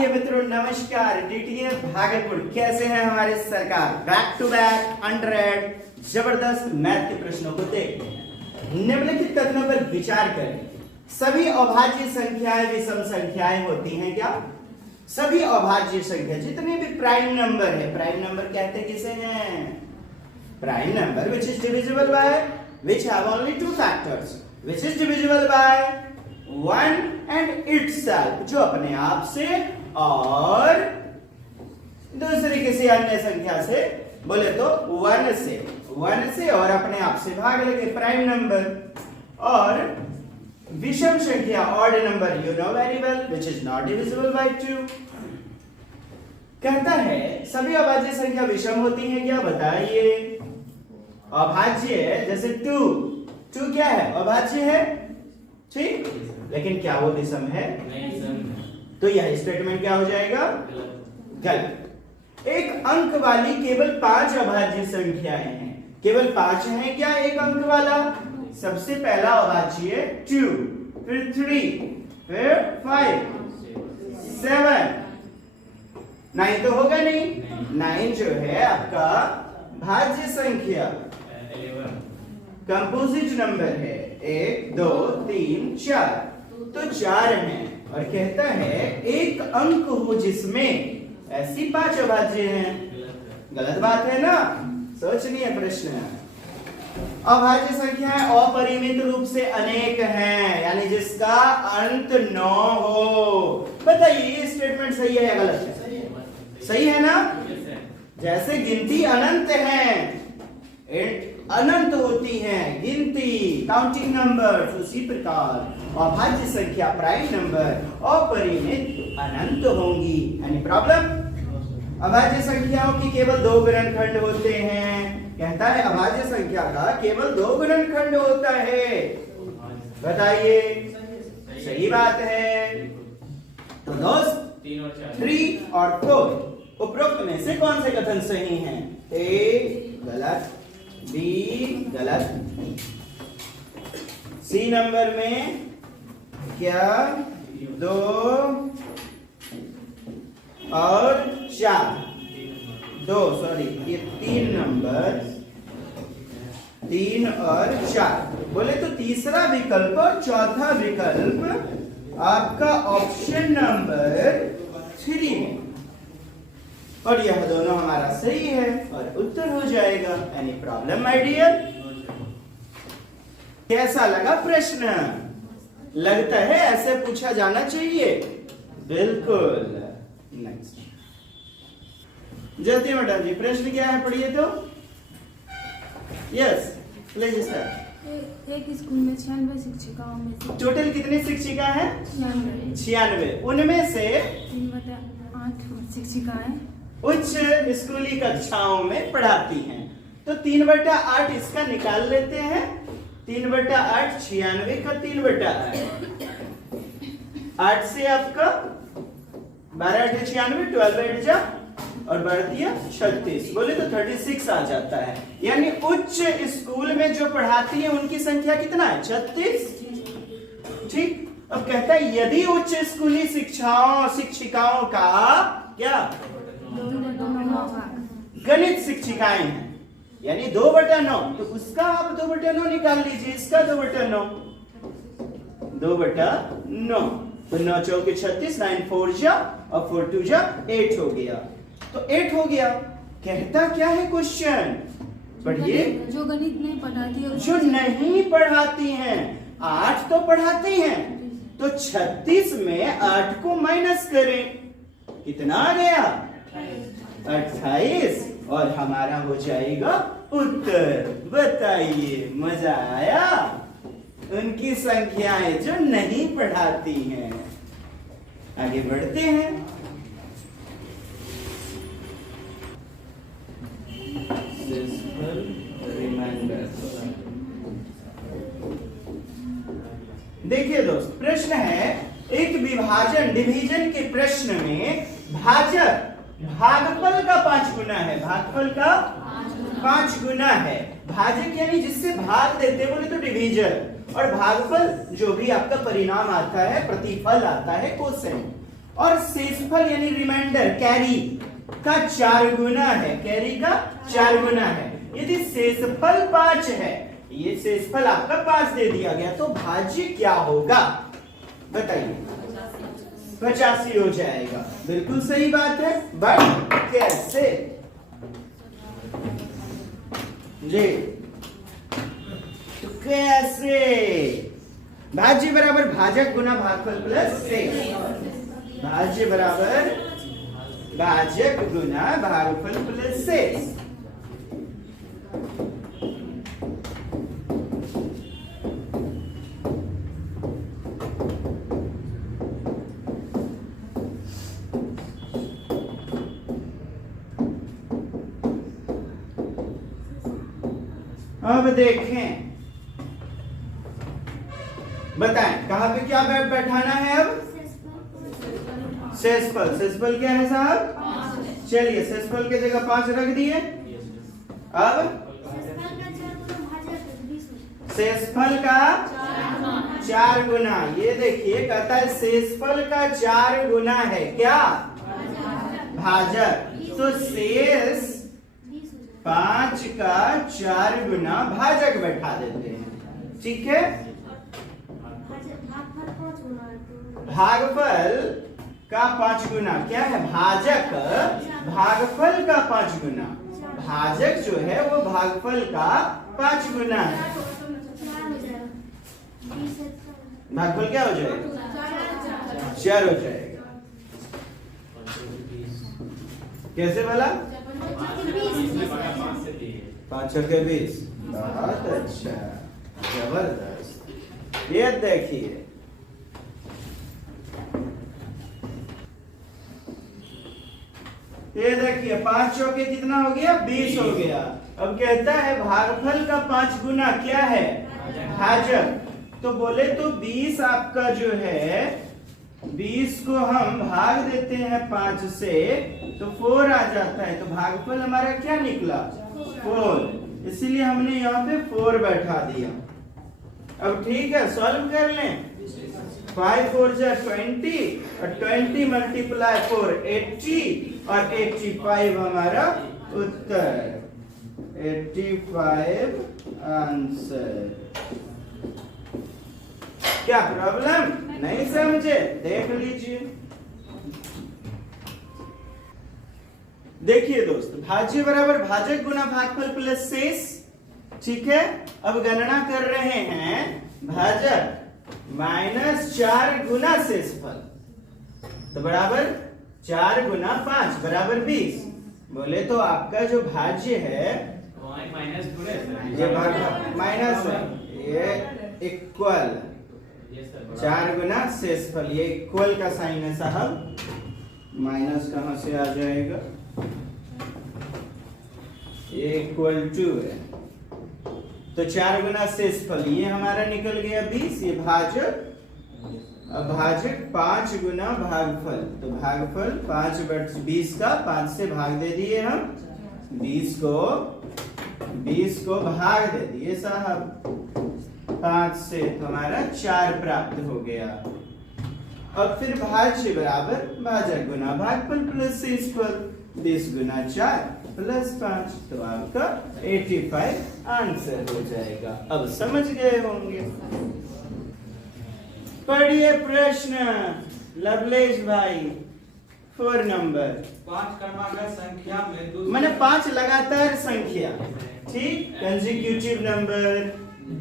आइए मित्रों, नमस्कार। डीटीएफ भागलपुर कैसे हैं हमारे सरकार। बैक टू बैक 100 जबरदस्त मैथ के प्रश्नों को देखते हैं। निम्नलिखित कथनों पर विचार करें। सभी अभाज्य संख्याएं विषम संख्याएं होती हैं क्या? सभी अभाज्य संख्या जितने भी प्राइम नंबर है, प्राइम नंबर कहते किसे हैं? Prime number which is divisible by which have only two factors, which is divisible by 1 and itself, जो अपने आप से और दूसरी किसी अन्य संख्या से, बोले तो 1 से और अपने आप से भाग लगे प्राइम नंबर। और विषम संख्या odd number you know very well which is not divisible by 2। कहता है सभी अभाज्य संख्या विषम होती हैं क्या? बताइए। अभाज्य है जैसे 2 क्या है? अभाज्य है, ठीक, लेकिन क्या वो विषम है? तो यह स्टेटमेंट क्या हो जाएगा? गलत। एक अंक वाली केवल 5 अभाज्य संख्याएं हैं। केवल 5 हैं क्या एक अंक वाला? सबसे पहला अभाज्य 2, फिर 3, फिर 5, 7, 9 तो होगा नहीं। 9 जो है आपका भाज्य संख्या, कंपोजिट नंबर है। 1 2 3 4, तो 4 हैं। और कहता है एक अंक हो जिसमें ऐसी 5 अभाज्य हैं। गलत बात है ना? सोचनीय प्रश्न। अभाज्य संख्याएं अपरिमित रूप से अनेक हैं, यानी जिसका अंत 9 हो। बताइए ये स्टेटमेंट सही है या गलत है? सही है ना? जैसे गिनती अनंत है, अनंत होती है गिनती, काउंटिंग नंबर, उसी प्रकार अभाज्य संख्या प्राइम नंबर अपरिमित अनंत होंगी। Any problem? अभाज्य संख्याओं की केवल 2 गुणनखंड होते हैं। कहता है अभाज्य संख्या का केवल 2 गुणनखंड होता है। बताइए। सही बात है। तो दोस्त 3 और 4 उपरोक्त में से कौन से कथन सही हैं? ए गलत, बी गलत, सी नंबर में क्या 2 और 4, 2 सॉरी ये 3 नंबर 3 और 4। बोले तो तीसरा विकल्प और चौथा विकल्प आपका ऑप्शन नंबर 3 में, और यह दोनों हमारा सही है और उत्तर हो जाएगा। Any problem my dear? कैसा लगा प्रश्न? लगता है ऐसे पूछा जाना चाहिए। बिल्कुल। नेक्स्ट ज्योति मैडम जी, प्रश्न क्या है पढ़िए तो। Yes please sir. एक स्कूल में 96 शिक्षिकाओं में से टोटल कितनी शिक्षिका हैं? 96। उनमें से 3/8 शिक्षिकाएं उच्च स्कूली कक्षाओं में पढ़ाती हैं। तो 3/8 इसका निकाल लेते हैं। 3/8 96 का 3/8 8 से आपका 12 8 96, 12 8 जा और बढ़ दिया 36, बोले तो 36 आ जाता है। यानी उच्च स्कूल में जो पढ़ाती है उनकी संख्या कितना है? 36। ठीक। अब कहता है यदि उच्च स्कूली शिक्षिकाओं का क्या 2/9 गणित शिक्षिकाएं हैं, यानी 2/9, तो उसका आप 2/9 निकाल लीजिए। इसका 2/9, 2/9, तो 9 चौके 36, 9 4 जा और 4 2 जा 8 हो गया। तो 8 हो गया। कहता क्या है क्वेश्चन? पढ़िए। जो गणित नहीं पढ़ाती है, जो नहीं पढ़ाती हैं। 8 तो पढ़ाती हैं, तो 36 में 8 को माइनस करें, कितना आ गया? 28, और हमारा हो जाएगा उत्तर। बताइए मजा आया? उनकी संख्याएं जो नहीं पढ़ाती हैं। आगे बढ़ते हैं। देखिए दोस्त, प्रश्न है एक विभाजन डिवीजन के प्रश्न में भाजक भागफल का 5 गुना है। भागफल का 5 गुना है। भाजक यानी जिससे भाग देते बोले तो डिवीजन, और भागफल जो भी आपका परिणाम आता है, प्रतिफल आता है, कोसेंट। और शेषफल यानी रिमाइंडर कैरी का 4 गुना है, कैरी का 4 गुना है। यदि शेषफल 5 है, ये शेषफल आपका 5 दे दिया गया, तो भाज्य क्या होगा बताइए? 85 हो जाएगा। बिल्कुल सही बात है, बट कैसे जी? तो कैसे? भाज्य बराबर भाजक गुना भागफल प्लस शेष। भाज्य बराबर भाजक गुना भागफल प्लस शेष। अब देखें, बताएं कहां पे क्या बैठाना है? अब शेषफल। शेषफल क्या है साहब? चलिए शेषफल की जगह 5 रख दिए। अब शेषफल का 4 गुना, ये देखिए कहता है शेषफल का 4 गुना है क्या? भाजक। तो शेष 5 का 4 गुना भाजक बैठा देते हैं, ठीक है? भागफल का 5 गुना क्या है? भाजक भागफल का 5 गुना। भाजक जो है वो भागफल का 5 गुना है। भागफल क्या हो जाएगा? 4 हो जाएगा। कैसे बोला? 5 के 20। बहुत अच्छा, जबरदस्त। ये देखिए, ये देखिए 5 चौके कितना हो गया? 20 हो गया। अब कहता है भागफल का 5 गुना क्या है? भाजक। तो बोले तो 20 आपका जो है, 20 को हम भाग देते हैं 5 से, तो 4 आ जाता है। तो भागफल हमारा क्या निकला? 4। इसीलिए हमने यहाँ पे 4 बैठा दिया। अब ठीक है, सॉल्व कर लें। 5 4 जा 20 और 20 मल्टीप्लाई 4 80 और 85 हमारा उत्तर। 85 आंसर। क्या प्रॉब्लम? नहीं समझे? देख लीजिए। देखिए दोस्त, भाज्य बराबर भाजक गुना भागफल प्लस शेष, ठीक है? अब गणना कर रहे हैं भाजक माइनस 4 गुना शेषफल, तो बराबर 4 गुना 5 बराबर 20। बोले तो आपका जो भाज्य है ये माइनस है, ये इक्वल 4 गुना शेषफल, ये इक्वल का साइन है साहब। माइनस कहां से आ जाएगा? ये इक्वल टू है, तो 4 गुना शेषफल ये हमारा निकल गया 20। ये भाजक, भाजक 5 गुना भागफल, तो भागफल 5/20 का 5 से भाग दे दिए हम, 20 को भाग दे दिए साहब 5 से, तो हमारा 4 प्राप्त हो गया। अब फिर भाज्य बराबर भाजक गुना भागफल प्लस शेषफल, 20 गुना 4 प्लस 5, तो आपका 85 आंसर हो जाएगा। अब समझ गए होंगे। पढ़िए प्रश्न लवलेश भाई, 4 नंबर। 5 क्रमागत संख्या में मैंने 5 लगातार संख्या, ठीक, कंसेक्यूटिव नंबर।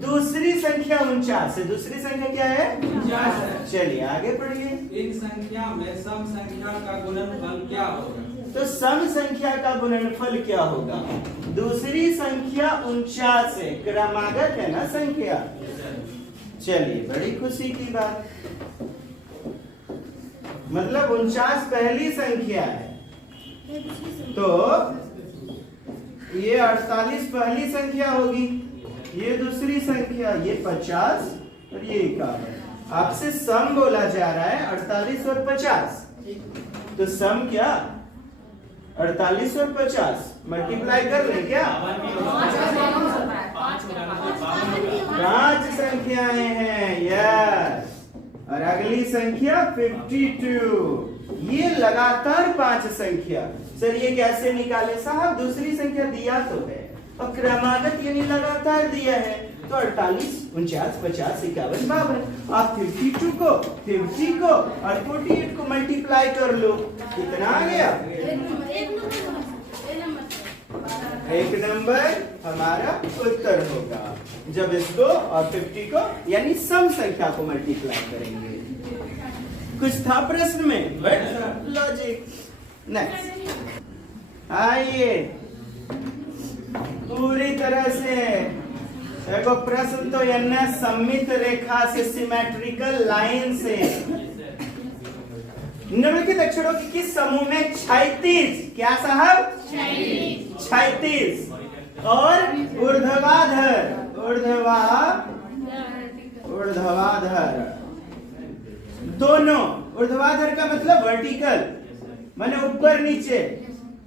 दूसरी संख्या 49 है। दूसरी संख्या क्या है? 49 है। चलिए आगे पढ़िए। इन संख्या में सम संख्या का गुणनफल क्या होगा? तो सम संख्या का गुणनफल क्या होगा? दूसरी संख्या 49 है, क्रमागत है ना संख्या। चलिए, बड़ी खुशी की बात, मतलब 49 पहली संख्या है, तो ये 48 पहली संख्या होगी, ये दूसरी संख्या, ये 50 और ये 51। आपसे सम बोला जा रहा है 48 और 50, तो सम क्या? 48 और 50 मल्टीप्लाई कर ले क्या? 5 संख्याएं हैं, यस। और अगली संख्या 52, ये लगातार 5 संख्या। सर ये कैसे निकाले? साहब दूसरी संख्या दिया तो है और क्रमागत यानी लगातार दिया है, तो 48, 49, 50, 51, 52। आप 52 को 50 को और 48 को मल्टीप्लाई कर लो, कितना आ गया? एक नंबर हमारा उत्तर होगा जब इसको और 50 को यानी सम संख्या को मल्टीप्लाई करेंगे। कुछ था प्रश्न में? But logic. नेक्स्ट आइए, पूरी तरह से देखो प्रश्न तो यह सममित रेखा से, सिमेट्रिकल लाइन से निम्नलिखित अक्षरों के किस समूह में 36, क्या साहब? 36 और ऊर्ध्वाधर दोनों। ऊर्ध्वाधर का मतलब वर्टिकल, माने ऊपर नीचे,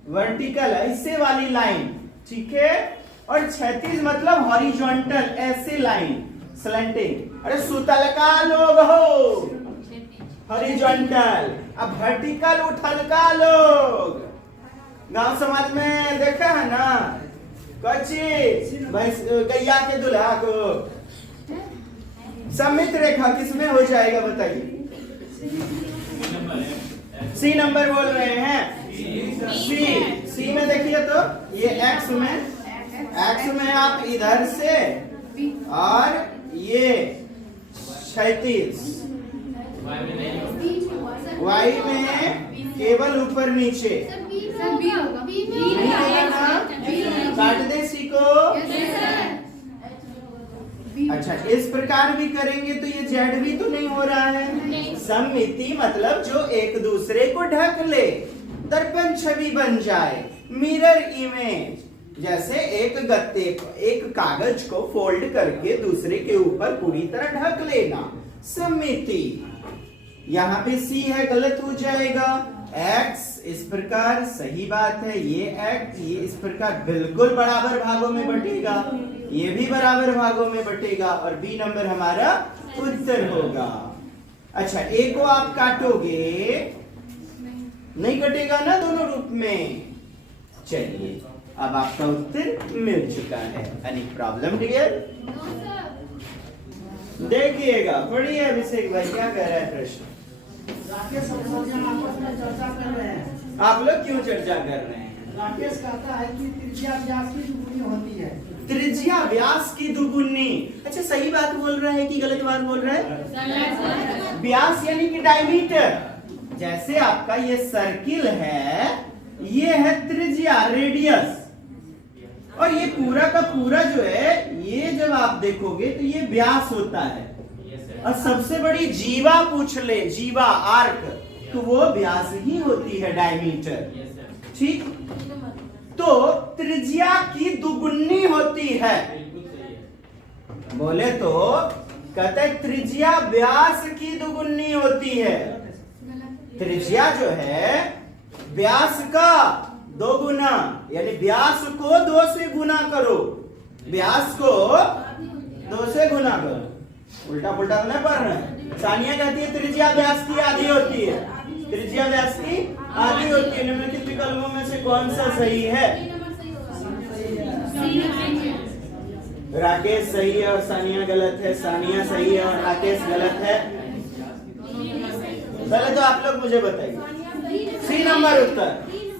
वर्टिकल ऐसे वाली लाइन, ठीक है। और 36 मतलब हॉरिजॉन्टल, ऐसे लाइन, स्लैंटिंग। अरे सुतलका लोग हो, हॉरिजॉन्टल। अब वर्टिकल उठलका लोग गांव समाज में देखा है ना, कच्ची भैंस गैया के दुल्हा को। सममित रेखा किसमें हो जाएगा बताइए? सी नंबर बोल रहे हैं। सी में देखिए तो ये एक्स में आप इधर से और ये 36, वाई में केवल ऊपर नीचे। काट दे सी को। अच्छा इस प्रकार भी करेंगे तो ये जेड भी तो नहीं हो रहा है। सममिति मतलब जो एक दूसरे को ढक ले, दर्पण छवि बन जाए, मिरर इमेज। जैसे एक गत्ते को, एक कागज को फोल्ड करके दूसरे के ऊपर पूरी तरह ढक लेना, सममिति। यहाँ पे सी है, गलत हो जाएगा। एक्स इस प्रकार सही बात है, ये एक्स ये इस प्रकार बिल्कुल बराबर भागों में बटेगा, ये भी बराबर भागों में बटेगा और बी नंबर हमारा उत्तर होगा। अच्छा ए को आप काटोगे, नहीं कटेगा ना दोनों रूप में। चलिए अब आपका उत्तर मिल चुका है। Any problem dear? देखिएगा, पढ़िए अभिषेक भाई क्या कह रहा है प्रश्न। राकेश और सज्जन आपस में चर्चा कर रहे हैं। आप लोग क्यों चर्चा कर रहे हैं? राकेश कहता है कि त्रिज्या व्यास की दुगुनी होती है। त्रिज्या व्यास की दुगुनी। अच्छा सही बात बोल रहा है कि गलत बात बोल रहा है? व्यास यानी कि डायमीटर। जैसे आपका ये सर्किल है, ये है त्रिज्या, रेडियस, और ये पूरा का पूरा जो है, ये जब आप देखोगे तो ये व्यास होता है। और सबसे बड़ी जीवा पूछ ले, जीवा आर्क, तो वो व्यास ही होती है, डायमीटर। ठीक, तो त्रिज्या की दुगुनी होती है। बोले तो कहते त्रिज्या व्यास की दुगुनी होती है। त्रिज्या जो है व्यास का 2 गुना, यानी व्यास को 2 से गुना करो, व्यास को 2 से गुना करो। उल्टा पुल्टा तो नहीं पढ़ रहे हैं। सानिया कहती है त्रिज्या व्यास की आधी होती है, त्रिज्या व्यास की आधी होती है। निम्नलिखित विकल्पों में से कौन सा सही है? राकेश सही है और सानिया गलत है, सानिया सही है और राकेश गलत है। पहले तो आप लोग मुझे बताइए, सी नंबर उत्तर,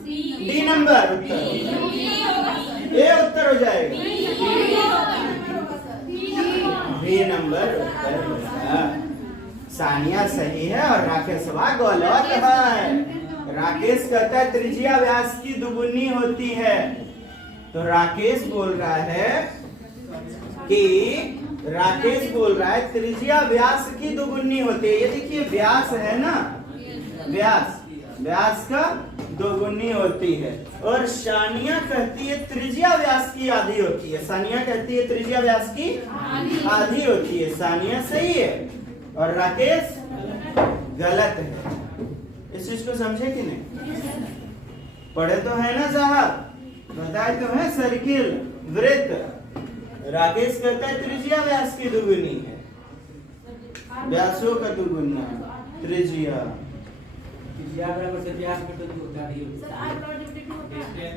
डी नंबर उत्तर, ए उत्तर हो जाएगा, बी नंबर उत्तर होगा। सानिया सही है और राकेश गलत है। राकेश कहता है त्रिज्या व्यास की दुगुनी होती है, तो राकेश बोल रहा है त्रिज्या व्यास की दुगुनी होती है। ये देखिए व्यास है ना, व्यास का दोगुनी होती है। और सानिया कहती है त्रिज्या व्यास की आधी होती है, सानिया कहती है त्रिज्या व्यास की आधी होती है। सानिया सही है और राकेश गलत है। इस चीज को समझे कि नहीं? पढ़े तो है ना साहब, बताए तो है सर्किल, वृत्त। राकेश कहता है त्रिज्या व्यास की दुगुनी है, व्यासों का दुगुना त्रिज्या।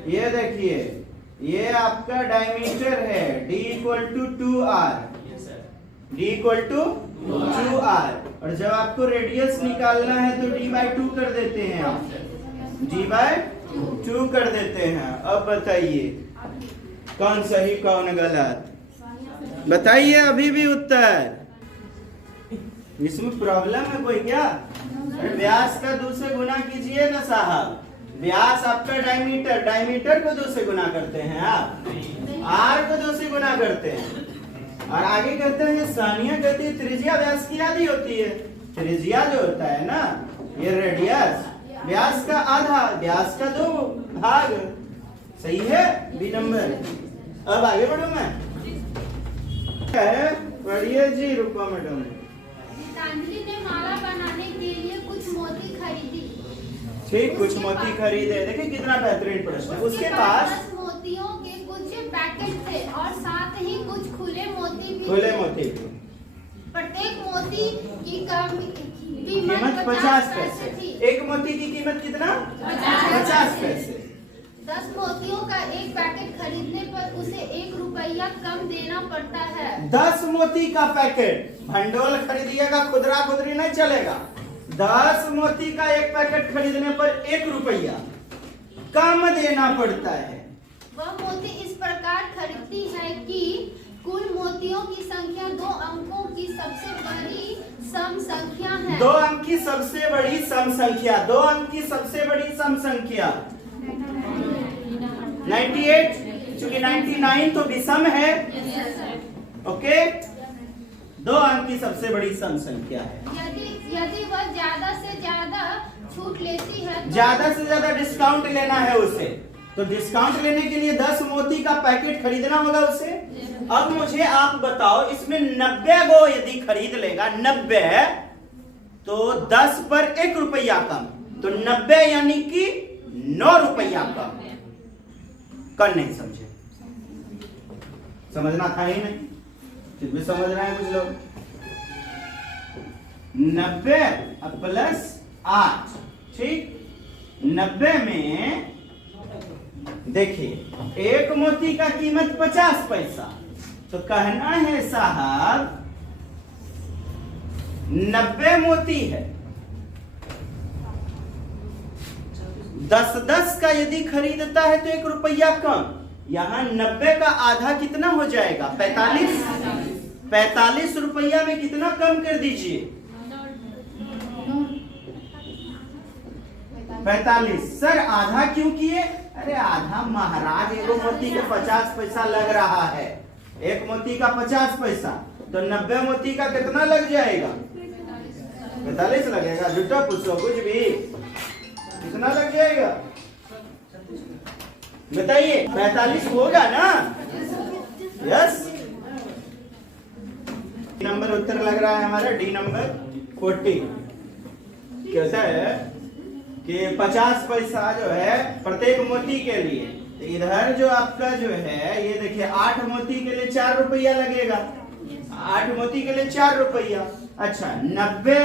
ये देखिए, ये आपका डायमीटर है d equal to 2r, d equal to 2r, और जब आपको रेडियस निकालना है तो d बाई 2 कर देते हैं आप, d बाई 2 कर देते हैं। अब बताइए कौन सही कौन गलत, बताइए अभी भी उत्तर। इसमें प्रॉब्लम है कोई क्या? व्यास का 2 से गुना कीजिए ना साहब, व्यास आपका डायमीटर, डायमीटर को 2 से गुना करते हैं आप, आर को 2 से गुना करते हैं, और आगे करते हैं सानिया कहती है त्रिज्या व्यास की आधी होती है। त्रिज्या जो होता है ना, ये रेडियस व्यास का आधा, व्यास का 2 भाग। सही है बी नंबर। अब आगे बढ़ू मैं, पढ़िए जी रुको मैडम। गीतांजलि ने माला बनाने के लिए कुछ मोती खरीदी। ठीक, कुछ मोती खरीदे। देखिए कितना बेहतरीन प्रश्न। उसके पास 10 मोतियों के कुछ पैकेट थे और साथ ही कुछ खुले मोती भी खुले थे। मोती, प्रत्येक मोती की कीमत 50 पैसे थी। एक मोती की कीमत कितना? 50 पैसे। 10 मोतियों का एक पैकेट खरीदने पर उसे 1 रुपया कम देना पड़ता है। 10 मोती का पैकेट, भंडोल खरीदिएगा, खुदरा खुदरी नहीं चलेगा। 10 मोती का एक पैकेट खरीदने पर 1 रुपया कम देना पड़ता है। वह मोती इस प्रकार खरीदती है कि कुल मोतियों की संख्या 2 अंकों की सबसे बड़ी सम संख्या है। 2 अंक की सबसे बड़ी सम संख्या, 2 अंक की सबसे बड़ी सम संख्या 98, चूंकि 99 तो विषम है। ओके, 2 अंक की सबसे बड़ी सम संख्या है। यदि वह ज्यादा से ज्यादा छूट लेती है तो ज्यादा से ज्यादा डिस्काउंट लेना है उसे, तो डिस्काउंट लेने के लिए 10 मोती का पैकेट खरीदना होगा उसे। अब मुझे आप बताओ, इसमें 90 गो यदि खरीद लेगा, 90 तो 10 पर 1 रुपया कम, तो 90 यानी कि 9 रुपया कम। कर नहीं समझे? समझना था ही नहीं, फिर भी समझ रहे हैं कुछ लोग। 90 प्लस 8, ठीक। 90 में देखिए एक मोती का कीमत 50 पैसा, तो कहना है साहब 90 मोती है, 10-10 का यदि खरीदता है तो 1 रुपया कम। यहां 90 का आधा कितना हो जाएगा? 45। 45 रुपया में कितना कम कर दीजिए? 45। सर आधा क्यों किए? अरे आधा महाराज, एक मोती का 50 पैसा लग रहा है, एक मोती का 50 पैसा, तो 90 मोती का कितना लग जाएगा? 45 लगेगा। झूठा पूछो कुछ भी, कितना लग जाएगा बताइए? 45 होगा ना? यस। नंबर उत्तर लग रहा है हमारा डी नंबर 40। कैसा है कि 50 पैसा जो है प्रत्येक मोती के लिए, तो इधर जो आपका जो है ये देखिए 8 मोती के लिए 4 रुपया लगेगा, 8 मोती के लिए 4 रुपया। अच्छा, 90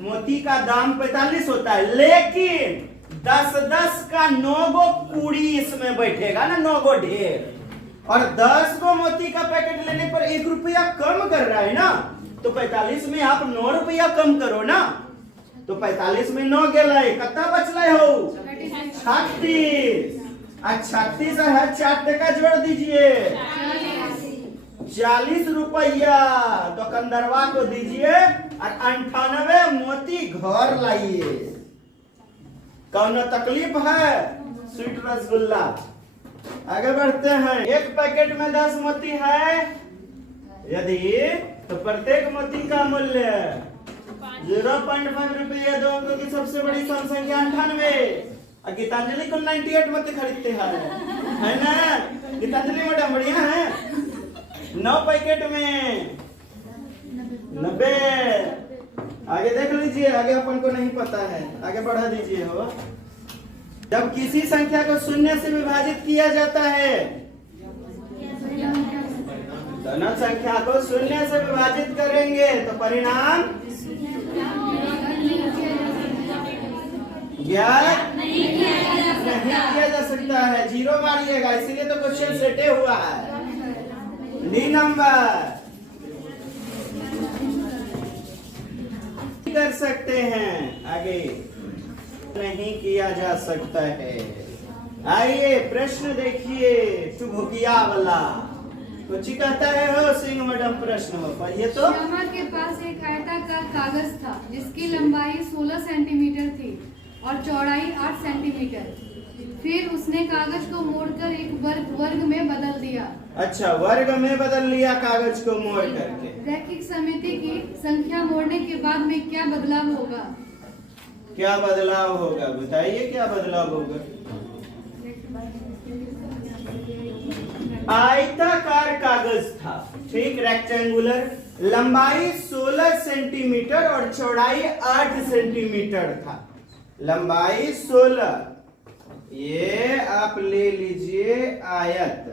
मोती का दाम 45 होता है, लेकिन 10-10 का 9 गो कूड़ी इसमें बैठेगा ना, 9 गो ढेर, और 10 गो मोती का पैकेट लेने पर 1 रुपया कम कर रहा है ना, तो 45 में आप 9 रुपया कम करो ना, तो 45 में 9 गेला, कितना बचला हो? 36। 36 है, 4 टका जोड़ दीजिए, 40 रुपया दुकानदारवा को दीजिए, और 98 मोती घर लाइए। कौन तकलीफ है? स्वीट रसगुल्ला। आगे बढ़ते हैं। एक पैकेट में 10 मोती है यदि, तो प्रत्येक मोती का मूल्य 0.5 रुपया। 2 अंकों की सबसे बड़ी सम संख्या 98। और गीतांजलि को 98 मोती खरीदते हैं, है ना? गीतांजलि मैडम बढ़िया है। 9 पैकेट में 90। आगे देख लीजिए, आगे अपन को नहीं पता है, आगे बढ़ा दीजिए। हो जब किसी संख्या को 0 से विभाजित किया जाता है, धन संख्या को 0 से विभाजित करेंगे तो परिणाम ज्ञात नहीं किया जा सकता है, 0 मारिएगा, इसीलिए तो क्वेश्चन सेटे हुआ है। डी नंबर कर सकते हैं, आगे नहीं किया जा सकता है। आइए प्रश्न देखिए, चुभुकिया वाला कुछ ही कहता है हो सिंह मैडम, प्रश्न पढ़िए तो। श्यामा के पास एक आयताकार कागज था जिसकी लंबाई 16 सेंटीमीटर थी और चौड़ाई 8 सेंटीमीटर। फिर उसने कागज को मोड़कर एक वर्ग में बदल दिया। अच्छा, वर्ग में बदल लिया कागज को मोड़ करके। रैखिक समिति की संख्या मोड़ने के बाद में क्या बदलाव होगा? क्या बदलाव होगा बताइए, क्या बदलाव होगा? आयताकार कागज था, ठीक, रेक्टेंगुलर, लंबाई 16 सेंटीमीटर और चौड़ाई 8 सेंटीमीटर था। लंबाई 16, ये आप ले लीजिए आयत,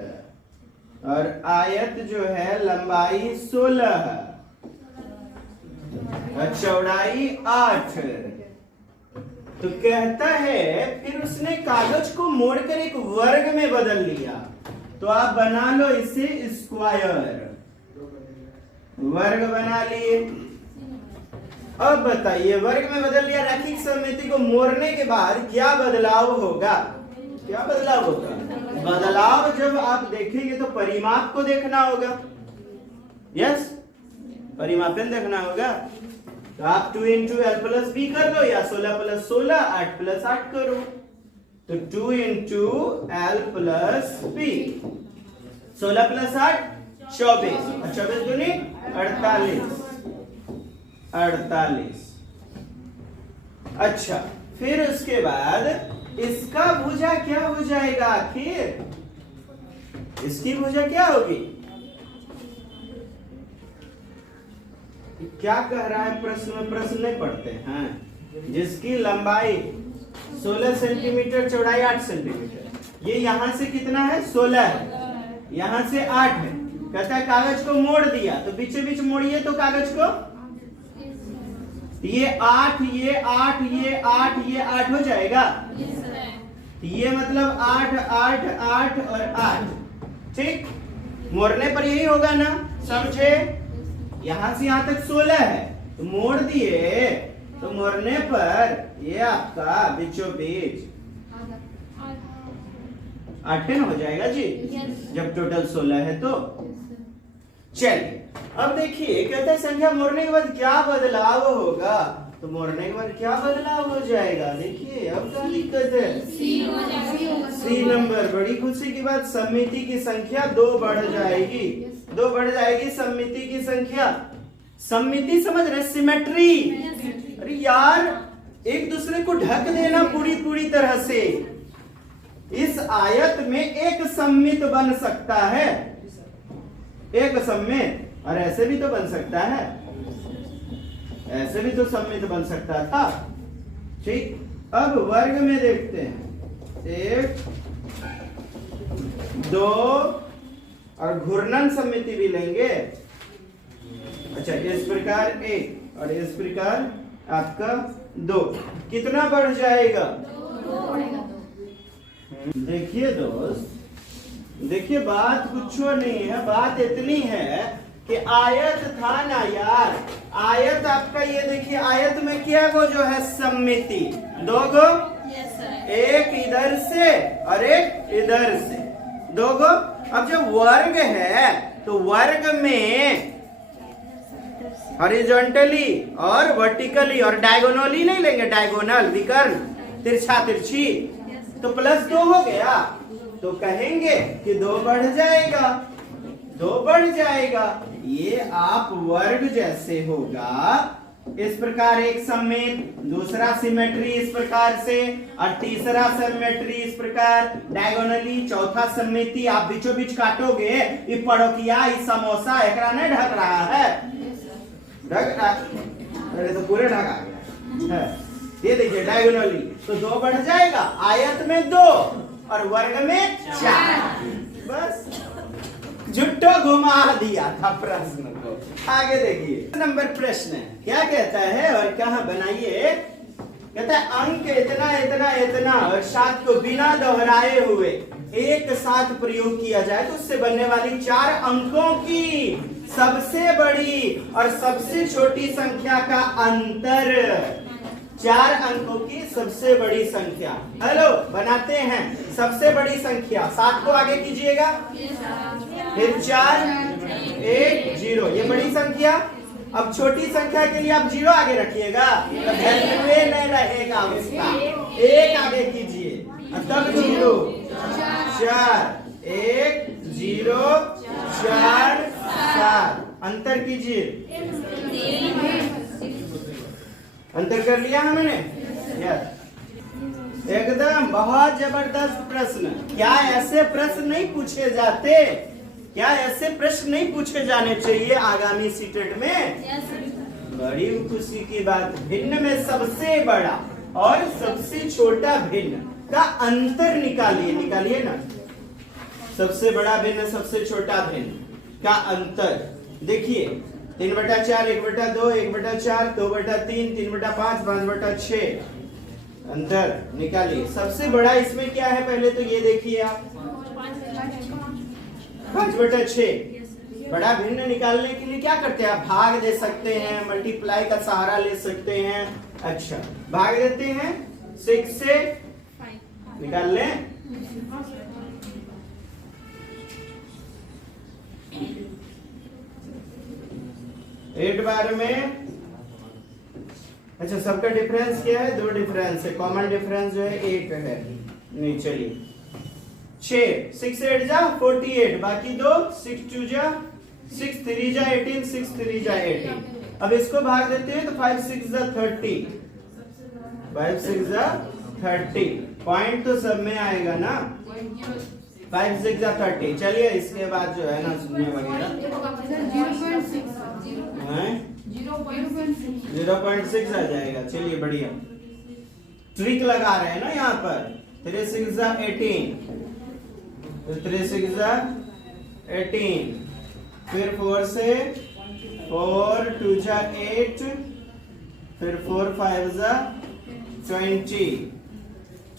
और आयत जो है लंबाई 16 है और चौड़ाई 8। तो कहता है फिर उसने कागज को मोड़कर एक वर्ग में बदल लिया। तो आप बना लो इसे स्क्वायर, वर्ग बना लिए। अब बताइए, वर्ग में बदल लिया, रैखिक समिति को मोड़ने के बाद क्या बदलाव होगा? क्या बदलाव होगा? बदलाव जब आप देखेंगे तो परिमाप को देखना होगा। यस, परिमापन देखना होगा। तो आप 2 into l plus b कर दो, या 16 plus 16 8 plus 8 करो। तो 2 into l plus b, 16 plus 8 24, और 24 दूनी 48। अच्छा, फिर उसके बाद इसका भुजा क्या हो जाएगा? आखिर इसकी भुजा क्या होगी? क्या कह रहा है प्रश्न में? प्रश्न नहीं पढ़ते हैं। जिसकी लंबाई 16 सेंटीमीटर, चौड़ाई 8 सेंटीमीटर, ये यहां से कितना है? 16 है, यहां से 8 है। कहता है कागज को मोड़ दिया, तो बीचे बीच मोड़िए तो कागज को, ये 8 ये 8 ये 8 ये 8 हो जाएगा। ये मतलब 8 8 8 और 8, ठीक। मोड़ने पर यही होगा ना, समझे? यहां से यहां तक 16 है, तो मोड़ दिए तो मोड़ने पर ये आपका बीचों बीच 8 हो जाएगा जी, जब टोटल 16 है तो। चलिए अब देखिए, कहते हैं संख्या मोड़ने के बाद क्या बदलाव होगा? तो मोड़ने के बाद क्या बदलाव हो जाएगा? देखिए अब क्या दिक्कत है? C number. बड़ी खुशी की बात, समिति की संख्या 2 बढ़ जाएगी, 2 बढ़ जाएगी समिति की संख्या। समिति समझ रहे? सिमेट्री। अरे यार, एक दूसरे को ढक देना पूरी तरह से। इस आयत में एक सम्मित बन सकता है, एक सम्मित, और ऐसे भी तो बन सकता है, ऐसे भी तो सम्मित बन सकता था, ठीक। अब वर्ग में देखते हैं, 1 2 और घूर्णन समिति भी लेंगे। अच्छा, इस प्रकार 1 और इस प्रकार आपका 2, कितना बढ़ जाएगा? देखिए दोस्त, देखिए बात कुछ नहीं है, बात इतनी है कि आयत था ना यार, आयत आपका ये देखिए, आयत में क्या गो जो है सम्मिति, 2 गो, एक इधर से और एक इधर से, 2 गो। अब जब वर्ग है तो वर्ग में हॉरिजॉन्टली और वर्टिकली और डायगोनली नहीं लेंगे, डायगोनल विकर्ण, तिरछा तिरछी, तो +2 हो गया। तो कहेंगे कि 2 बढ़ जाएगा, 2 बढ़ जाएगा। ये आप वर्ग जैसे होगा, इस प्रकार एक सम्मित, दूसरा सिमेट्री इस प्रकार से, और तीसरा सिमेट्री इस प्रकार डायगोनली, चौथा समिति। आप बीचों बीच काटोगे, ये पड़ोकिया, ये समोसा एकरा नहीं ढक रहा है, ढक रहा, अरे तो पूरे ढका गया। ये देखिए डायगोनली, तो 2 बढ़ जाएगा, आयत में 2 और वर्ग में 4। बस झुट्टो घुमा दिया था प्रश्न को। आगे देखिए नंबर प्रश्न क्या कहता है और कहा बनाइए। कहता है अंक इतना इतना इतना और 7 को बिना दोहराए हुए एक साथ प्रयोग किया जाए तो उससे बनने वाली 4 अंकों की सबसे बड़ी और सबसे छोटी संख्या का अंतर, 4 अंकों की सबसे बड़ी संख्या। हेलो बनाते हैं सबसे बड़ी संख्या 7 को आगे कीजिएगा, फिर 4 1 0 ये बड़ी संख्या। अब छोटी संख्या के लिए आप 0 आगे रखिएगा तो वैल्यू नहीं रहेगा उसका, 1 आगे कीजिए तब 0 4 1 0 4 7 अंतर कीजिए। अंतर कर लिया हमने? यस एकदम बहुत जबरदस्त प्रश्न। क्या ऐसे प्रश्न नहीं पूछे जाते? क्या ऐसे प्रश्न नहीं पूछे जाने चाहिए आगामी सीटेट में? बड़ी खुशी की बात, भिन्न में सबसे बड़ा और सबसे छोटा भिन्न का अंतर निकालिए, निकालिए ना। सबसे बड़ा भिन्न सबसे छोटा भिन्न का अंतर देखिए 3/4 1/2 1/4 2/3 3/5 5/6 अंतर निकालिए। सबसे बड़ा इसमें क्या है पहले तो ये देखिए आप 5/6। बड़ा भिन्न निकालने के लिए क्या करते हैं आप? भाग दे सकते हैं, मल्टीप्लाई का सहारा ले सकते हैं। अच्छा भाग देते हैं 6 से निकाल लें। एट बार में अच्छा सबका डिफरेंस क्या है? 2 डिफरेंस है, कॉमन डिफरेंस जो है 1 है। नहीं चलिए 6 6 8 जा 48 बाकी 2 6 2 जा 6 3 जा 18 6 3 जा 18। अब इसको भाग देते हैं तो 5 6 जा 30 5 6 जा 30 पॉइंट तो सब में आएगा ना 5 6 जा 30। चलिए इसके बाद जो है ना शून्य वगैरह 0.6 आ जाएगा। चलिए बढ़िया ट्रिक लगा रहे हैं ना यहाँ पर। 3 6 जा 18 3 6 जा 18 फिर 4 से 4 2 जा 8 फिर 4 5 जा 20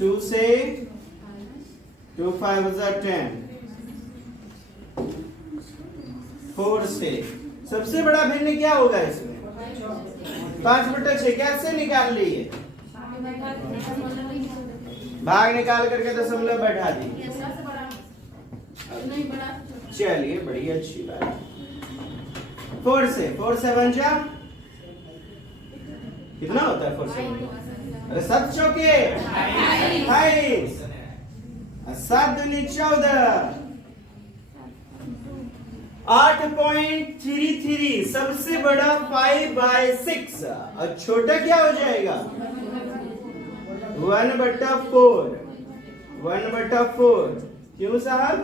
2 से 2 5 जा 10 4 से सबसे बड़ा भिन्न क्या होगा इसमें? 5/6 कैसे निकाल लिए? भाग निकाल करके दशमलव बैठा दी। चलिए बड़ी अच्छी बात। 4 से 4 7 जा कितना होता है? 4 7 अरे 7 चौके 28 7 दूनी 14 8.33 सबसे बड़ा 5/6 और छोटा क्या हो जाएगा? 1/4 1/4 क्यों साहब?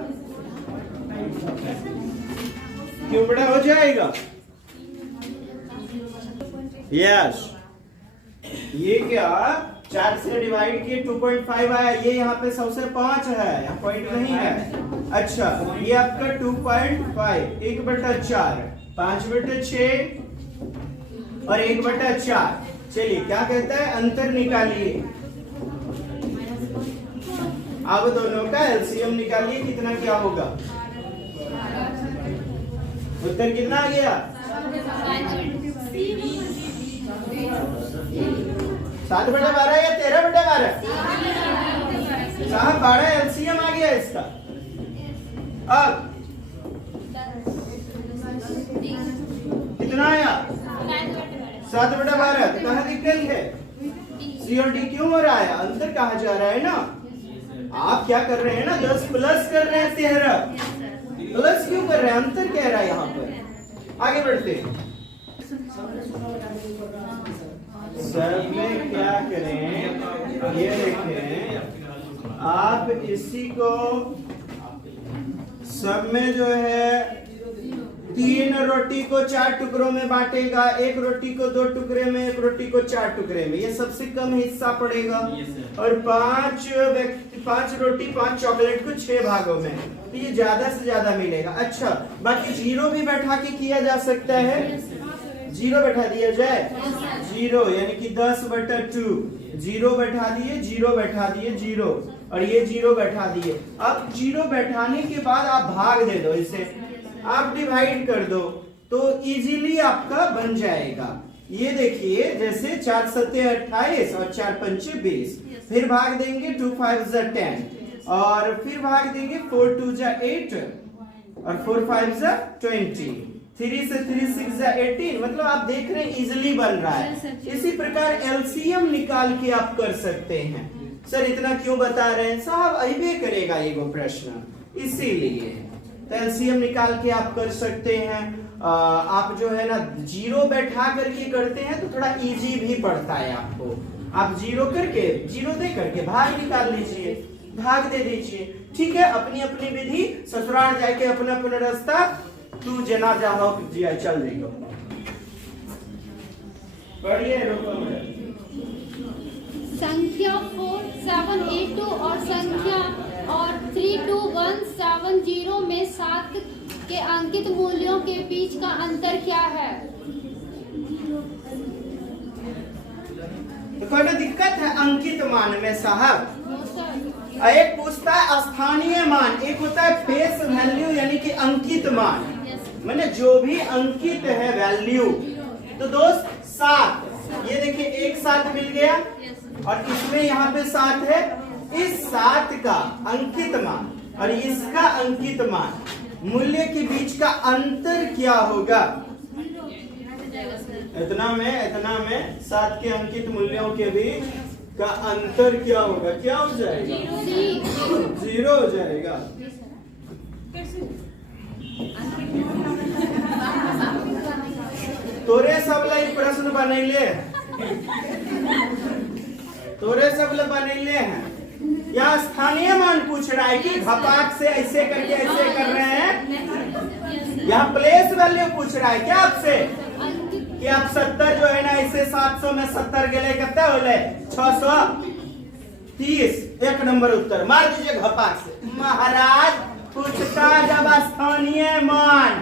क्यों बड़ा हो जाएगा? यस ये क्या 4 से डिवाइड किए 2.5 आया, ये यहाँ पे 100 से 5 है, यहाँ पॉइंट नहीं है। अच्छा ये आपका 2.5 1/4 5/6 और 1/4। चलिए क्या कहता है? अंतर निकालिए। अब दोनों का एलसीएम निकालिए, कितना क्या होगा? उत्तर कितना आ गया? 7/12 या 13/12? साहब 12 एलसीएम आ गया इसका। अब कितना आया? 7/12। तो कहाँ दिख रही है? सी और डी क्यों हो रहा है? अंतर कहा जा रहा है ना। आप क्या कर रहे हैं ना 10 प्लस कर रहे हैं 13 प्लस क्यों कर रहे हैं? अंतर कह रहा है यहाँ पर। आगे बढ़ते सब में क्या करें? ये देखें आप इसी को सब में जो है 3 रोटी को 4 टुकड़ों में बांटेगा, 1 रोटी को 2 टुकड़े में, 1 रोटी को 4 टुकड़े में, ये सबसे कम हिस्सा पड़ेगा। और 5 रोटी 5 चॉकलेट को 6 भागों में, तो ये ज्यादा से ज्यादा मिलेगा। अच्छा बाकी 0 भी बैठा के किया जा सकता है, जीरो बैठा दिया जाए, जीरो यानी कि 10/2, जीरो बैठा दिए, जीरो बैठा दिए, जीरो, और ये जीरो बैठा दिए। अब जीरो बैठाने के बाद आप भाग दे दो, इसे आप डिवाइड कर दो तो इजीली आपका बन जाएगा। ये देखिए जैसे 4 7 28 और 4 5 20, फिर भाग देंगे 2 5 10 और फिर भाग देंगे 4 2 8 और 4 5 20, 3 से 3 6 18। मतलब आप देख रहे हैं इजीली बन रहा है। इसी प्रकार एलसीएम निकाल के आप कर सकते हैं। सर इतना क्यों बता रहे हैं साहब, अइबे करेगा ये प्रश्न, इसीलिए तो एलसीएम निकाल के आप कर सकते हैं। आप जो है ना जीरो बैठा करके करते हैं तो थोड़ा इजी भी पड़ता है आपको। आप जीरो करके, जीरो दे करके भाग निकाल लीजिए, भाग दे दीजिए, ठीक है। अपनी अपनी विधि, ससुराल जाके अपना अपना रास्ता, तू जना जाओ जिया चल जाएगा। पढ़िए संख्या 4782 और संख्या और 32170 में 7 के अंकित मूल्यों के बीच का अंतर क्या है? तो कोई दिक्कत है अंकित मान में साहब? एक पूछता है स्थानीय मान, एक होता है फेस वैल्यू यानी कि अंकित मान, मैंने जो भी अंकित है वैल्यू। तो दोस्त 7, ये देखिए एक 7 मिल गया और इसमें यहाँ पे 7 है। इस 7 का अंकित मान और इसका अंकित मान, मूल्य के बीच का अंतर क्या होगा? इतना में 7 के अंकित मूल्यों के बीच का अंतर क्या होगा? क्या हो जाएगा? 0 हो जाएगा। तोरे सब लाई प्रश्न बनैले, तोरे सब ला बनैले हैं। क्या स्थानीय मान पूछ रहा है कि घपाट से ऐसे करके ऐसे कर रहे हैं? यहाँ प्लेस वैल्यू पूछ रहा है क्या आपसे कि आप 70 जो है ना ऐसे 700 में 70 गेले कितना होले? 630। 1 नंबर उत्तर मार दीजिए घपाट से। महाराज पूछता जब स्थानीय मान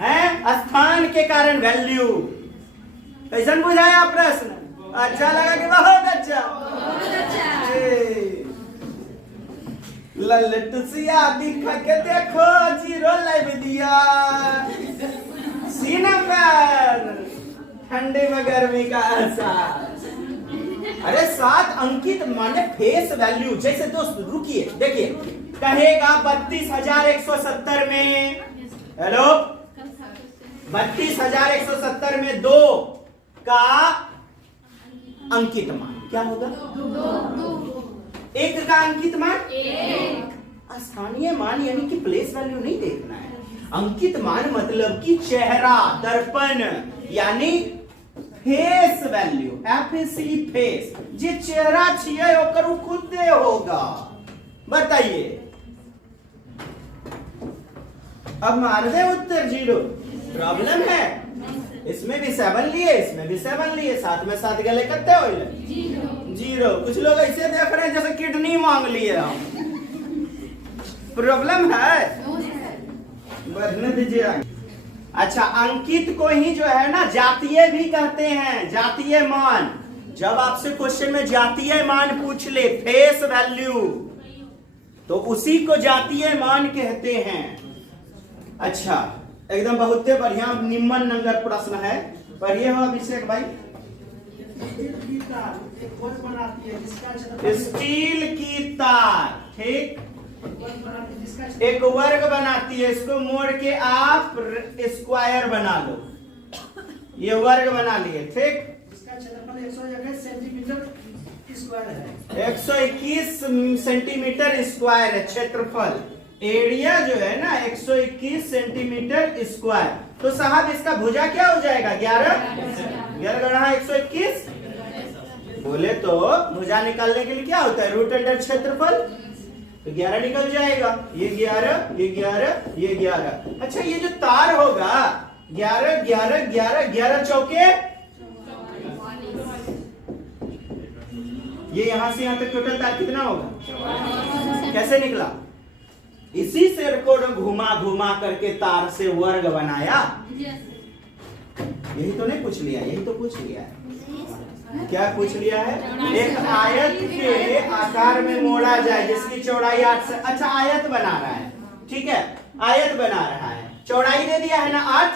है, स्थान के कारण वैल्यू, कैसा बुझाया प्रश्न? अच्छा लगा कि बहुत अच्छा? ललटुसिया दिखा के देखो, जीरो लाइव दिया, सी नंबर, ठंडे में गर्मी का एहसास। अरे 7 अंकित माने फेस वैल्यू। जैसे दोस्त रुकिए देखिए, कहेगा 32,170 में, हेलो 32,170 में 2 का अंकित मान क्या होगा? 1 का अंकित मान 1। स्थानीय मान यानी कि प्लेस वैल्यू नहीं देखना है। अंकित मान मतलब कि चेहरा, दर्पण यानी फेस वैल्यू, FAC फेस, जे चेहरा छिए ओकर खुदे होगा। बताइए, अब मार दे उत्तर 0। प्रॉब्लम है? इसमें भी 7 लिए, इसमें भी 7 लिए, 7 में 7 गले कितने होइले? 0। कुछ लोग ऐसे देख रहे हैं जैसे किडनी मांग लिए हम। प्रॉब्लम है? बढ़ने दीजिए। अच्छा, अंकित को ही जो है ना जातीय भी कहते हैं, जातीय मान। जब आपसे क्वेश्चन में जातीय मान पूछ ले, फेस वैल्यू, तो उसी को जातीय मान कहते हैं। अच्छा, एकदम बहुत बढ़िया निम्न नंबर प्रश्न है, पढ़िए हो अभिषेक भाई। स्टील की तार, ठीक, एक वर्ग बनाती है, इसको मोड़ के आप स्क्वायर बना लो। ये वर्ग बना लिए, ठीक, इसका क्षेत्रफल 121 सेंटीमीटर स्क्वायर है। 121 सेंटीमीटर स्क्वायर है क्षेत्रफल। एरिया जो है ना 121 सेंटीमीटर स्क्वायर। तो साहब इसका भुजा क्या हो जाएगा? 11 गणा 121 बोले तो भुजा निकालने के लिए क्या होता है? रूट अंडर क्षेत्रफल, तो 11 निकल जाएगा। ये 11, ये 11, ये 11। अच्छा, ये जो तार होगा 11 11 11 11 चौके, ये यहां से यहां तक टोटल तार कितना होगा? कैसे निकला? इसी से को घुमा घुमा करके तार से वर्ग बनाया। यही तो नहीं पूछ लिया, यही तो पूछ लिया है। क्या पूछ लिया है? एक आयत के आकार में मोड़ा जाए जिसकी चौड़ाई 8 से, अच्छा आयत बना रहा है, ठीक है, आयत बना रहा है, चौड़ाई दे दिया है ना 8।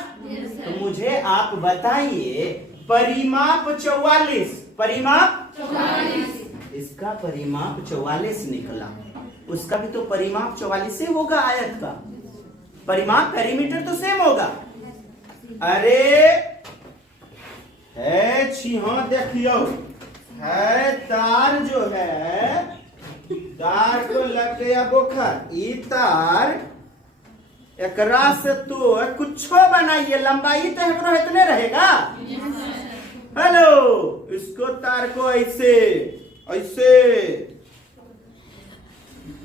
तो मुझे आप बताइए परिमाप 44, परिमाप 44, इसका परिमाप 44 निकला, उसका भी तो परिमाप 44 से होगा, आयत का परिमाप पेरीमीटर तो सेम होगा। अरे है छिहा, देखियो है तार जो है, तार को लग गया बोखर, ई तार एकरा से तो कुछो बनाइए, लंबाई तो एकरो इतने रहेगा। हेलो, इसको तार को ऐसे ऐसे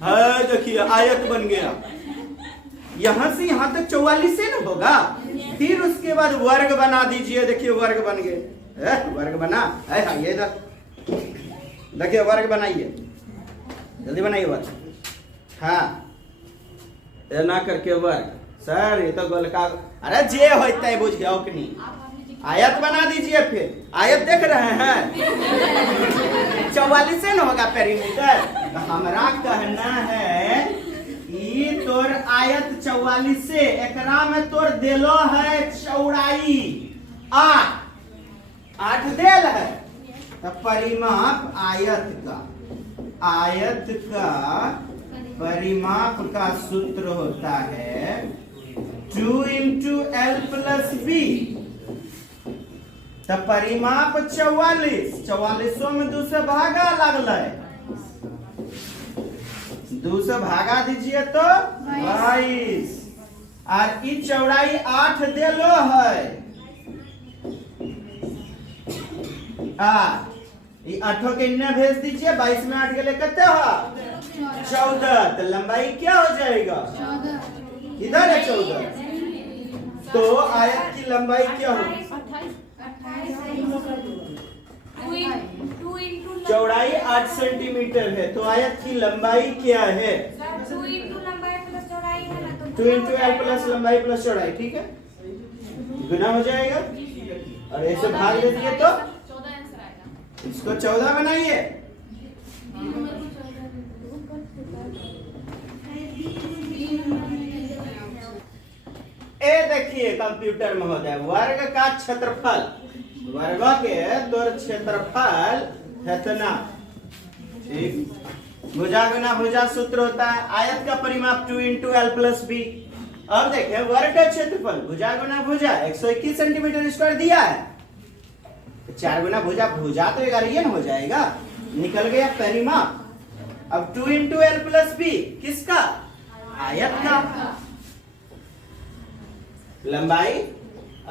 है, देखिए आयत बन गया, यहां से यहां तक 44 से ना होगा। फिर उसके बाद वर्ग बना दीजिए, देखिए वर्ग बन गए, वर्ग बना, ये देखिए वर्ग बनाइए, जल्दी बनाइए वर्ग। हाँ ना करके वर्ग, सर ये तो गोलका, अरे जे होता है बुझ गया कि नहीं, आयत बना दीजिए। फिर आयत देख रहे हैं 44 से न होगा पेरीमीटर। तो हमारा कहना है ई तोर आयत 44 से, एकरा में तोर देलो है चौड़ाई 8 देल है। तो परिमाप आयत का परिमाप का सूत्र होता है 2 × L + B। तो परिमाप 44 में 2 से भागा लगल है, 2 से भागा दीजिए तो 22, और ई चौड़ाई 8 देलो है। ये 8 के इन्ने भेज दीजिए, 22 में 8 के लिए कितने हो 14। तो लंबाई क्या हो जाएगा, इधर है 14। तो आयत की लंबाई क्या होगी, चौड़ाई 8 सेंटीमीटर है, तो आयत की लंबाई क्या है 2 × लंबाई प्लस चौड़ाई है ना, तो 2 × L प्लस लंबाई प्लस चौड़ाई, ठीक है, गुना हो जाएगा। और ऐसे भाग दे दिए तो 14 आंसर आएगा। इसको 14 बनाइए। ए देखिए कंप्यूटर महोदय, वर्ग का क्षेत्रफल, वर्ग के तोर क्षेत्रफल इतना, ठीक, भुजा गुना भुजा सूत्र होता है। आयत का परिमाप 2 × L + B। अब देखें वर्ग का क्षेत्रफल भुजा गुना भुजा 121 सेंटीमीटर स्क्वायर दिया है, 4 गुना भुजा भुजा तो 11 हो जाएगा, निकल गया परिमाप। अब 2 × L + B किसका, आयत का, लंबाई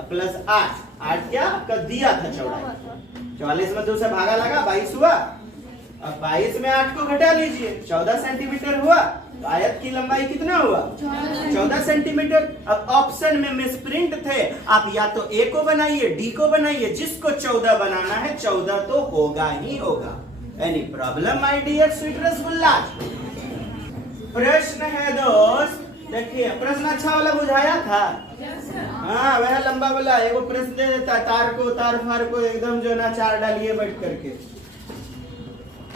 प्लस 8 क्या आपका दिया था चौड़ाई, 44 में 2 से भागा लगा 22 हुआ। अब 22 में 8 को घटा लीजिए, 14 सेंटीमीटर हुआ। तो आयत की लंबाई कितना हुआ 14 सेंटीमीटर। अब ऑप्शन में मिसप्रिंट थे, आप या तो ए को बनाइए डी को बनाइए, जिसको 14 बनाना है 14 तो होगा ही होगा। Any problem my dear sweet rasgulla. प्रश्न है दोस्त, देखिए प्रश्न अच्छा वाला बुझाया था, हाँ वह लंबा वाला एगो प्रश्न दे देता, तार फार को एकदम जो ना 4 डालिए बैठ करके।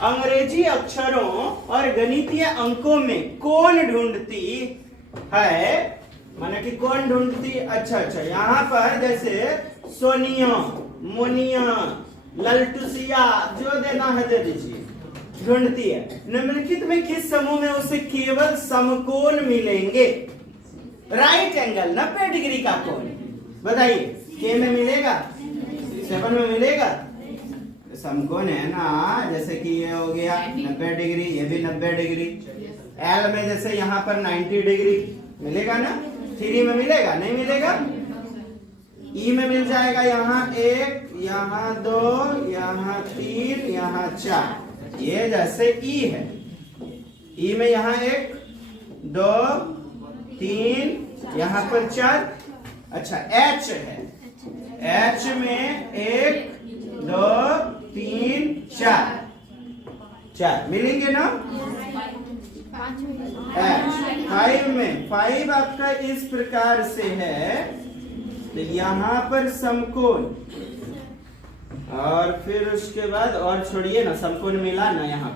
अंग्रेजी अक्षरों और गणितीय अंकों में कौन ढूंढती है, माने कि कौन ढूंढती, अच्छा यहाँ पर जैसे सोनिया, मोनिया, ललटुसिया जो देना है दे दीजिए, ढूंढती है। निम्नलिखित में किस समूह में उसे केवल समकोण मिलेंगे, राइट एंगल 90 डिग्री का कोण, बताइए के में मिलेगा, 7 में मिलेगा, समकोण है ना, जैसे कि ये हो गया 90 डिग्री, ये भी 90 डिग्री। एल में जैसे यहाँ पर 90 डिग्री मिलेगा ना, 3 में मिलेगा, नहीं मिलेगा, ई में मिल जाएगा, यहाँ 1, यहाँ 2, यहाँ 3, यहाँ 4, ये जैसे ई है, ई में यहाँ 1, 2, 3, यहाँ पर 4। अच्छा एच है, एच में 1, 2, 3, 4 मिलेंगे ना। एच 5 में 5 आपका इस प्रकार से है, तो यहाँ पर समकोण, और फिर उसके बाद और छोड़िए ना, समकोण मिला ना यहाँ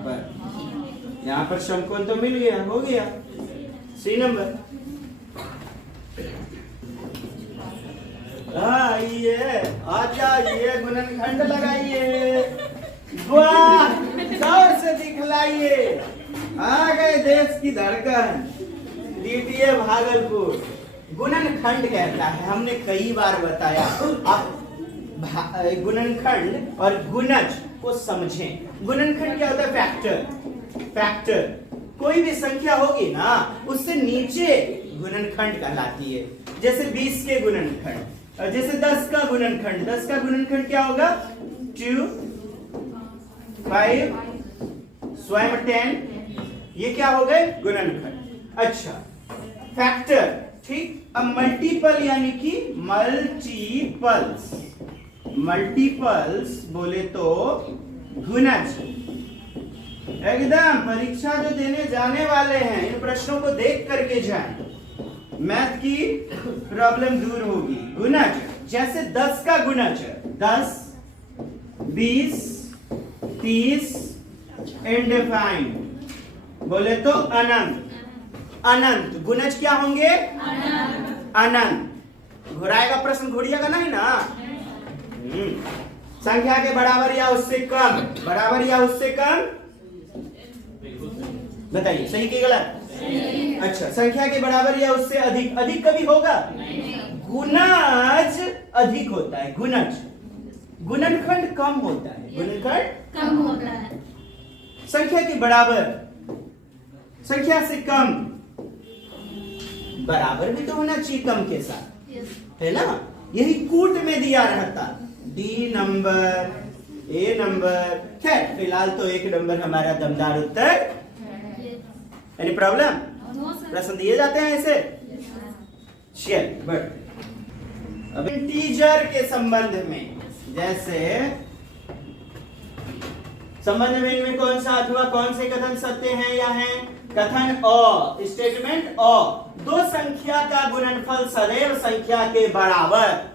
पर समकोण तो मिल गया, हो गया। C number. आइए आ जाइए, गुणनखंड लगाइए, वाह जोर से दिखलाइए। आ गए देश की धड़कन, द्वितीय भागलपुर। गुणनखंड कहता है, हमने कई बार बताया। आप गुणनखंड और गुणज को समझें। गुणनखंड क्या होता है? फैक्टर। कोई भी संख्या होगी ना, उससे नीचे गुणनखंड कहलाती है। जैसे 20 के गुणनखंड, और जैसे 10 का गुणनखंड। 10 का गुणनखंड क्या होगा? 2, 5, स्वयं 10। ये क्या हो गए? गुणनखंड। अच्छा, फैक्टर, ठीक। अब मल्टीपल यानी कि मल्टीपल्स बोले तो गुणज। एकदम परीक्षा जो देने जाने वाले हैं, इन प्रश्नों को देख करके जाएं, मैथ की प्रॉब्लम दूर होगी। गुणज, जैसे 10 का गुणज, 10, 20, 30, इनडिफाइंड बोले तो अनंत। गुणज क्या होंगे? अनंत। घुराएगा प्रश्न, घुड़िएगा नहीं ना। संख्या के बराबर या उससे कम, बताइए सही कि गलत? अच्छा, संख्या के बराबर या उससे अधिक कभी होगा? गुणज अधिक होता है, गुणनखंड कम होता है। संख्या के बराबर, संख्या से कम, बराबर भी तो होना चाहिए कम के साथ, है ना? यही कूट में दिया रहता, डी नंबर, ए नंबर। खैर फिलहाल तो 1 नंबर हमारा दमदार उत्तर। Any problem? प्रश्न दिए जाते हैं ऐसे। चल बट अब इंटीजर के संबंध में, जैसे संबंध में इनमें कौन सा अथवा कौन से कथन सत्य हैं या हैं? कथन अ, स्टेटमेंट अ, दो संख्या का गुणनफल सदैव संख्या के बराबर।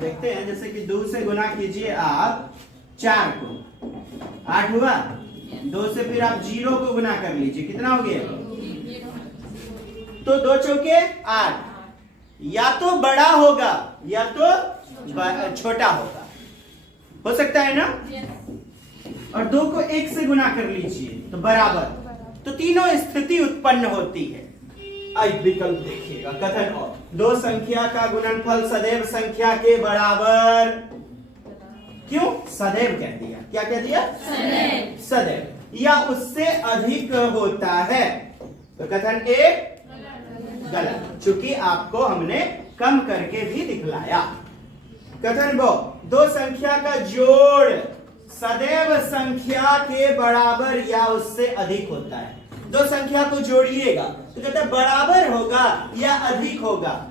देखते हैं, जैसे कि 2 से गुना कीजिए आप 4 को, 8 हुआ। 2 से फिर आप 0 को गुना कर लीजिए, कितना हो गया? तो 2 चौके 8। या तो बड़ा होगा या तो छोटा होगा, हो सकता है ना? और 2 को 1 से गुना कर लीजिए तो बराबर। तो तीनों स्थिति उत्पन्न होती है। अब विकल्प देखिएगा, कथन और, दो संख्या का गुणनफल सदैव संख्या के बराबर। क्यों सदैव कह दिया? क्या कह दिया? सदैव या उससे अधिक होता है। तो कथन ए गलत, चूंकि आपको हमने कम करके भी दिखलाया। कथन बो, दो संख्या का जोड़ सदैव संख्या के बराबर या उससे अधिक होता है। दो संख्या को जोड़िएगा तो कहते हैं बराबर होगा या अधिक होगा।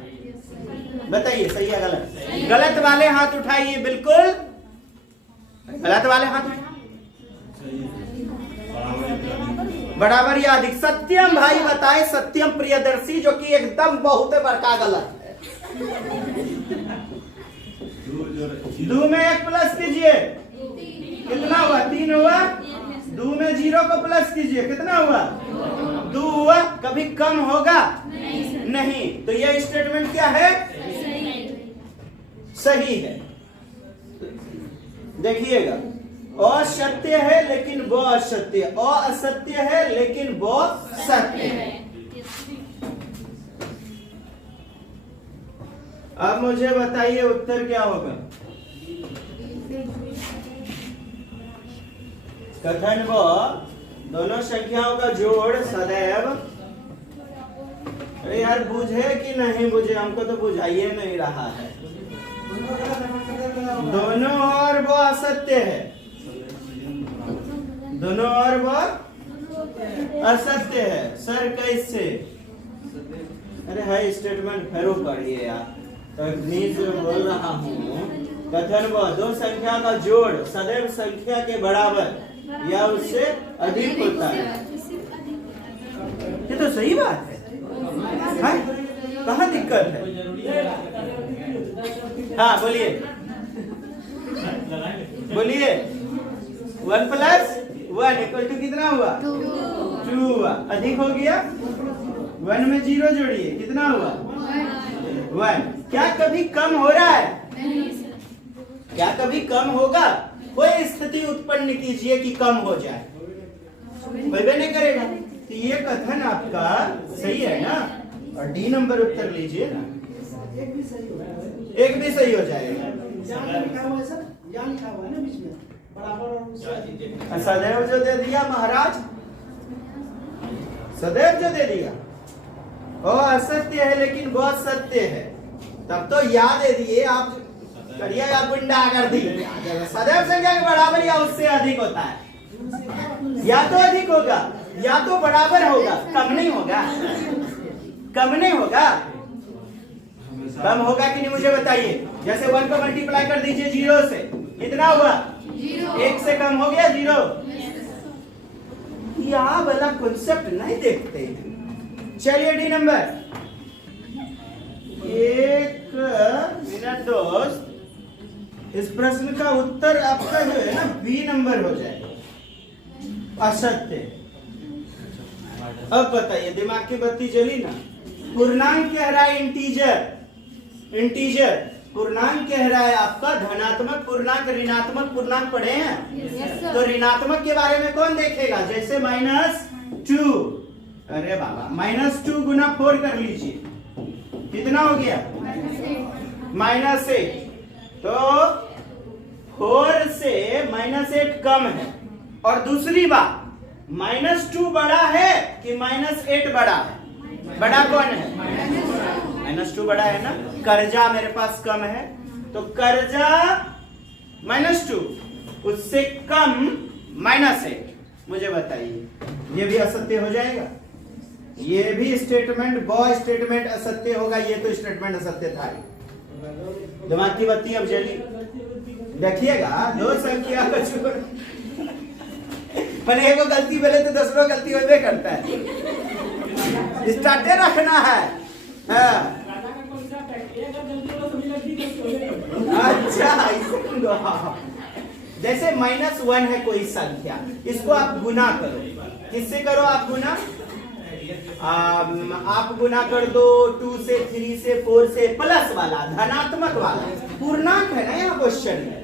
बताइए सही है गलत? गलत वाले हाथ उठाइए, बिल्कुल गलत वाले हाथ उठाइए। बराबर या अधिक। सत्यम भाई बताए, सत्यम प्रियदर्शी, जो कि एकदम बहुत बड़का गलत है। 2 में 1 प्लस कीजिए, कितना हुआ? 3 हुआ। 2 में 0 को प्लस कीजिए, कितना हुआ? 2 हुआ। कभी कम होगा? नहीं। तो यह स्टेटमेंट क्या है? सही है। देखिएगा, असत्य है लेकिन वो असत्य, असत्य है लेकिन वो सत्य है। अब मुझे बताइए उत्तर क्या होगा? कथन वो, दोनों संख्याओं का जोड़ सदैव, अरे यार बुझे कि नहीं बुझे? हमको तो बुझाइए नहीं रहा है। दोनों और वो असत्य है, दोनों और वो असत्य है। सर कैसे? अरे है स्टेटमेंट फेरो पढ़िए यार, तकनीक से बोल रहा हूँ। कथन वो, दो संख्या का जोड़ सदैव संख्या के बराबर या उससे अधिक होता है। ये तो सही बात है। कहाँ दिक्कत है? हाँ बोलिए बोलिए। 1 + 1 = कितना हुआ? 2 हुआ। अधिक हो गया? 1 में 0 जोड़िए, कितना हुआ? 1। क्या कभी कम हो रहा है? क्या कभी कम होगा? कोई स्थिति उत्पन्न कीजिए कि कम हो जाए, कोई नहीं करेगा। तो ये कथन आपका सही है ना, और डी नंबर उत्तर लीजिए ना, एक भी सही होगा। एक भी सही हो जाएगा। यहाँ लिखा हुआ है सर, यहाँ लिखा हुआ है ना बीच में बराबर और उससे- सदैव जो दे दिया महाराज, सदैव जो दे दिया वो असत्य है, लेकिन बहुत सत्य है। तब तो याद दे दिए आप, करिए या गुंडा कर दी। सदैव संख्या के बराबर या उससे अधिक होता है, या तो अधिक होगा या तो बराबर होगा, कम नहीं होगा। कम नहीं होगा, कम होगा कि नहीं मुझे बताइए। जैसे 1 को मल्टीप्लाई कर दीजिए 0 से, कितना हुआ? 1 से कम हो गया 0। यह वाला कॉन्सेप्ट नहीं देखते। चलिए डी नंबर। 1 मिनट दोस्त, इस प्रश्न का उत्तर आपका जो है ना बी नंबर हो जाएगा, असत्य। अब बताइए, दिमाग की बत्ती जली ना। पूर्णांक कह रहा है इंटीजर, इंटीजर पूर्णांक कह रहा है आपका धनात्मक पूर्णांक, ऋणात्मक पूर्णांक पढ़े हैं? तो ऋणात्मक के बारे में कौन देखेगा? जैसे -2, अरे बाबा -2 × 4 कर लीजिए, कितना हो गया? -8। तो 4 से -8 कम है। और दूसरी बात, -2 बड़ा है कि -8 बड़ा है? बड़ा कौन है? -2 बड़ा है ना। कर्जा मेरे पास कम है, तो कर्जा -2, उससे कम -8। मुझे बताइए, ये भी असत्य हो जाएगा? ये भी स्टेटमेंट, बॉय स्टेटमेंट असत्य होगा। ये तो स्टेटमेंट असत्य था। दिमाग की बत्ती अब जली। देखिएगा, 2 संख्या का छोड़ पर एगो गलती बोले तो दूसरो गलती होबे करता है। स्टार्टे रखना है। हाँ। अच्छा, जैसे -1 है कोई संख्या, इसको आप गुना करो। किससे करो आप गुना? आप गुना कर दो 2 से, 3 से, 4 से, प्लस वाला, धनात्मक वाला। पूर्णांक है ना यहाँ क्वेश्चन में,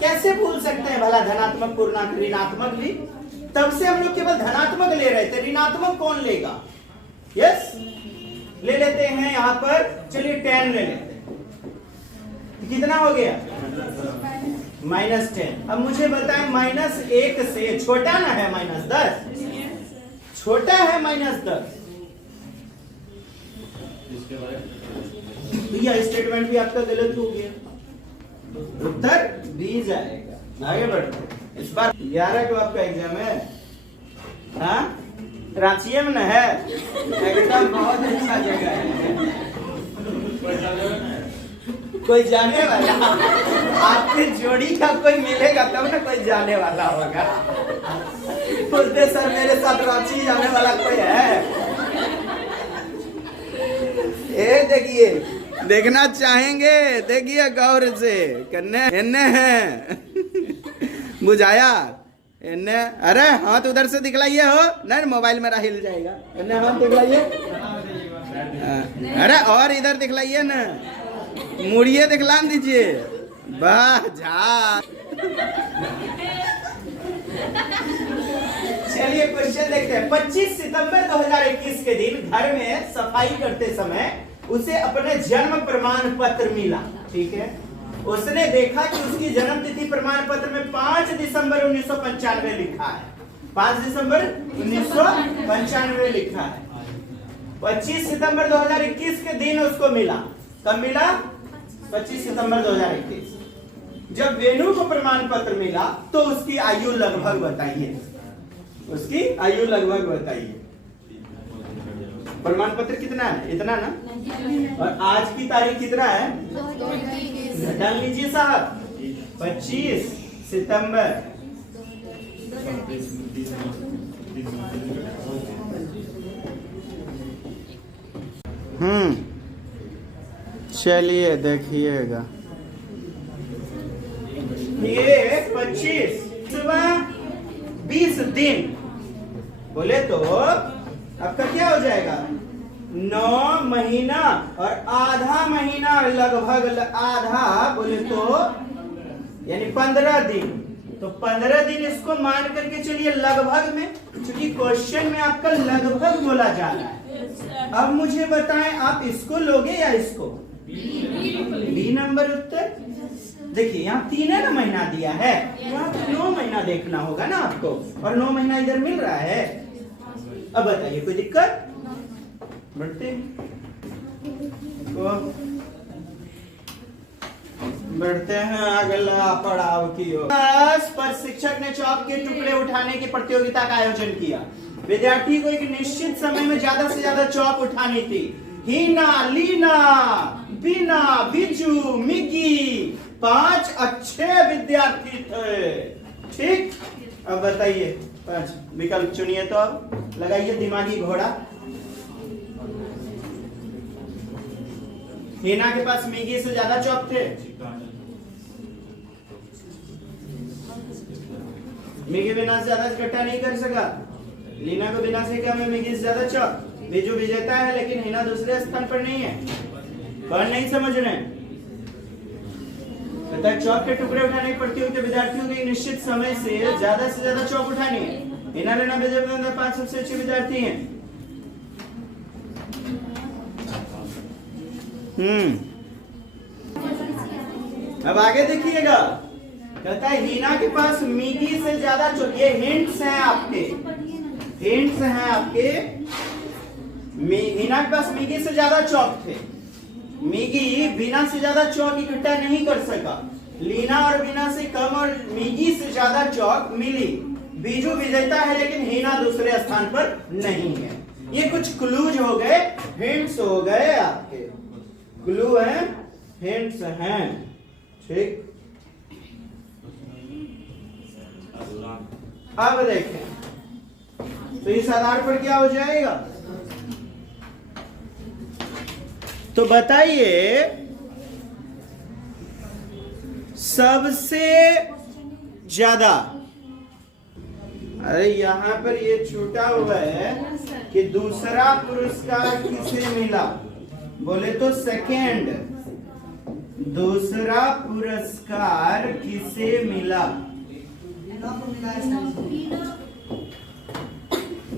कैसे भूल सकते हैं भला धनात्मक पूर्णांक? ऋणात्मक भी। तब से हम लोग केवल धनात्मक ले रहे थे, ऋणात्मक कौन लेगा? यस, ले लेते हैं यहाँ पर। चलिए 10 ले लेते हैं, कितना हो गया? -10। अब मुझे बताएं, -1 से छोटा ना है -10? छोटा है -10। तो यह स्टेटमेंट भी आपका गलत हो गया। उत्तर बी जाएगा। आगे बढ़ते। इस बार 11 को आपका एग्जाम है। हाँ, रांची में न है, एकदम बहुत अच्छा जगह है। कोई जाने वाला आपके जोड़ी का कोई मिलेगा तब ना कोई जाने वाला होगा। बोलते सर मेरे साथ रांची जाने वाला कोई है? ए देखिए, देखना चाहेंगे, देखिए गौर से। कन्ने है बुझाया इन्ने। अरे हाथ उधर से दिखलाइए हो, नहीं मोबाइल मेरा हिल जाएगा। इन्ने हाथ दिखलाइए। अरे और इधर दिखलाइए ना, मुड़िए दिखला दीजिए। वाह जा। चलिए क्वेश्चन देखते हैं। 25 सितंबर 2021 के दिन घर में सफाई करते समय उसे अपने जन्म प्रमाण पत्र मिला। ठीक है, उसने देखा कि उसकी जन्म तिथि प्रमाण पत्र में 5 दिसंबर 1995 लिखा है। 5 दिसंबर 1995 लिखा है। 25 सितंबर 2021 के दिन उसको मिला। कब मिला? 25 सितंबर 2021। जब वेणु को प्रमाण पत्र मिला तो उसकी आयु लगभग बताइए। उसकी आयु लगभग बताइए। प्रमाण पत्र कितना है? इतना ना। और आज की तारीख कितना है? डाल लीजिए साहब, 25 सितंबर। चलिए देखिएगा, ये 25 20 दिन बोले तो आपका क्या हो जाएगा? 9 महीना और आधा महीना, लगभग आधा बोले तो यानी 15 दिन। तो 15 दिन इसको मान करके चलिए लगभग में, क्योंकि क्वेश्चन में आपका लगभग बोला जा रहा है। अब मुझे बताएं आप इसको लोगे या इसको? बी नंबर उत्तर। देखिए यहाँ 3 है ना महीना दिया है, यहाँ 9 महीना देखना होगा ना आपको, और 9 महीना इधर मिल रहा है। अब बताइए कोई दिक्कत? बढ़ते बढ़ते हैं अगला पड़ाव की ओर। पर शिक्षक ने चौक के टुकड़े उठाने की प्रतियोगिता का आयोजन किया। विद्यार्थी को एक निश्चित समय में ज्यादा से ज्यादा चौक उठानी थी। हीना, लीना, बीना, बिजू, मिकी 5 अच्छे विद्यार्थी थे। ठीक, अब बताइए 5 विकल्प चुनिए। तो अब लगाइए दिमागी घोड़ा। हीना के पास मिगी से ज्यादा चौक थे। मिगी बिना से ज्यादा इकट्ठा नहीं कर सका। लीना को बिना से कम है, मिगी से ज्यादा चौक। बिजू विजेता है लेकिन हीना दूसरे स्थान पर नहीं है। कौन नहीं समझ रहे? चौक के टुकड़े उठाने की प्रतियोगिता विद्यार्थियों के निश्चित समय से ज्यादा चौक उठानी है। हीना, लीना, बिजू 5 सबसे अच्छे विद्यार्थी हैं। अब आगे देखिएगा, कहता है हीना के पास मिगी से ज्यादा चौक। ये हिंट्स हैं आपके, हिंट्स हैं आपके। हीना के पास मिगी से ज्यादा चौक थे। मिगी बिना से ज्यादा चौक इकट्ठा नहीं कर सका। लीना और बिना से कम और मिगी से ज्यादा चौक मिली। बीजू विजेता है लेकिन हीना दूसरे स्थान पर नहीं है। ये कुछ क्लूज हो गए, हिंट्स हो गए आपके। क्लू है, हिंट्स हैं। ठीक, अब देखें तो इस आधार पर क्या हो जाएगा? तो बताइए सबसे ज्यादा। अरे यहाँ पर ये छूटा हुआ है कि दूसरा पुरस्कार किसे मिला? बोले तो सेकेंड। दूसरा पुरस्कार किसे मिला?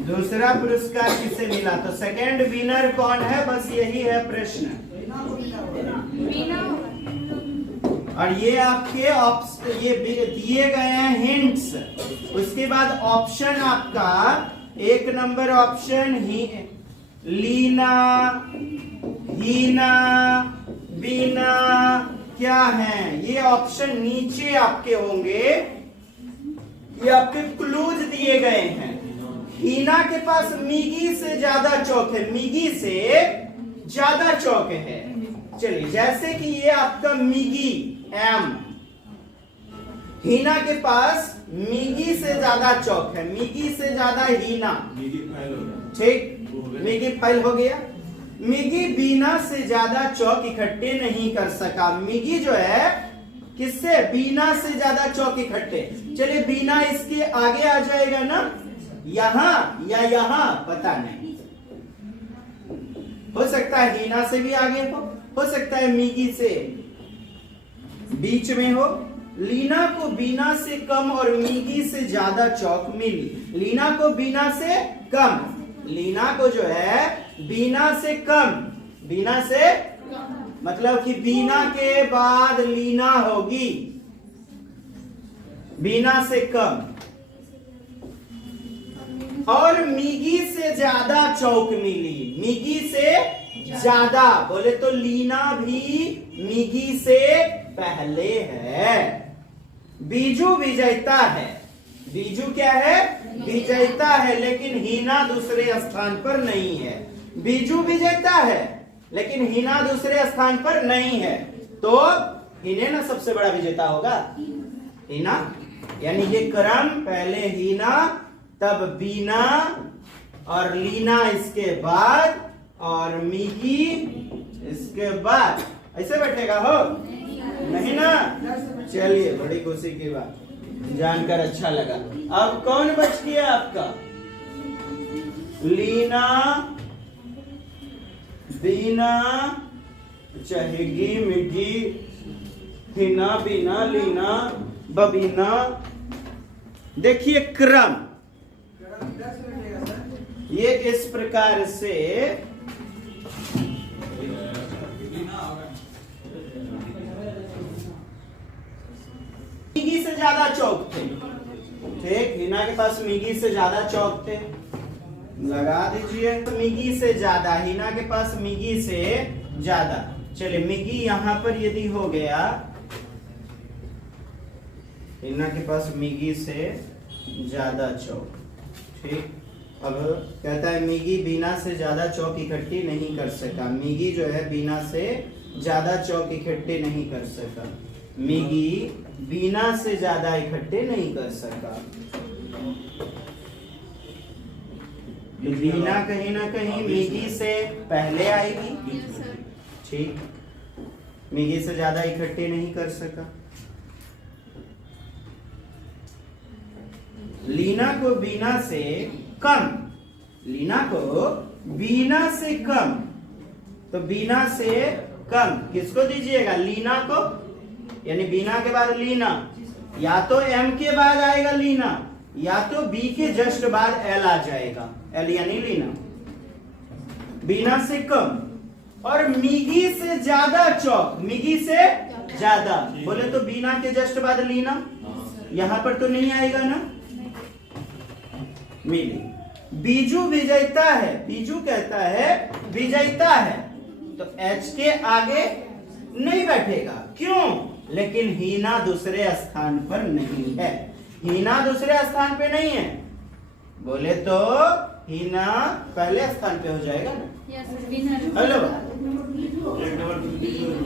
दूसरा पुरस्कार किसे मिला? तो सेकेंड विनर कौन है, बस यही है प्रश्न। और ये आपके ये दिए गए हैं हिंट्स। उसके बाद ऑप्शन आपका 1 नंबर ऑप्शन ही लीना, हीना, बीना क्या है? ये ऑप्शन नीचे आपके होंगे। ये आपके क्लूज दिए गए हैं। हीना के पास मिगी से ज्यादा चौक है, मिगी से ज्यादा चौक है। चलिए जैसे कि ये आपका मिगी एम, हीना के पास मिगी से ज्यादा चौक है, मिगी से ज्यादा हीना। ठीक, मिगी फाइल हो गया। मिगी बीना से ज्यादा चौक इकट्ठे नहीं कर सका। मिगी जो है किससे? बीना से ज्यादा चौक इकट्ठे। चलिए बीना इसके आगे आ जाएगा ना, यहां या यहां, पता नहीं। हो सकता है हीना से भी आगे हो सकता है मिगी से बीच में हो। लीना को बीना से कम और मिगी से ज्यादा चौक मिली। लीना को बीना से कम, लीना को जो है बीना से कम, बीना से मतलब कि बीना के बाद लीना होगी, बीना से कम। और मिगी से ज्यादा चौक मिली, मिगी से ज्यादा। बोले तो लीना भी मिगी से पहले है। बीजू विजेता है। बीजू क्या है? विजेता है, लेकिन हीना दूसरे स्थान पर नहीं है। बीजू विजेता है लेकिन हीना दूसरे स्थान पर नहीं है। तो हीने ना सबसे बड़ा विजेता होगा, हीना। यानी ये क्रम पहले हीना, तब बीना और लीना इसके बाद, और मिगी इसके बाद। ऐसे बैठेगा हो नहीं ना। चलिए बड़ी खुशी की बात, जानकर अच्छा लगा। अब कौन बच गया आपका? लीना, बीना, चहेगी, मिगी, हिना, बीना, लीना, बबीना। देखिए क्रम ये इस प्रकार से मिगी से ज्यादा चौक थे। ठीक, हिना के पास मिगी से ज्यादा चौक थे, लगा दीजिए। मिगी से ज्यादा, हिना के पास मिगी से ज्यादा। चलिए मिगी यहां पर यदि हो गया, हिना के पास मिगी से ज्यादा चौक। ठीक, अब कहता है मिगी बीना से ज्यादा चौक इकट्ठी नहीं कर सका। मिगी जो है बीना से ज्यादा चौक इकट्ठे नहीं कर सका। मिगी बीना से ज्यादा इकट्ठे नहीं कर सका। बीना कहीं ना कहीं मिगी से पहले आएगी। ठीक, मिगी से ज्यादा इकट्ठे नहीं कर सका। लीना को बीना से कम, लीना को बीना से कम, तो बीना से कम किसको दीजिएगा? लीना को, यानी बीना के बाद लीना, या तो एम के बाद आएगा लीना, या तो बी के जस्ट बाद एल आ जाएगा, एल यानी लीना। बीना से कम और मिगी से ज्यादा चौक, मिगी से ज्यादा बोले तो बीना के जस्ट बाद लीना, यहां पर तो नहीं आएगा ना। मिली। बीजू विजेता है, बीजू कहता है विजेता है, तो एच के आगे नहीं बैठेगा। क्यों? लेकिन हीना दूसरे स्थान पर नहीं है। हीना दूसरे स्थान पे नहीं है बोले तो हीना पहले स्थान पे हो जाएगा ना। हेलो,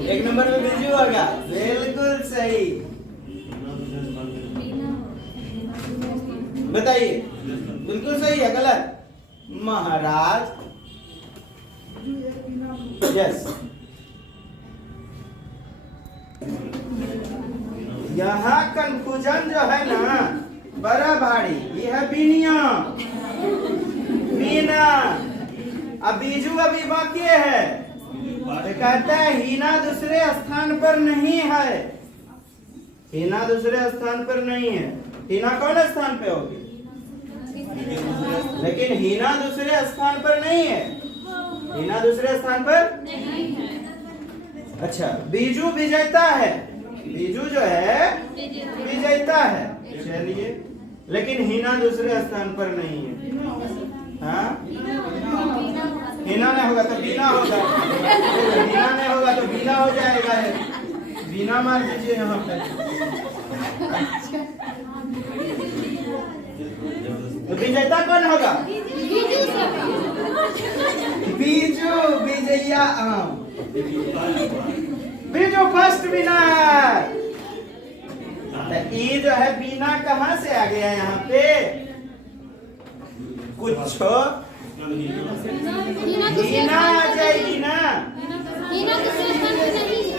एक नंबर में बीजू आ गया, बिल्कुल सही। बताइए बिल्कुल सही है गलत? महाराज यस, यहाँ कंफ्यूजन जो है ना बड़ा भारी, ये है बीनिया, बीना। अब बीजू अभी बाकी है, तो कहता है हीना दूसरे स्थान पर नहीं है। हीना दूसरे स्थान पर नहीं है। हीना कौन स्थान पे होगी? लेकिन हीना दूसरे स्थान पर नहीं है। हीना दूसरे स्थान पर नहीं है। अच्छा, बीजू विजेता है, बीजू जो है विजेता है। चलिए, लेकिन हीना दूसरे स्थान पर नहीं है। हाँ, हीना नहीं होगा तो बीना होगा, हीना नहीं होगा तो बीना हो जाएगा। बीना मार दीजिए यहाँ पे। तो विजेता कौन होगा? बीजू विजया आम, बीजू फर्स्ट विनर। ये जो है बीना कहां से आ गया यहाँ पे? कुछ हीना आ जाएगी ना। हीना दूसरे स्थान पे नहीं है।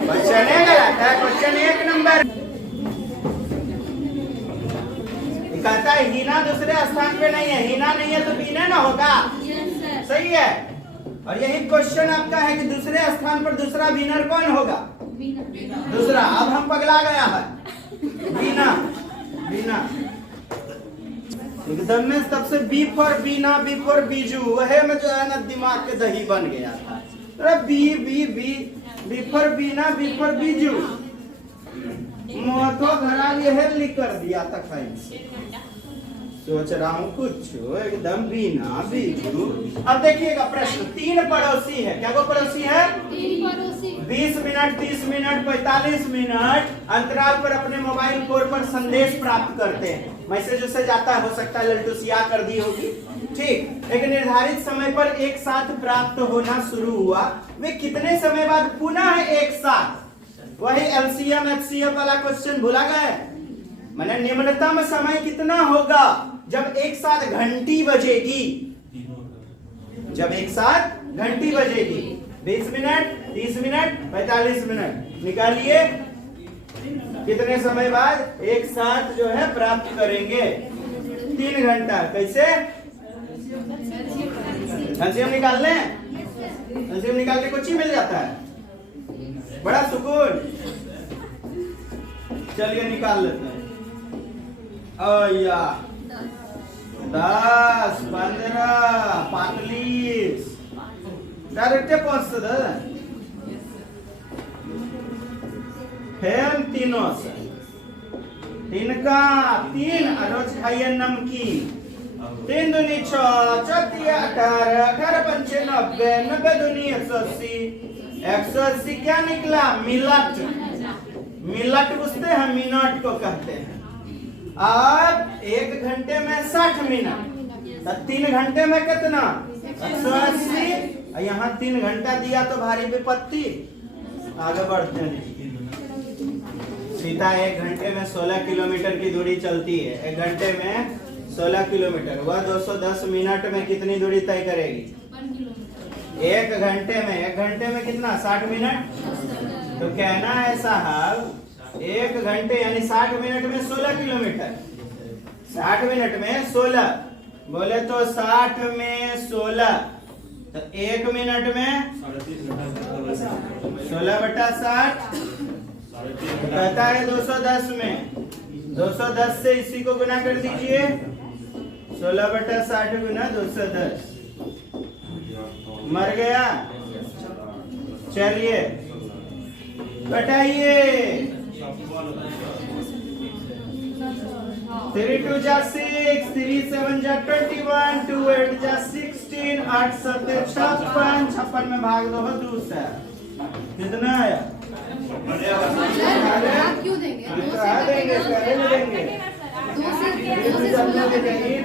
क्वेश्चन गलत है, क्वेश्चन एक नंबर। कहता है हीना दूसरे स्थान पे नहीं है, हीना नहीं है तो बीना ना होगा। सही है। और यही क्वेश्चन आपका है कि दूसरे स्थान पर दूसरा विनर कौन होगा? दूसरा। अब हम पगला गया है, बीना, बीना एकदम में सबसे B for Bina, B for Biju, वह में जो है ना दिमाग के दही बन गया था। B B B, B for Bina, B for Biju, मोहतो घड़ा यह लिख कर दिया था कहीं। सोच रहा हूँ कुछ एकदम बीना बीजू। अब देखिएगा प्रश्न, 3 पड़ोसी है। क्या वो पड़ोसी है? 3 पड़ोसी 20 मिनट, 30 मिनट, 45 मिनट अंतराल पर अपने मोबाइल फोन पर संदेश प्राप्त करते हैं। मैसेज उसे जाता है, हो सकता है ललटूसिया कर दी होगी। ठीक, एक निर्धारित समय पर एक साथ प्राप्त होना शुरू हुआ। वे कितने समय बाद पुनः एक साथ? वही एलसीएम एचसीएफ वाला क्वेश्चन भूला गए। मैंने निम्नतम समय कितना होगा जब एक साथ घंटी बजेगी? जब एक साथ घंटी बजेगी। 20 मिनट, 30 मिनट, 45 मिनट निकालिए कितने समय बाद एक साथ जो है प्राप्त करेंगे। 3 घंटा। कैसे एलसीएम निकाल लें? एलसीएम निकाल के कुछ ही मिल जाता है, बड़ा सुकून। चलिए निकाल लेते हैं। या 10, 15, 45 डायरेक्ट पहुंचते दादा। फिर तीनों से 3 का 3 रोज खाइए नमकीन। 3 दूनी 6, 4 तिया 18, 18 पंचे 90, 90 दूनी 180, 180 क्या निकला? मिनट। मिनट पूछते हैं, मिनट को कहते हैं। अब 1 घंटे में 60 मिनट, तो 3 घंटे में कितना? 180। यहाँ 3 घंटा दिया तो भारी विपत्ति। आगे बढ़ते हैं। सीता 1 घंटे में 16 किलोमीटर की दूरी चलती है। 1 घंटे में 16 किलोमीटर, वह 210 मिनट में कितनी दूरी तय करेगी? 1 घंटे में। 1 घंटे में कितना? 60 मिनट। तो कहना है साहब 1 घंटे यानी 60 मिनट में 16 किलोमीटर। 60 मिनट में 16 बोले तो 60 में 16 तो 1 मिनट में 16/60 कहता है 210 में। 210 से इसी को गुना कर दीजिए। 16/60 गुना 210 मर गया। चलिए घटाइए। 3 2 जा 6, 3 7 जा 21, 2 8 जा 16, 8 7 56, 56 में भाग दो 2 से कितना आया? आप क्यों देंगे?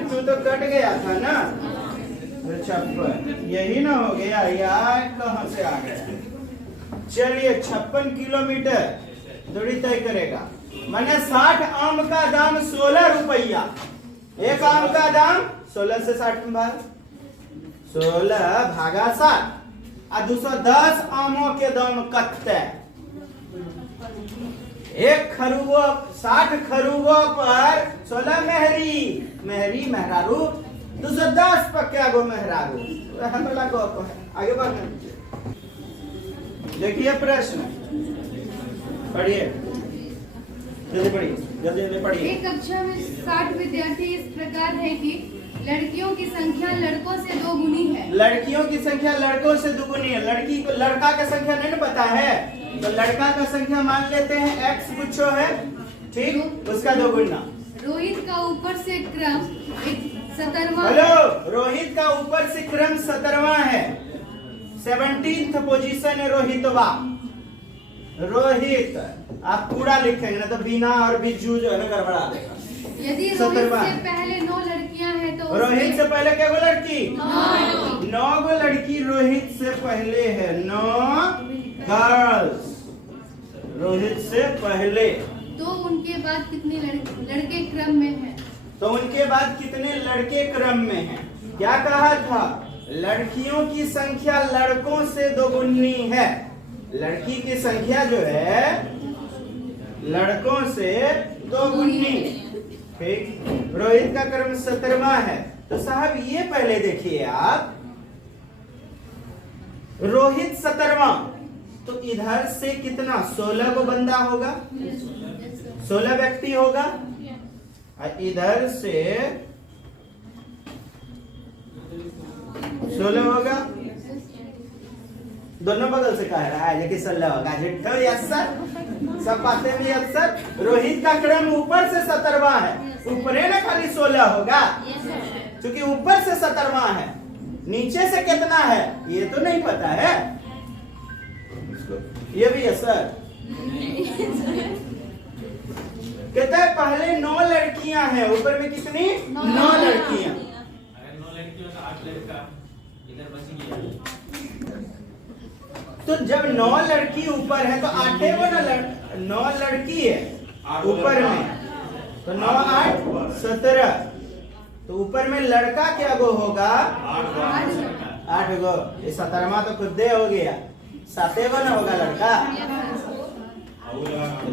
तू तो कट गया था ना। 56 यही ना हो गया यार, कहां से आ गया? चलिए 56 किलोमीटर दूरी तय करेगा। मैंने 60 आम का दाम 16 रुपया। 1 आम का दाम 16 से 60 में भाग 16 भागा 60 और 210 आमों के दाम कत्ते। 1 खरूबो 60 खरूबों पर 16 मेहरी मेहरी मेहरारू 210 पर क्या गो मेहरारू हमला को आगे बढ़ने। देखिए प्रश्न पढ़िए, जल्दी पढ़िए, जल्दी पढ़िए। एक कक्षा में 60 विद्यार्थी इस प्रकार है कि लड़कियों की संख्या लड़कों से 2 गुनी है। लड़कियों की संख्या लड़कों से 2 गुनी है। लड़की को लड़का का संख्या नहीं पता है तो लड़का का संख्या मान लेते हैं x पूछो है, ठीक, उसका 2 गुना। रोहित का ऊपर से क्रम 17वां। हेलो, रोहित का ऊपर से क्रम 17वां है। 17th पोजीशन है रोहितवा। रोहित आप पूरा लिखेंगे ना तो बिना और बिजू जो है ना गड़बड़ा देगा। यदि रोहित से पहले 9 लड़कियां हैं तो रोहित से पहले क्या गो लड़की? 9 गो लड़की रोहित से पहले है। 9 गर्ल्स रोहित से पहले। तो उनके बाद कितने लड़के क्रम में हैं? तो उनके बाद कितने लड़के क्रम में हैं? क्या कहा था? लड़कियों की संख्या लड़कों से 2 गुनी है। लड़की की संख्या जो है लड़कों से 2 गुनी। ठीक, रोहित का क्रम 17वां है। तो साहब ये पहले देखिए आप, रोहित 17वां तो इधर से कितना 16 को बंदा होगा, 16 व्यक्ति होगा और इधर से 16 होगा। दोनों बगल से कह रहा है लेकिन 16 होगा। जिट्ठो यस्सर सब बातें में यस्सर। रोहित का क्रम ऊपर से 17वां है, ऊपरे ना खाली 16 होगा क्योंकि ऊपर से 17वां है। नीचे से कितना है ये तो नहीं पता है। ये भी है सर। कहता है पहले 9 लड़कियां हैं, ऊपर में कितनी? 9 लड़कियां। 9 लड़कियों का 8 लड़का इधर बचेंगे। तो जब 9 लड़की ऊपर है तो 8 वो ना 9 लड़की है ऊपर में तो 9 8 17। तो ऊपर में लड़का क्या गो होगा? 8 गो, ये 17वां तो खुद दे हो गया, 7 गो ना होगा लड़का।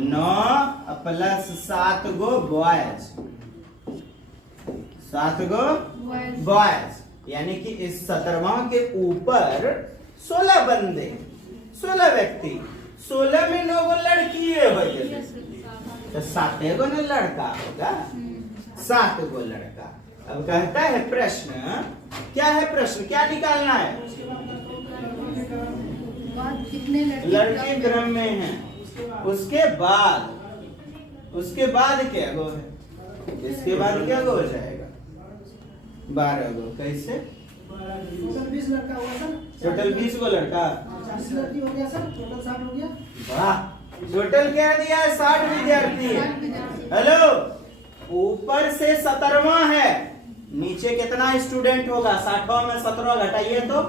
9 प्लस 7 गो बॉयज, 7 गो बॉयज, यानी कि इस 17वां के ऊपर 16 बंदे, 16 व्यक्ति, 16 में 9 गो लड़की है, तो 7 गो ना लड़का होगा, 7 गो लड़का। अब कहता है प्रश्न, क्या है प्रश्न, क्या निकालना है? कितने लड़के क्रम में हैं, उसके बाद क्या गो है, इसके बाद क्या गो हो जाएगा? 12 गो। कैसे? टोटल 20 लड़का हुआ सर। टोटल 20 गो लड़का, 40 लड़की हो गया सर, टोटल 60 हो गया। वाह, टोटल क्या दिया है? 60 विद्यार्थी है। हेलो, ऊपर से 17वां है, नीचे कितना स्टूडेंट होगा? 60 में 17 घटाइए तो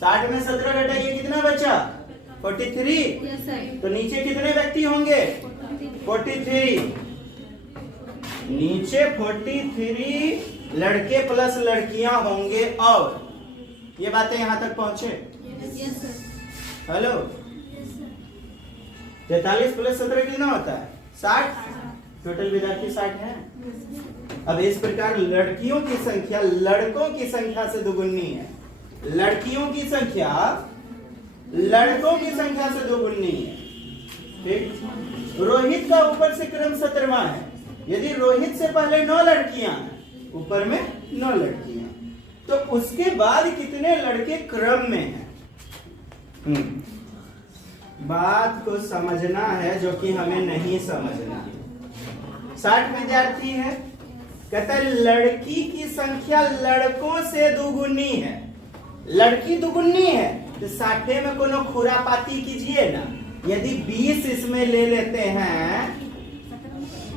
60 में 17 घटाइए कितना बचा? 43। तो नीचे कितने व्यक्ति होंगे? 43। नीचे 43 लड़के प्लस लड़कियां होंगे। और ये बातें यहां तक पहुंचे? हेलो, 43 प्लस 17 कितना होता है? 60। टोटल विद्यार्थी 60 है। अब इस प्रकार लड़कियों की संख्या लड़कों की संख्या से दुगुनी है, लड़कियों की संख्या लड़कों की संख्या से दुगुनी है। ठीक। रोहित का ऊपर से क्रम 17वां है, यदि रोहित से पहले 9 लड़कियां हैं, ऊपर में 9 लड़कियां, तो उसके बाद कितने लड़के क्रम में हैं? बात को समझना है जो कि हमें नहीं समझना। 60 विद्यार्थी है, कहता है लड़की की संख्या लड़कों से दुगुनी है, लड़की दुगुनी है, तो 60 में कोनो खुरापाती कीजिए ना। यदि 20 इसमें ले लेते हैं,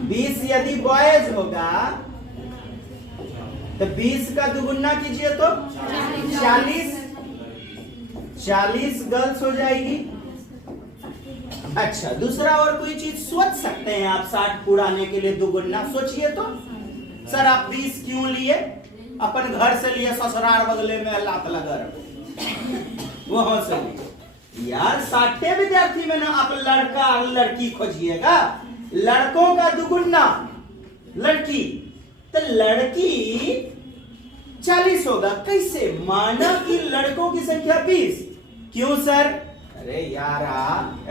20 यदि बॉयज होगा तो 20 का दुगुना कीजिए तो 40 गर्ल्स हो जाएगी। अच्छा, दूसरा और कोई चीज सोच सकते हैं आप? 60 पुराने के लिए दुगुना सोचिए तो। सर आप 20 क्यों लिए? अपन घर से लिए, ससुराल बगले में लात लगा रखो, वहां से लिए। यार 60 विद्यार्थी में ना आप लड़का और लड़की खोजिएगा, लड़कों का दुगुना लड़की, तो लड़की 40 होगा। कैसे? माना कि लड़कों की संख्या 20। क्यों सर? अरे यार,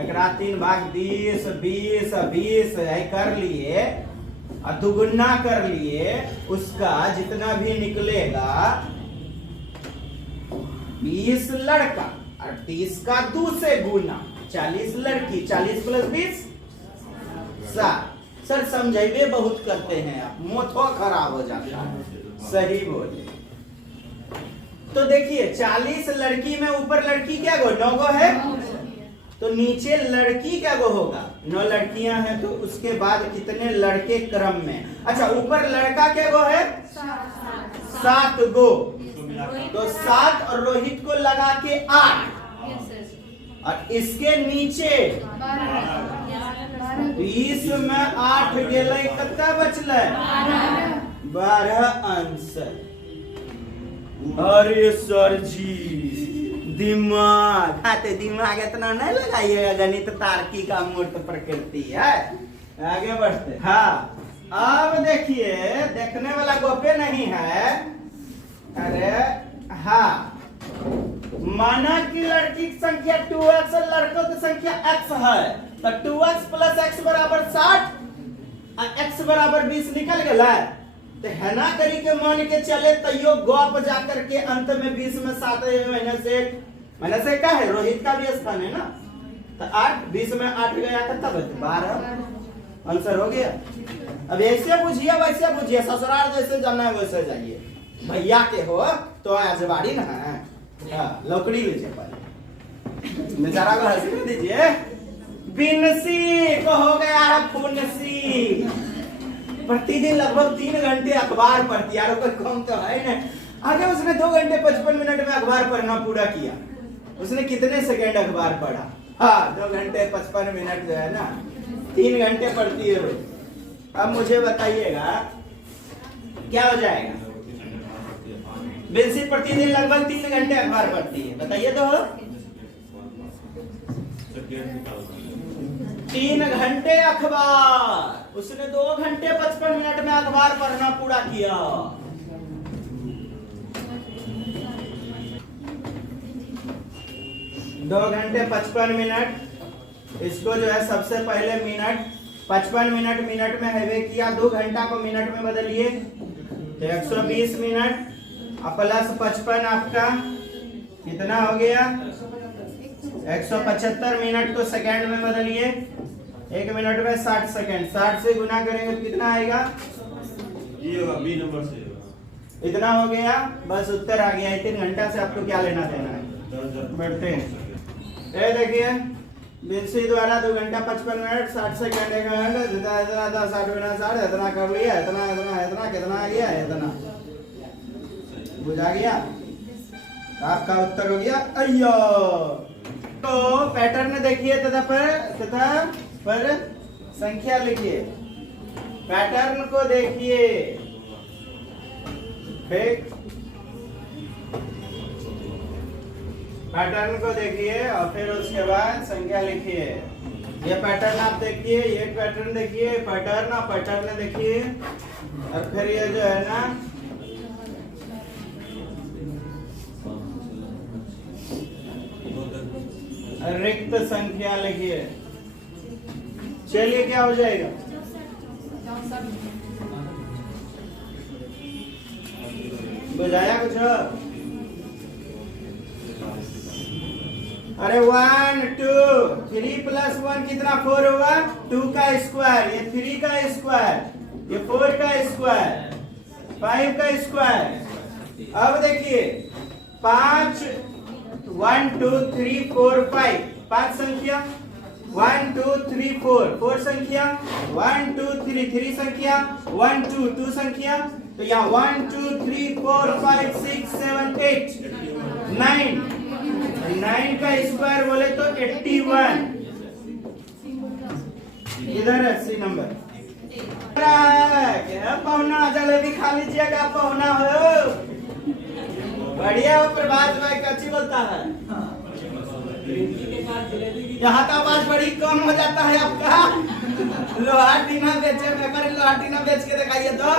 एकरा 3 भाग 20 20 20 है कर लिए और दुगुना कर लिए, उसका जितना भी निकलेगा 20 लड़का और 30 का 2 से गुना 40 लड़की, 40 प्लस 20 60। सर समझाइए बहुत करते हैं आप, मोथो खराब हो जाता है। सही बोले। तो देखिए 40 लड़की में ऊपर लड़की क्या गो? 9 गो है, तो नीचे लड़की क्या गो होगा? 9 लड़कियां हैं, तो उसके बाद कितने लड़के क्रम में? अच्छा, ऊपर लड़का क्या गो है? 7 गो, तो 7 और रोहित को लगा के 8, और इसके नीचे 20 में 8 गेले, कितना बचले? 12 आंसर। अरे सर जी, दिमाग खाते, दिमाग इतना नहीं लगाइएगा, गणित तार्किक का मूर्त प्रकृति है। आगे बढ़ते। हाँ, अब देखिए, देखने वाला गोपे नहीं है। अरे हाँ, माना कि लड़की की संख्या 2x और लड़कों की संख्या x है, तो 2x प्लस x बराबर 60 और x बराबर 20 निकल गया। तो है ना करी के मान के चले, तैयो गप जाकर के अंत में 20 में 7 महीने से क्या है? रोहित का भी स्थान है ना, तो 8 20 में 8 गया, कितना बचे? 12 आंसर हो गया। अब ऐसे बुझिए वैसे बुझिए, ससुराल जैसे जाना है वैसे जाइए। भैया के हो तो आजबाड़ी ना है, लकड़ी लीजिए पहले, बेचारा को हंसी में दीजिए। बिनसी को हो गया है फुनसी। प्रतिदिन लगभग 3 घंटे अखबार पढ़ती, यार कोई कम तो है ना। आगे उसने 2 घंटे 55 मिनट में अखबार पढ़ना पूरा किया। उसने कितने सेकंड अखबार पढ़ा? हाँ, 2 घंटे 55 मिनट जो है ना, 3 घंटे पढ़ती है रोज। अब मुझे बताइएगा क्या हो जाएगा? बेंसी प्रतिदिन लगभग 3 घंटे अखबार पढ़ती है, बताइए तो। 3 घंटे अखबार, उसने 2 घंटे 55 मिनट में अखबार पढ़ना पूरा किया। दो घंटे 55 मिनट, इसको जो है सबसे पहले मिनट 55 मिनट में हैवे किया, 2 घंटा को मिनट में बदलिए तो 120 मिनट प्लस 55 आपका कितना हो गया 175 मिनट को सेकंड में बदलिए, 1 मिनट में 60 सेकंड, 60 से गुना करेंगे तो कितना आएगा, ये होगा बी नंबर से इतना हो गया, बस उत्तर आ गया। 3 घंटा से आपको क्या लेना देना है। बैठते हैं, ये देखिए बिंसी द्वारा 2 घंटा 55 मिनट 60 सेकंड 1 घंटा इतना 60 बिना 60 इतना कर लिया, इतना इतना इतना कितना आ गया, इतना बुझा गया, आपका उत्तर हो गया अयो। तो पैटर्न देखिए तथा पर संख्या लिखिए, पैटर्न को देखिए, पैटर्न को देखिए और फिर उसके बाद संख्या लिखिए। ये पैटर्न आप देखिए, ये पैटर्न देखिए, पैटर्न और पैटर्न देखिए, और फिर ये जो है ना रिक्त संख्या लिखिए। चलिए क्या हो जाएगा, बुझाया कुछ? अरे 1 2 3 + 1 कितना 4 होगा, 2 का स्क्वायर, ये 3 का स्क्वायर, ये 4 का स्क्वायर, 5 का स्क्वायर। अब देखिए 5 1 2 3 4 5, 5 संख्या, 1 2 3 4, 4 संख्या, 1 2 3, 3 संख्या, 1 2 2 संख्या, तो यहाँ 1 2 3 4 5 6 7 8 9, 9 का स्क्वायर बोले तो 81, इधर 80 नंबर। पहुना जलेबी खा लीजिएगा, पहुना हो बढ़िया हो। प्रभात भाई कच्ची बोलता है, यहाँ तो आवाज बड़ी कम हो जाता है आपका। लोहा टीना बेचे में, पर लोहा टीना बेच के दिखाइए तो,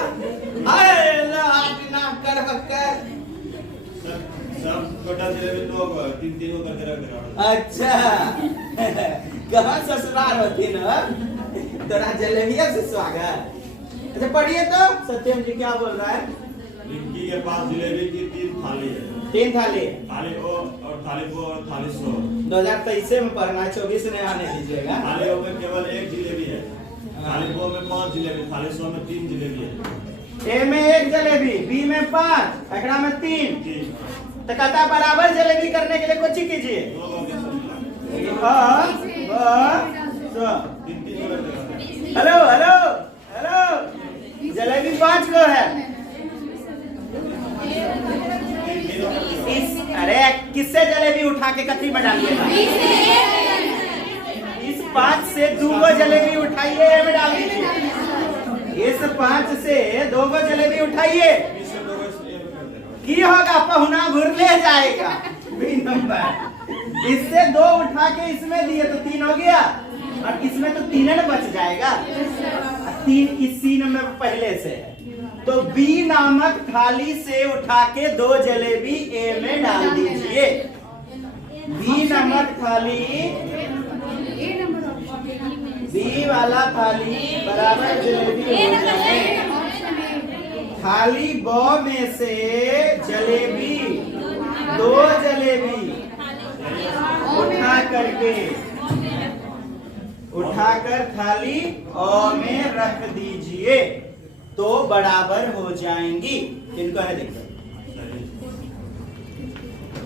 अरे लोहा टीना कर बक्कर सब छोटा जलेबी तो 3 को करके रख दे। अच्छा कहाँ ससुराल होती ना तोरा जलेबिया से स्वागत। अच्छा पढ़िए तो, सत्यम जी क्या बोल रहा है। रिंकी के पास जलेबी की 3 थाली है, 3 थाली, थाली ओ और थाली को और थाली सो। 2023 में पढ़ना है, 24 में आने दीजिएगा। थाली ओ में केवल 1 जलेबी है, थाली बो में 5 जलेबी, थाली सो में 3 जलेबी है। ए में 1 जलेबी, बी में 5, एकड़ा में 3, तो कहता बराबर जलेबी करने के लिए कुछ कीजिए। हेलो हेलो हेलो, जलेबी 5 को है, अरे किससे जलेबी उठा के कथी में डालिएगा, इस 5 से 2 जलेबी उठाइए में डाल दीजिए, इस 5 से 2 जलेबी उठाइए, की होगा पहुना घुर ले जाएगा, बी नंबर। इससे 2 उठा के इसमें दिए तो 3 हो गया, और इसमें तो 3 न बच जाएगा, 3 इसी नंबर पहले से, तो बी नामक थाली से उठा के 2 जलेबी ए में डाल दीजिए। बी नामक थाली, बी वाला थाली बराबर जलेबी हो जाए। थाली बो में से जलेबी 2 जलेबी उठाकर थाली ओ में रख दीजिए तो बराबर हो जाएंगी। इनको है देखो,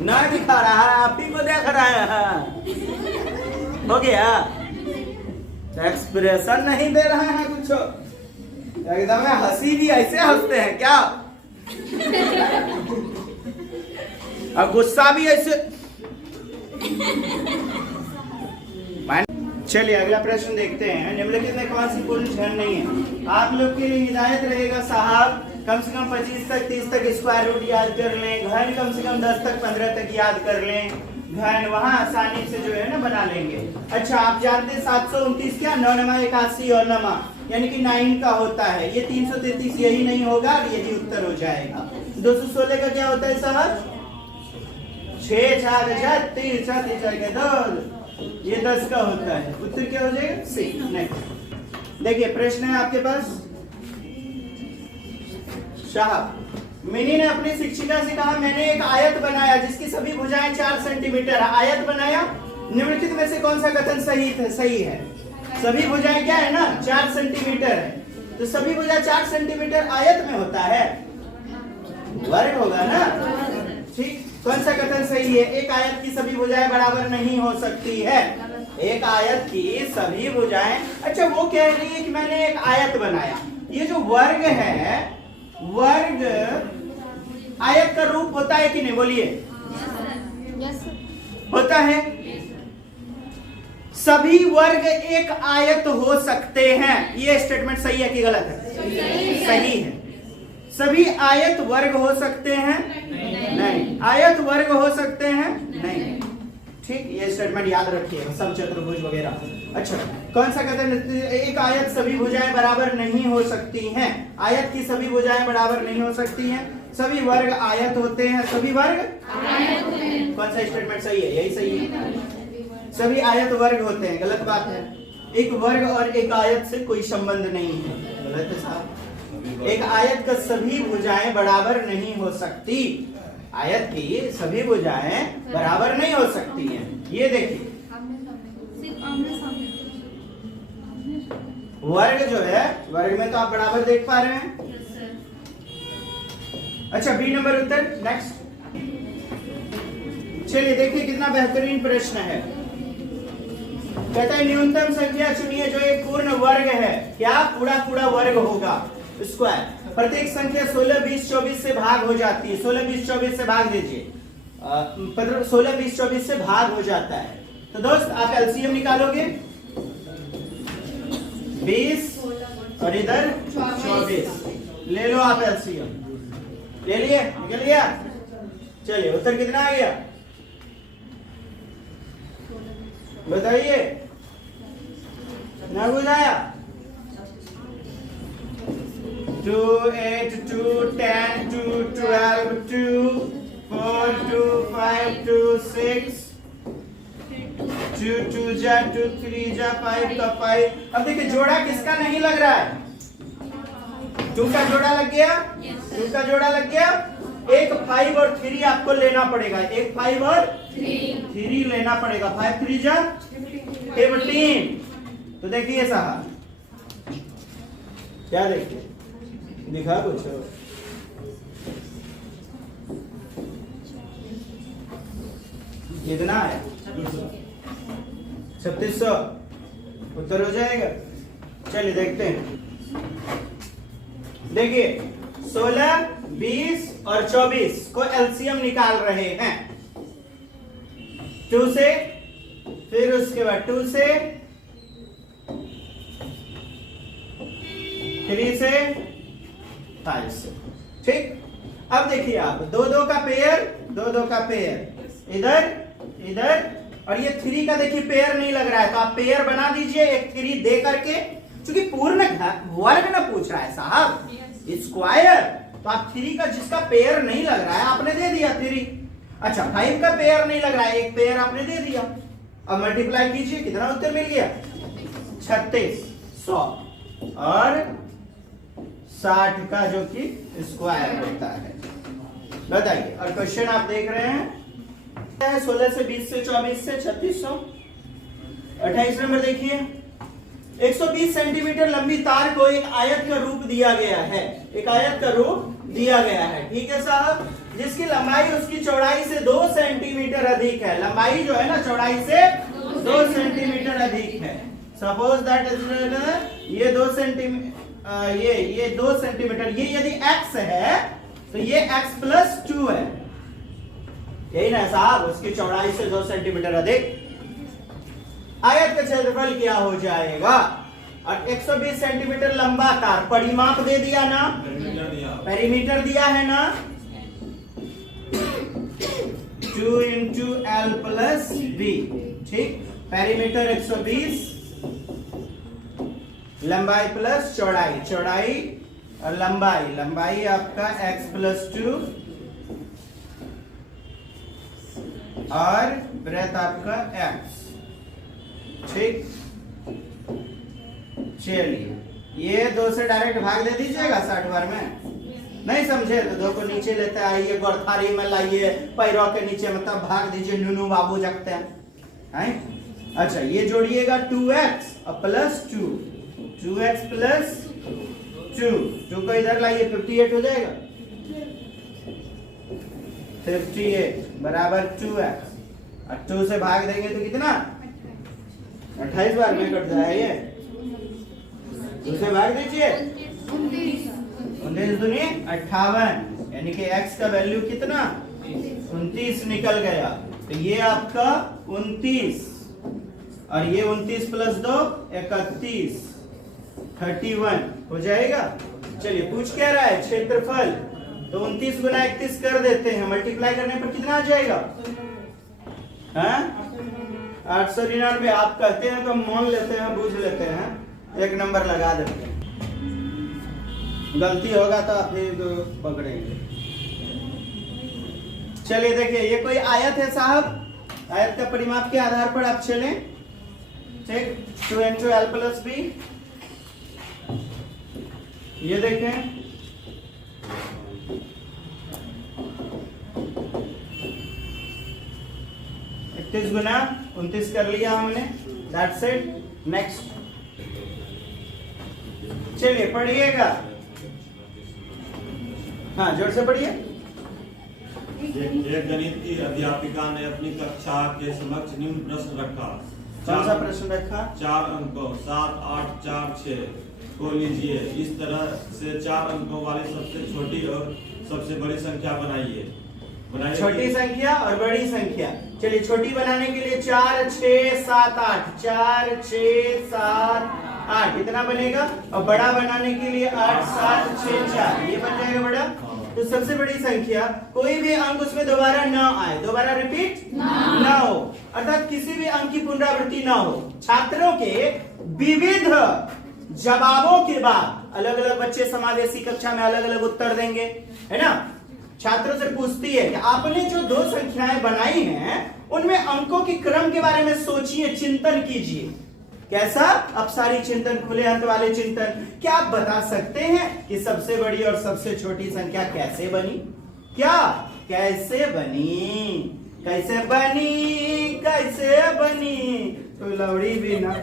ना दिखा रहा है, आप ही को देख रहे हैं, हो गया। एक्सप्रेशन नहीं दे रहे हैं कुछ, एकदम हंसी भी ऐसे हंसते हैं क्या, और गुस्सा भी ऐसे। चलिए अगला प्रश्न देखते हैं। निम्नलिखित में कौन सी पूर्ण क्षण नहीं है। आप लोग के लिए हिदायत रहेगा साहब कम से कम 25 तक 30 तक स्क्वायर रूट याद कर लें, घन कम से कम 10 तक 15 तक याद कर लें, घन वहां आसानी से जो है ना बना लेंगे। अच्छा आप जानते हैं 729 क्या 9 नमा 81 और नमा यानी कि 9 का होता है, ये 333 यही नहीं होगा और यही उत्तर हो जाएगा। 216 का क्या होता है साहब 6 4 36 36 2 ये 10 का होता है, उत्तर क्या हो जाएगा सी। नेक्स्ट देखिए प्रश्न है आपके पास। साहब मिनी ने अपनी शिक्षिका से कहा मैंने एक आयत बनाया जिसकी सभी भुजाएं 4 सेंटीमीटर है। आयत बनाया, निम्नलिखित में से कौन सा कथन सही है? सभी भुजाएं क्या है ना 4 सेंटीमीटर है, तो सभी भुजा 4 सेंटीमीटर आयत में होता है, वर्ग होगा ना। ठीक, कौन सा कथन सही है? एक आयत की सभी भुजाएं बराबर नहीं हो सकती है। एक आयत की सभी भुजाएं, अच्छा वो कह रही है कि मैंने एक आयत बनाया, ये जो वर्ग है वर्ग आयत का रूप होता है कि नहीं बोलिए? होता है। सभी वर्ग एक आयत हो सकते हैं, ये स्टेटमेंट सही है कि गलत है? सही है। सभी आयत वर्ग हो सकते हैं? नहीं। आयत वर्ग हो सकते हैं? नहीं। ठीक, ये स्टेटमेंट याद रखिए, सब चतुर्भुज वगैरह। अच्छा कौन सा कहते हैं एक आयत सभी भुजाएं बराबर नहीं हो सकती हैं? आयत की सभी भुजाएं बराबर नहीं हो सकती हैं। सभी वर्ग आयत होते हैं, सभी वर्ग कौन सा स्टेटमेंट सही है? यही सही है। सभी आयत वर्ग होते हैं, गलत बात है। एक वर्ग और एक आयत से कोई संबंध नहीं है, गलत है साहब। एक आयत का सभी भुजाएं बराबर नहीं हो सकती, आयत की सभी भुजाएं बराबर नहीं हो सकती हैं। ये देखिए वर्ग जो है, वर्ग में तो आप बराबर देख पा रहे हैं। अच्छा बी नंबर उत्तर। नेक्स्ट चलिए देखिए कितना बेहतरीन प्रश्न है। कहता है न्यूनतम संख्या चुनिए जो एक पूर्ण वर्ग है। क्या? पूरा वर्ग होगा, स्क्वायर। प्रत्येक संख्या 16 20 24 से भाग हो जाती है। 16 20 24 से भाग दीजिए, 16 20 24 से भाग हो जाता है। तो दोस्त आप एलसीएम निकालोगे 20 और इधर 24, ले लो आप एलसीएम। ले लिए? निकल गया? चलिए उत्तर कितना आ गया बताइए, ना बुझाया? 2 8 2 10 2 12 2 4 2 5 2 6 2 2 जा 2 3 जा 5 का 5। अब देखिए जोड़ा किसका नहीं लग रहा है? 2 का जोड़ा लग गया, 2 का जोड़ा लग गया। एक 5 और 3 आपको लेना पड़ेगा, एक 5 और 3 लेना पड़ेगा। 5 3 जा 15। तो देखिए साहब क्या देखिए दिखा कुछ कितना है? 3600 उत्तर हो जाएगा। चलिए देखते हैं। देखिए 16 20 और 24 को एलसीएम निकाल रहे हैं। 2 से, फिर उसके बाद 2 से, 3 से, 5 से। ठीक, अब देखिए आप 2 का पेयर, 2 का पेयर इधर इधर, और ये 3 का देखिए पेयर नहीं लग रहा है, तो आप पेयर बना दीजिए एक 3 दे करके, क्योंकि पूर्ण वर्ग ना पूछ रहा है साहब, स्क्वायर। तो आप 3 का जिसका पेयर नहीं लग रहा है आपने दे दिया 3। अच्छा 5 का पेयर नहीं लग रहा है, एक पेयर आपने दे दिया। अब मल्टीप्लाई कीजिए, कितना उत्तर मिल गया? 3600 और 60 का जो कि स्क्वायर होता है। बताइए, और क्वेश्चन आप देख रहे हैं 16 से 20 से 24 से 3600। 28 नंबर देखिए, 120 सेंटीमीटर लंबी तार को एक आयत का रूप दिया गया है, एक आयत का रूप दिया गया है, ठीक है साहब, जिसकी लंबाई उसकी चौड़ाई से 2 सेंटीमीटर अधिक है। लंबाई जो है ना चौड़ाई से 2 सेंटीमीटर अधिक है। सपोज दैट ये 2 सेंटीमीटर, ये 2 सेंटीमीटर, ये यदि x है तो ये x प्लस 2 है, यही ना साहब, उसकी चौड़ाई से 2 सेंटीमीटर अधिक। आयत का क्षेत्रफल क्या हो जाएगा? और 120 सेंटीमीटर लंबा तार, परिमाप दे दिया ना, पेरीमीटर दिया है ना 2 इंटू एल प्लस बी, ठीक। पेरीमीटर 120, लंबाई प्लस चौड़ाई, चौड़ाई और लंबाई, लंबाई आपका x प्लस 2 और ब्रेथ आपका x, ठीक। चलिए ये 2 से डायरेक्ट भाग दे दीजिएगा 60 बार में। नहीं समझे तो 2 को नीचे लेते आइए, गोरथारी में लाइए, पैरों के नीचे मतलब भाग दीजिए, नूनू बाबू जगते हैं। अच्छा ये जोड़िएगा 2x और प्लस 2, 2x प्लस 2 को इधर लाइए, 58 हो जाएगा। 58 बराबर 2x और 2 से भाग देंगे तो कितना 28 बार में कट जाएगा ये। 2 से भाग दीजिए 19 दूनी 58, यानी कि x का वैल्यू कितना 29 निकल गया। तो ये आपका 29 और ये 29 प्लस 2 31, 31 हो जाएगा। चलिए पूछ क्या रहा है क्षेत्रफल, तो 29 गुना 31 कर देते हैं, मल्टीप्लाई करने पर कितना आ जाएगा 899। आप कहते हैं तो मान लेते हैं, बूझ लेते हैं, 1 नंबर लगा देते हैं, गलती होगा तो आप फिर पकड़ेंगे। चलिए देखिए ये कोई आयत है साहब, आयत का परिमाप के आधार पर आप चलें, ठीक। 2 इंटू एल प्लस बी, ये देखें 31 गुना 29 कर लिया हमने, दैट्स इट। नेक्स्ट चलिए पढ़िएगा, हाँ जोर से पढ़िए। एक गणित की अध्यापिका ने अपनी कक्षा के समक्ष निम्न प्रश्न रखा। कौन सा प्रश्न रखा? 4 अंकों 7, 8, 4, 6 को लीजिए। इस तरह से 4 अंकों वाली सबसे छोटी और सबसे बड़ी संख्या बनाइए। छोटी संख्या और बड़ी संख्या, चलिए छोटी बनाने के लिए 4, 6, 7, 8, 4, 6, 7, 8 इतना बनेगा, और बड़ा बनाने के लिए 8, 7, 6, 4 ये बन जाएगा बड़ा। तो सबसे बड़ी संख्या, कोई भी अंक उसमें दोबारा न आए, दोबारा रिपीट न हो, अर्थात किसी भी अंक की पुनरावृत्ति न हो। छात्रों के विविध जवाबों के बाद अलग अलग बच्चे समावेशी कक्षा में अलग अलग उत्तर देंगे, है ना। छात्रों से पूछती है कि आपने जो 2 संख्याएं बनाई हैं उनमें अंकों के क्रम के बारे में सोचिए, चिंतन कीजिए। कैसा? अपसारी चिंतन, खुले अंत वाले चिंतन। क्या आप बता सकते हैं कि सबसे बड़ी और सबसे छोटी संख्या कैसे बनी? क्या कैसे बनी? कैसे बनी? कैसे बनी? तो लौड़ी भी ना,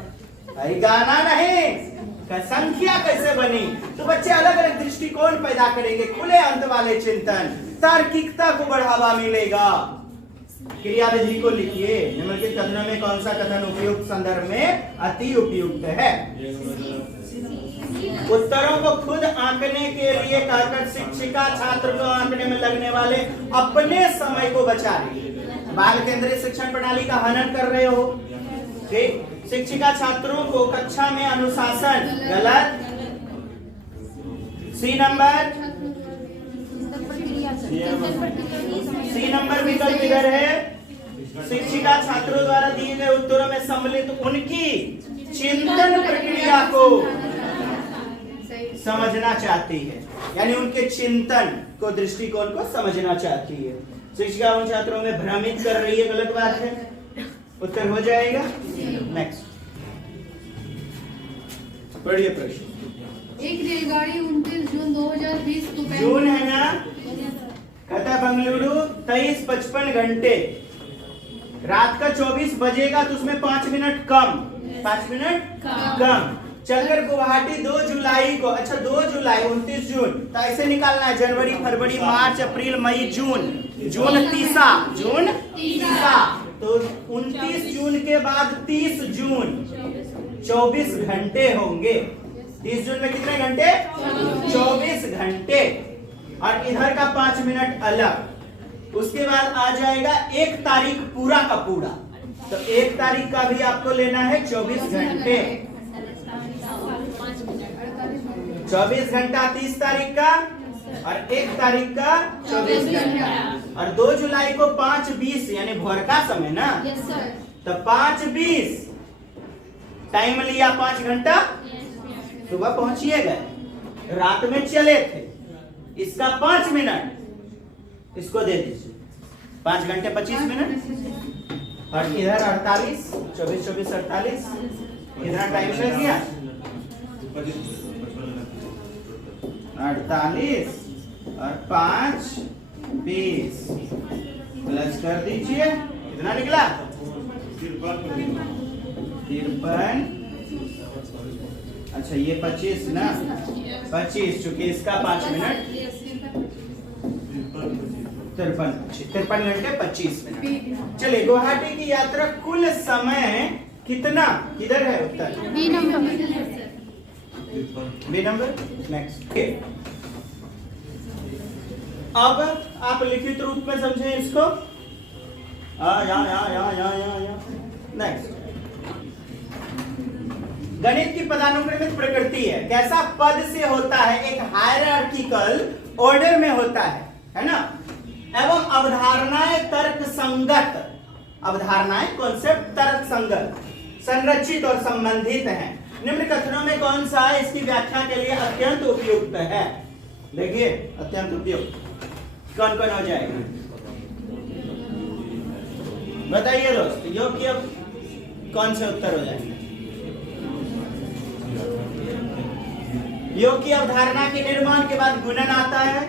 गाना नहीं, संख्या कैसे बनी? तो बच्चे अलग अलग दृष्टिकोण पैदा करेंगे, खुले अंत वाले चिंतन, तार्किकता को बढ़ावा मिलेगा। क्रिया विधि को लिखिए, निम्नलिखित कथनों में कौन सा कथन उपयुक्त संदर्भ में अति उपयुक्त है? उत्तरों को खुद आंकने के लिए कहकर शिक्षिका छात्र को आंकने में लगने वाले अपने समय को बचा रही है। बाल केंद्रित शिक्षण प्रणाली का हनन कर रहे हो, ठीक। शिक्षिका छात्रों को कक्षा में अनुशासन, गलत। सी नंबर विकल्प इधर है। शिक्षिका छात्रों द्वारा दिए गए उत्तरों में सम्मिलित उनकी चिंतन प्रक्रिया को समझना चाहती है, यानी उनके चिंतन को, दृष्टिकोण को समझना चाहती है। शिक्षिका उन छात्रों में भ्रमित कर रही है, गलत बात है, उत्तर हो जाएगा। नेक्स्ट पढ़िए प्रश्न। एक रेलगाड़ी 29 जून 2020 को जून है ना, कहता बंगलुरु 23:55 घंटे, रात का 24 बजेगा तो उसमें 5 मिनट कम, 5 मिनट कम चलकर गुवाहाटी 2 जुलाई को, अच्छा 2 जुलाई 29 जून, तो ऐसे निकालना है जनवरी, फरवरी, मार्च, अप्रैल, मई, जून, जून तीसा, तो 29 जून के बाद 30 जून 24 घंटे होंगे। 30 जून में कितने घंटे? 24 घंटे, और इधर का 5 मिनट अलग। उसके बाद आ जाएगा 1 तारीख पूरा का पूरा, तो 1 तारीख का भी आपको लेना है 24 घंटे, 24 घंटा 30 तारीख का, और 1 तारीख का 24 घंटा, और 2 जुलाई को 5:20 यानी भोर का समय ना, यस सर। तो 5:20 टाइम लिया 5 घंटा, सुबह पहुंचिए गए, रात में चले थे, इसका 5 मिनट इसको दे दीजिए, 5 घंटे 25 मिनट, और इधर 48, 24 24 48, कितना टाइम लग गया? 48 और 5 20 प्लस कर दीजिए, कितना निकला? 53। अच्छा ये 25 ना, 25 चूंकि इसका 5 मिनट, 53 घंटे 25 मिनट। चलिए, गुवाहाटी की यात्रा कुल समय कितना, किधर है उत्तर? B number. B number. Next. अब आप लिखित रूप में समझें इसको। या नेक्स्ट। गणित की पदानुक्रमित प्रकृति है, कैसा पद से होता है, एक हायरार्किकल ऑर्डर में होता है ना, एवं अवधारणाएं तर्क संगत, अवधारणाएं कॉन्सेप्ट तर्क संगत, संरचित और संबंधित हैं। निम्न कथनों में कौन सा इसकी व्याख्या के लिए अत्यंत उपयुक्त है? देखिए, अत्यंत उपयुक्त कौन कौन हो जाएगा, बताइए दोस्त। योग्य कौन से उत्तर हो जाएंगे? योग की अवधारणा के निर्माण के बाद गुणन आता है।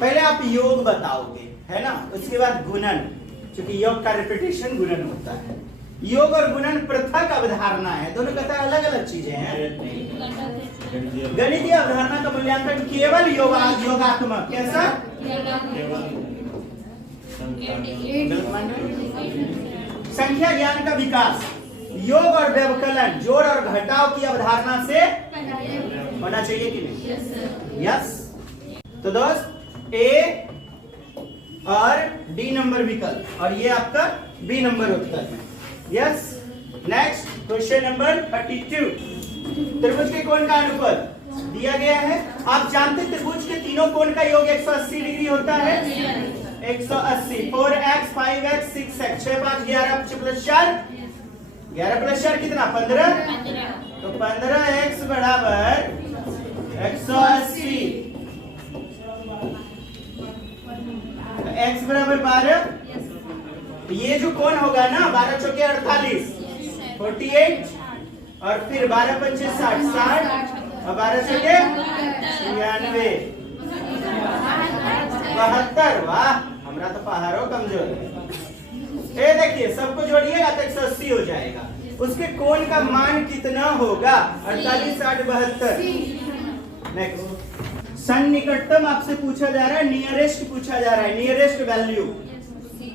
पहले आप योग बताओगे, है ना, उसके बाद गुणन, क्योंकि योग का रिपीटेशन गुणन होता है। योग और गुणन पृथक अवधारणा है, दोनों कहता है अलग अलग चीजें हैं। गणितीय अवधारणा का मूल्यांकन केवल योगात्मक, कैसा? संख्या ज्ञान का विकास योग और व्यवकलन, जोड़ और घटाव की अवधारणा से होना चाहिए कि नहीं? यस। तो दोस्त ए और डी नंबर विकल्प, और ये आपका बी नंबर उत्तर है। यस। Next question number 32। त्रिभुज के कोण का अनुपात दिया गया है। आप जानते हैं त्रिभुज के तीनों कोण का योग 180 डिग्री होता है। 180, 4x 5x 6x 6 5 11 plus 4, 11 plus 4 कितना? 15। तो 15x बराबर 180, x बराबर 12। ये जो कोण होगा ना, 12 चौके 48, 48, और फिर 12 पंचे 60, 60 और 12 चौके 96, 72। वाह, हमरा तो पहाड़ों कमजोर है। ये देखिए, सबको जोड़िएगा तो 180 हो जाएगा। उसके कोण का मान कितना होगा? 48, 60, 72। नेक्स्ट। सन्निकटतम आपसे पूछा जा रहा है, नियरेस्ट पूछा जा रहा है, नियरेस्ट वैल्यू।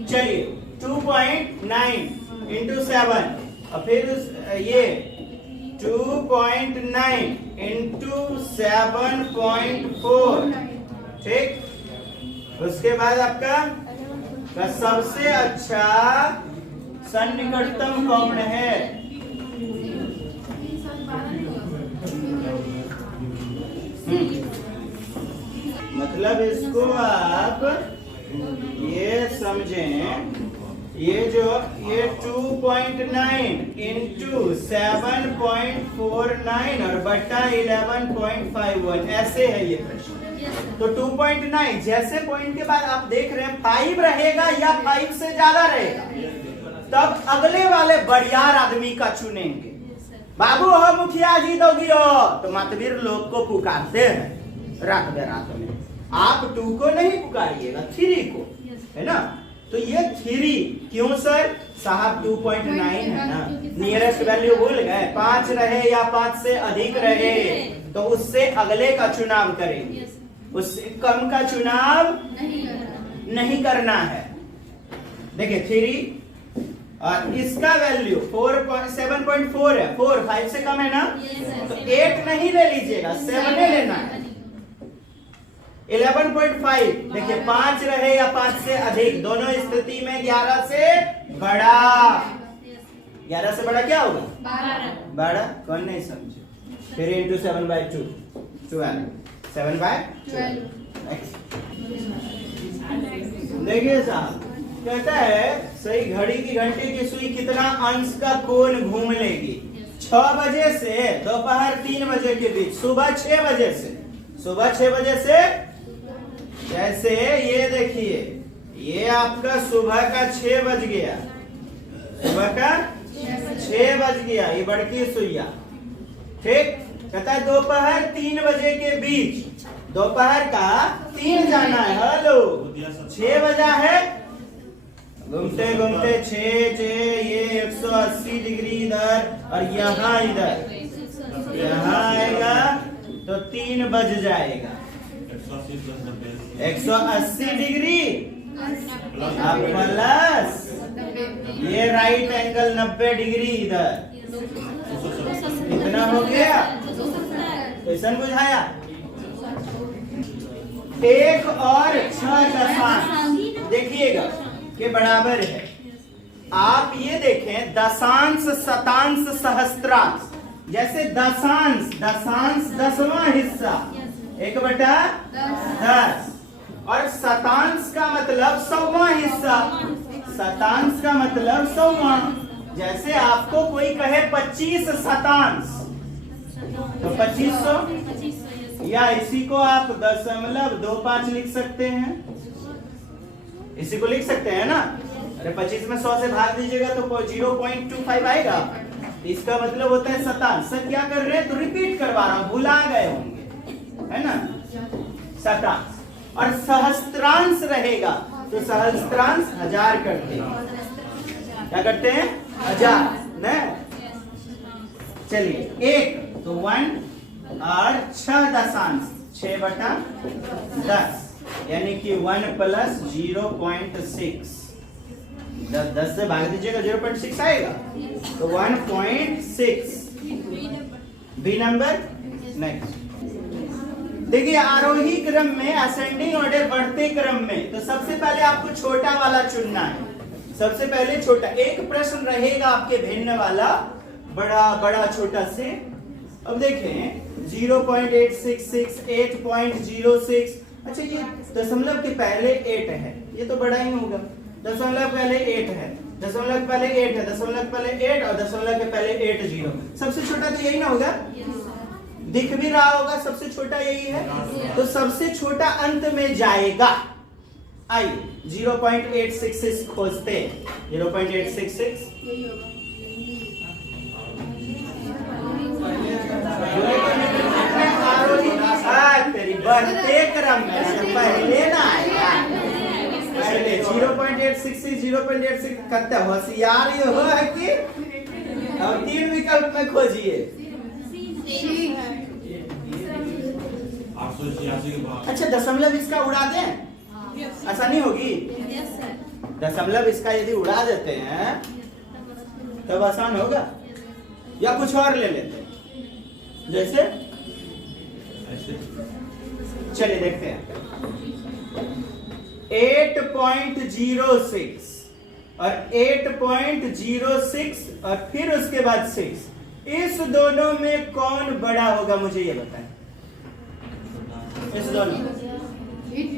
चलिए, 2.9 into 7, और फिर ये 2.9 into 7.4, ठीक। उसके बाद आपका सबसे अच्छा सन्निकटतम कौन है? मतलब इसको आप ये समझें, ये 2.9 into 7.49 और बटा 11.51, ऐसे है ये प्रश्न। तो 2.9 जैसे पॉइंट के बाद आप देख रहे हैं 5 रहेगा या 5 से ज्यादा रहेगा, तब अगले वाले बड़ियार आदमी का चुनेंगे। बाबू हो मुखिया जी दोगी हो, तो मतवीर लोग को पुकारते हैं रात बेरात में। आप 2 को नहीं पुकारिएगा, 3 को, है ना। तो ये 3 क्यों सर? साहब 2.9 है ना, नियरेस्ट वैल्यू भूल गए, 5 रहे या 5 से अधिक रहे तो उससे अगले का चुनाव करेंगे, उससे कम का चुनाव नहीं करना है। देखिए 3 और इसका वैल्यू 7.4 है, 4 5 से कम है ना, तो 8 नहीं ले लीजिएगा, 7 लेना है। 11.5 देखिए 5 रहे या 5 से अधिक, दोनों स्थिति में 11 से बड़ा। 11 से बड़ा क्या होगा? 12। कौन नहीं समझे? फिर इंटू 7/2, 12। 7/12। देखिए साहब, कहता है सही घड़ी की घंटे की सुई कितना अंश का कोण घूम लेगी? 6 बजे से दोपहर 3 बजे के बीच, सुबह 6 बजे से, सुबह 6 बजे से, जैसे ये देखिए, ये आपका सुबह का 6 बज गया, सुबह का 6 बज गया, ये बड़की सुइया, ठीक। कहता है दोपहर 3 बजे के बीच, दोपहर का 3 जाना है, हेलो 6 बजा है, घूमते घूमते 6 ये 180 डिग्री इधर और यहाँ इधर, यहाँ आएगा तो 3 बज जाएगा, 180 डिग्री अब प्लस ये राइट एंगल 90 डिग्री इधर, कितना हो गया? कैसन बुझाया? 1 और 6 दशांश देखिएगा के बराबर है। आप ये देखें दशांश, शतांश, सहस्त्रांश, जैसे दशांश, दशांश 10वां हिस्सा 1/10 और शतांश का मतलब 100वां हिस्सा, शतांश का मतलब 100वां। जैसे आपको कोई कहे 25 शतांश तो 2500, या इसी को आप 0.25 लिख सकते हैं, इसी को लिख सकते हैं ना। अरे 25 में 100 से भाग दीजिएगा तो 0.25 आएगा, इसका मतलब होता है शतांश। सर क्या कर रहे हैं? तो रिपीट करवा रहा हूं, भुला गए होंगे, है ना, शतांश। और सहस्त्रांश रहेगा तो सहस्त्रांश 1000 करते हैं, क्या करते हैं? 1000 न। चलिए 1 तो 1 और 6 दशांश 6/10, यानी कि 1 + 0.6, 10 से भाग दीजिएगा 0.6 आएगा, तो 1.6 बी नंबर। नेक्स्ट देखिए, आरोही क्रम में, असेंडिंग ऑर्डर, बढ़ते क्रम में, तो सबसे पहले आपको छोटा वाला चुनना है, सबसे पहले छोटा। एक प्रश्न रहेगा आपके भिन्न वाला, बड़ा बड़ा छोटा से। अब देखें 0.866, 8.06, अच्छा ये दशमलव के पहले 8 है, ये तो बड़ा ही होगा, दशमलव पहले 8 है, दशमलव पहले 8 है, दशमलव पहले 8 और दशमलव के पहले 80, सबसे छोटा तो यही ना होगा, दिख भी रहा होगा सबसे छोटा यही है, तो सबसे छोटा अंत में जाएगा। आइए 0.866 खोजते हैं, 0.866 तेरी बढ़ते क्रम में पहले ना आएगा, पहले 0.866, 0.86 करते होशियार ये हो है कि अब 3 विकल्प में खोजिए। 886 के बाद अच्छा दशमलव इसका उड़ा दें, आसानी होगी। दशमलव इसका यदि उड़ा देते हैं तब आसान होगा, या कुछ और ले लेते हैं, जैसे चलिए देखते हैं 8.06 और 8.06 और फिर उसके बाद 6, इस दोनों में कौन बड़ा होगा? मुझे ये बताएं, इस दोनों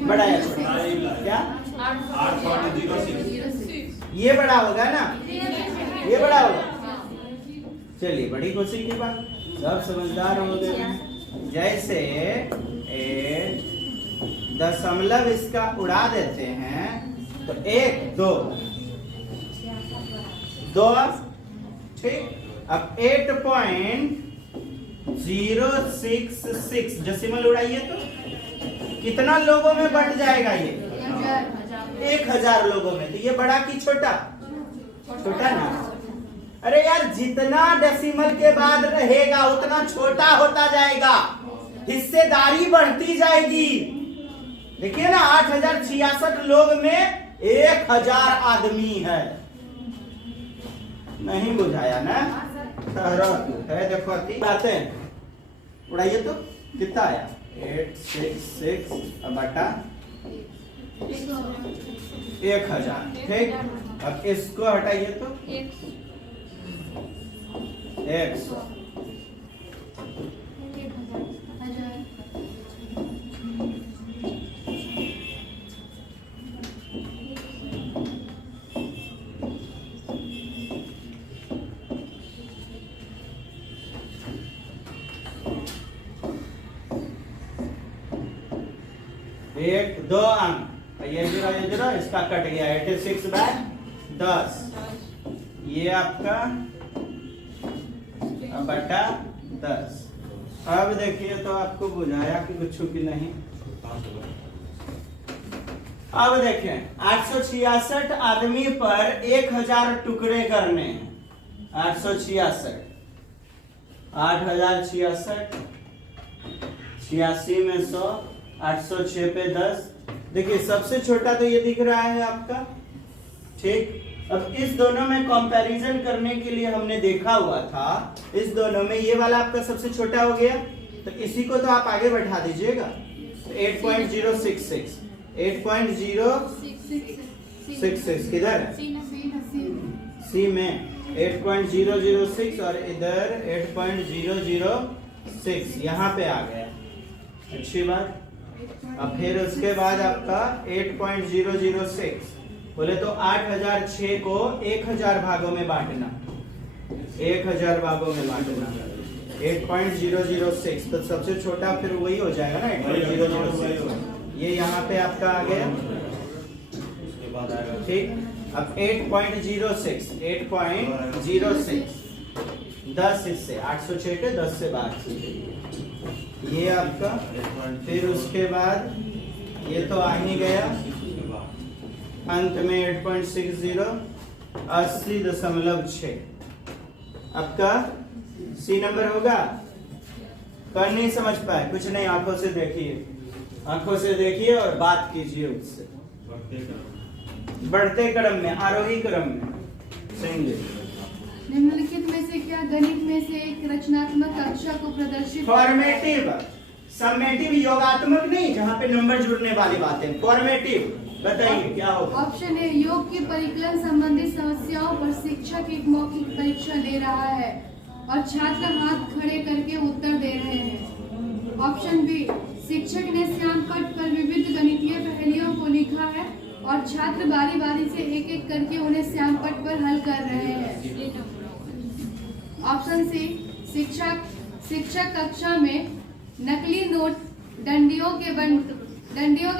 बड़ा या छोटा? क्या 8.06 ये बड़ा होगा ना, ये बड़ा होगा। चलिए बड़ी खुशी की बात, सब समझदार हो गए। जैसे दशमलव इसका उड़ा देते हैं तो 1 2 2, ठीक। अब 8.066 डेसिमल उड़ाइए तो कितना लोगों में बढ़ जाएगा? ये 1000 लोगों में। तो ये बड़ा कि छोटा? छोटा ना। अरे यार जितना डेसिमल के बाद रहेगा उतना छोटा होता जाएगा, हिस्सेदारी बढ़ती जाएगी। देखिए ना 8066 लोग में 1000 आदमी है। नहीं बुझाया ना? है देखो बातें उड़ाइए तो कितना आया? 866 बटा 1000, ठीक। अब इसको हटाइए तो 100। एक 2 अंक, ये 0 इसका कट गया 86/10, ये आपका बटा 10। अब देखिए तो आपको बुझाया कि कुछ की नहीं। अब देखें 866 आदमी पर 1000 टुकड़े करने हैं। 866 8066 86 में 100 806 पे 10। देखिए सबसे छोटा तो ये दिख रहा है आपका, ठीक। अब इस दोनों में कंपैरिजन करने के लिए हमने देखा हुआ था, इस दोनों में ये वाला आपका सबसे छोटा हो गया, तो इसी को तो आप आगे बढ़ा दीजिएगा। 8.066 8.066 किधर है? सी में 8.006 और इधर 8.006 यहाँ पे आ गया, अच्छी बात। अब फिर उसके बाद आपका 8.006 बोले तो 8006 को 1000 भागों में बांटना, 1000 भागों में बांटना 8.006, तो सबसे छोटा फिर वही हो जाएगा ना 8.006, ये यहाँ पे आपका आ गया, उसके बाद आएगा ठीक। अब 8.06 10 हिस्से 806 के 10 से बात कीजिए, ये आपका। फिर उसके बाद ये तो आ ही गया, अंत में 8.60 80.6 आपका सी नंबर होगा। पर नहीं समझ पाए कुछ नहीं, आंखों से देखिए, आंखों से देखिए और बात कीजिए उससे। बढ़ते क्रम में, आरोही क्रम में समझे। निम्नलिखित में से क्या गणित में से एक रचनात्मक कक्षा को प्रदर्शित फॉर्मेटिव, समेटिव, योगात्मक नहीं, जहाँ पे नंबर जुड़ने वाली बातें। फॉर्मेटिव बताइए क्या होगा? ऑप्शन ए, योग के परिकलन संबंधित समस्याओं पर शिक्षक एक मौखिक परीक्षा ले रहा है और छात्र हाथ खड़े करके उत्तर दे रहे हैं। ऑप्शन बी, शिक्षक ने श्यामपट्ट पर विविध गणितीय पहेलियों को लिखा है और छात्र बारी बारी से एक एक करके उन्हें श्यामपट्ट पर हल कर रहे हैं। ऑप्शन सी, शिक्षक कक्षा में नकली नोट डंडियों के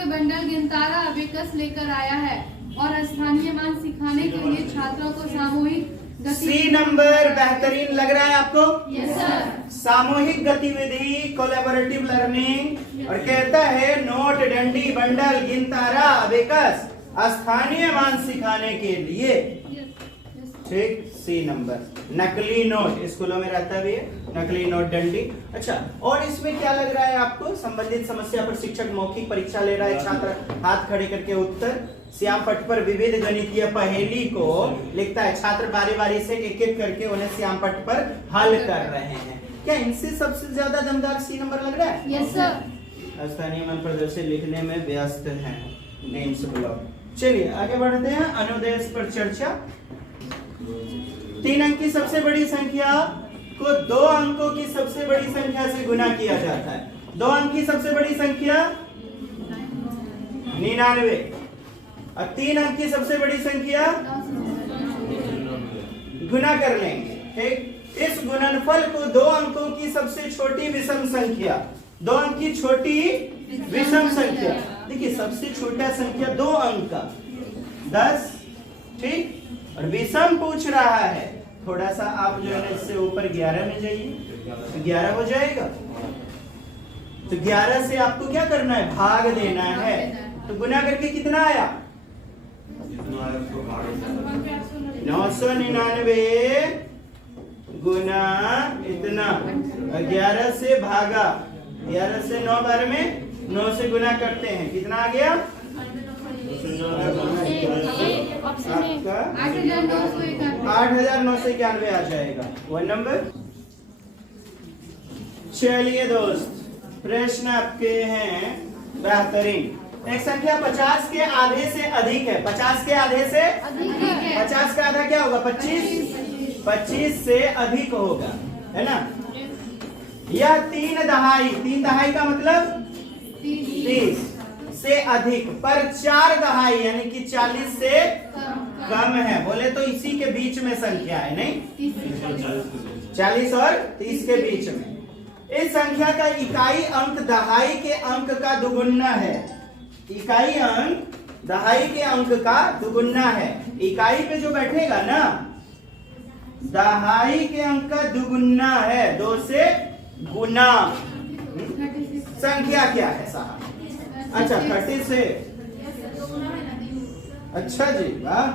बंडल गिनतारा अबेकस लेकर आया है और स्थानीय मान सिखाने के लिए छात्रों को सामूहिक सी नंबर बेहतरीन लग रहा है आपको? Yes sir. सामूहिक गतिविधि, कोलैबोरेटिव लर्निंग, और कहता है नोट, डंडी, बंडल, गिनतारा, अबेकस स्थानीय मान सिखाने के लिए, ठीक। सी नंबर नकली नोट स्कूलों में रहता भी है, नकली नोट, डंडी। अच्छा, और इसमें क्या लग रहा है आपको? संबंधित समस्या पर शिक्षक मौखिक परीक्षा ले रहा है, छात्र हाथ खड़े करके उत्तर, श्यामपट्ट पर विविध गणितीय पहेली को लिखता है, छात्र बारी बारी से एक एक करके उन्हें श्यामपट्ट पर हल कर रहे हैं। क्या इनसे सबसे ज्यादा दमदार सी नंबर लग रहा है? Yes sir. स्थानीय मान प्रदर्शित लिखने में व्यस्त है मेंस ब्लॉक। चलिए आगे बढ़ते हैं, अनुदेश पर चर्चा। 3 अंक की सबसे बड़ी संख्या को 2 अंकों की सबसे बड़ी संख्या से गुना किया जाता है। 2 अंक की सबसे बड़ी संख्या 99, और 3 अंक की सबसे बड़ी संख्या गुना कर लेंगे, ठीक। इस गुणनफल को 2 अंकों की सबसे छोटी विषम संख्या, 2 अंक की छोटी विषम संख्या, देखिए सबसे छोटा संख्या 2 अंक का 10, ठीक। और विषम पूछ रहा है, थोड़ा सा आप जो है ना इससे ऊपर 11 में जाइए, 11 हो जाएगा। तो 11 से आपको क्या करना है? भाग देना है। तो गुना करके कितना आया? 999 गुना इतना, 11 से भागा, 11 से 9 बार में 9 से गुना करते हैं, कितना आ गया? आपका 8991 आ जाएगा, 1 नंबर। चलिए दोस्त, प्रश्न आपके हैं बेहतरीन। एक संख्या 50 के आधे से अधिक है, 50 के आधे से अधिक है। 50 का आधा क्या होगा? 25, 25 से अधिक होगा, है ना। यह 3 दहाई, 3 दहाई का मतलब 30 से अधिक, पर 4 दहाई यानी कि 40 से कम है। बोले तो इसी के बीच में संख्या है, नहीं 40 और 30 के बीच में। इस संख्या का इकाई अंक दहाई के अंक का दुगुना है। इकाई अंक दहाई के अंक का दुगुना है। इकाई पे जो बैठेगा ना, दहाई के अंक का दुगुना है, 2 से गुना। संख्या क्या है साहब? अच्छा 30 से। अच्छा जी, वाह।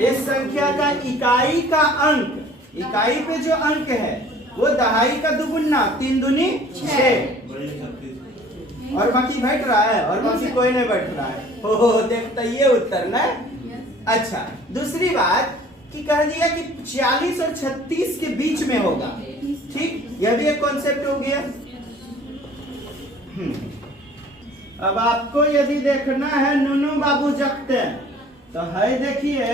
इस संख्या का इकाई का अंक, इकाई पे जो अंक है वो दहाई का दुगुना, 3 दूनी 6। बड़ी 36। और बाकी बैठ रहा है, और बाकी कोई नहीं बैठ रहा है। हो देखता ये उत्तर ना। अच्छा, दूसरी बात कि कह दिया कि 40 और 36 के बीच में होगा। ठीक, यह भी एक कॉन्सेप्ट हो गया। अब आपको यदि देखना है नुनू बाबू जगते, तो है देखिए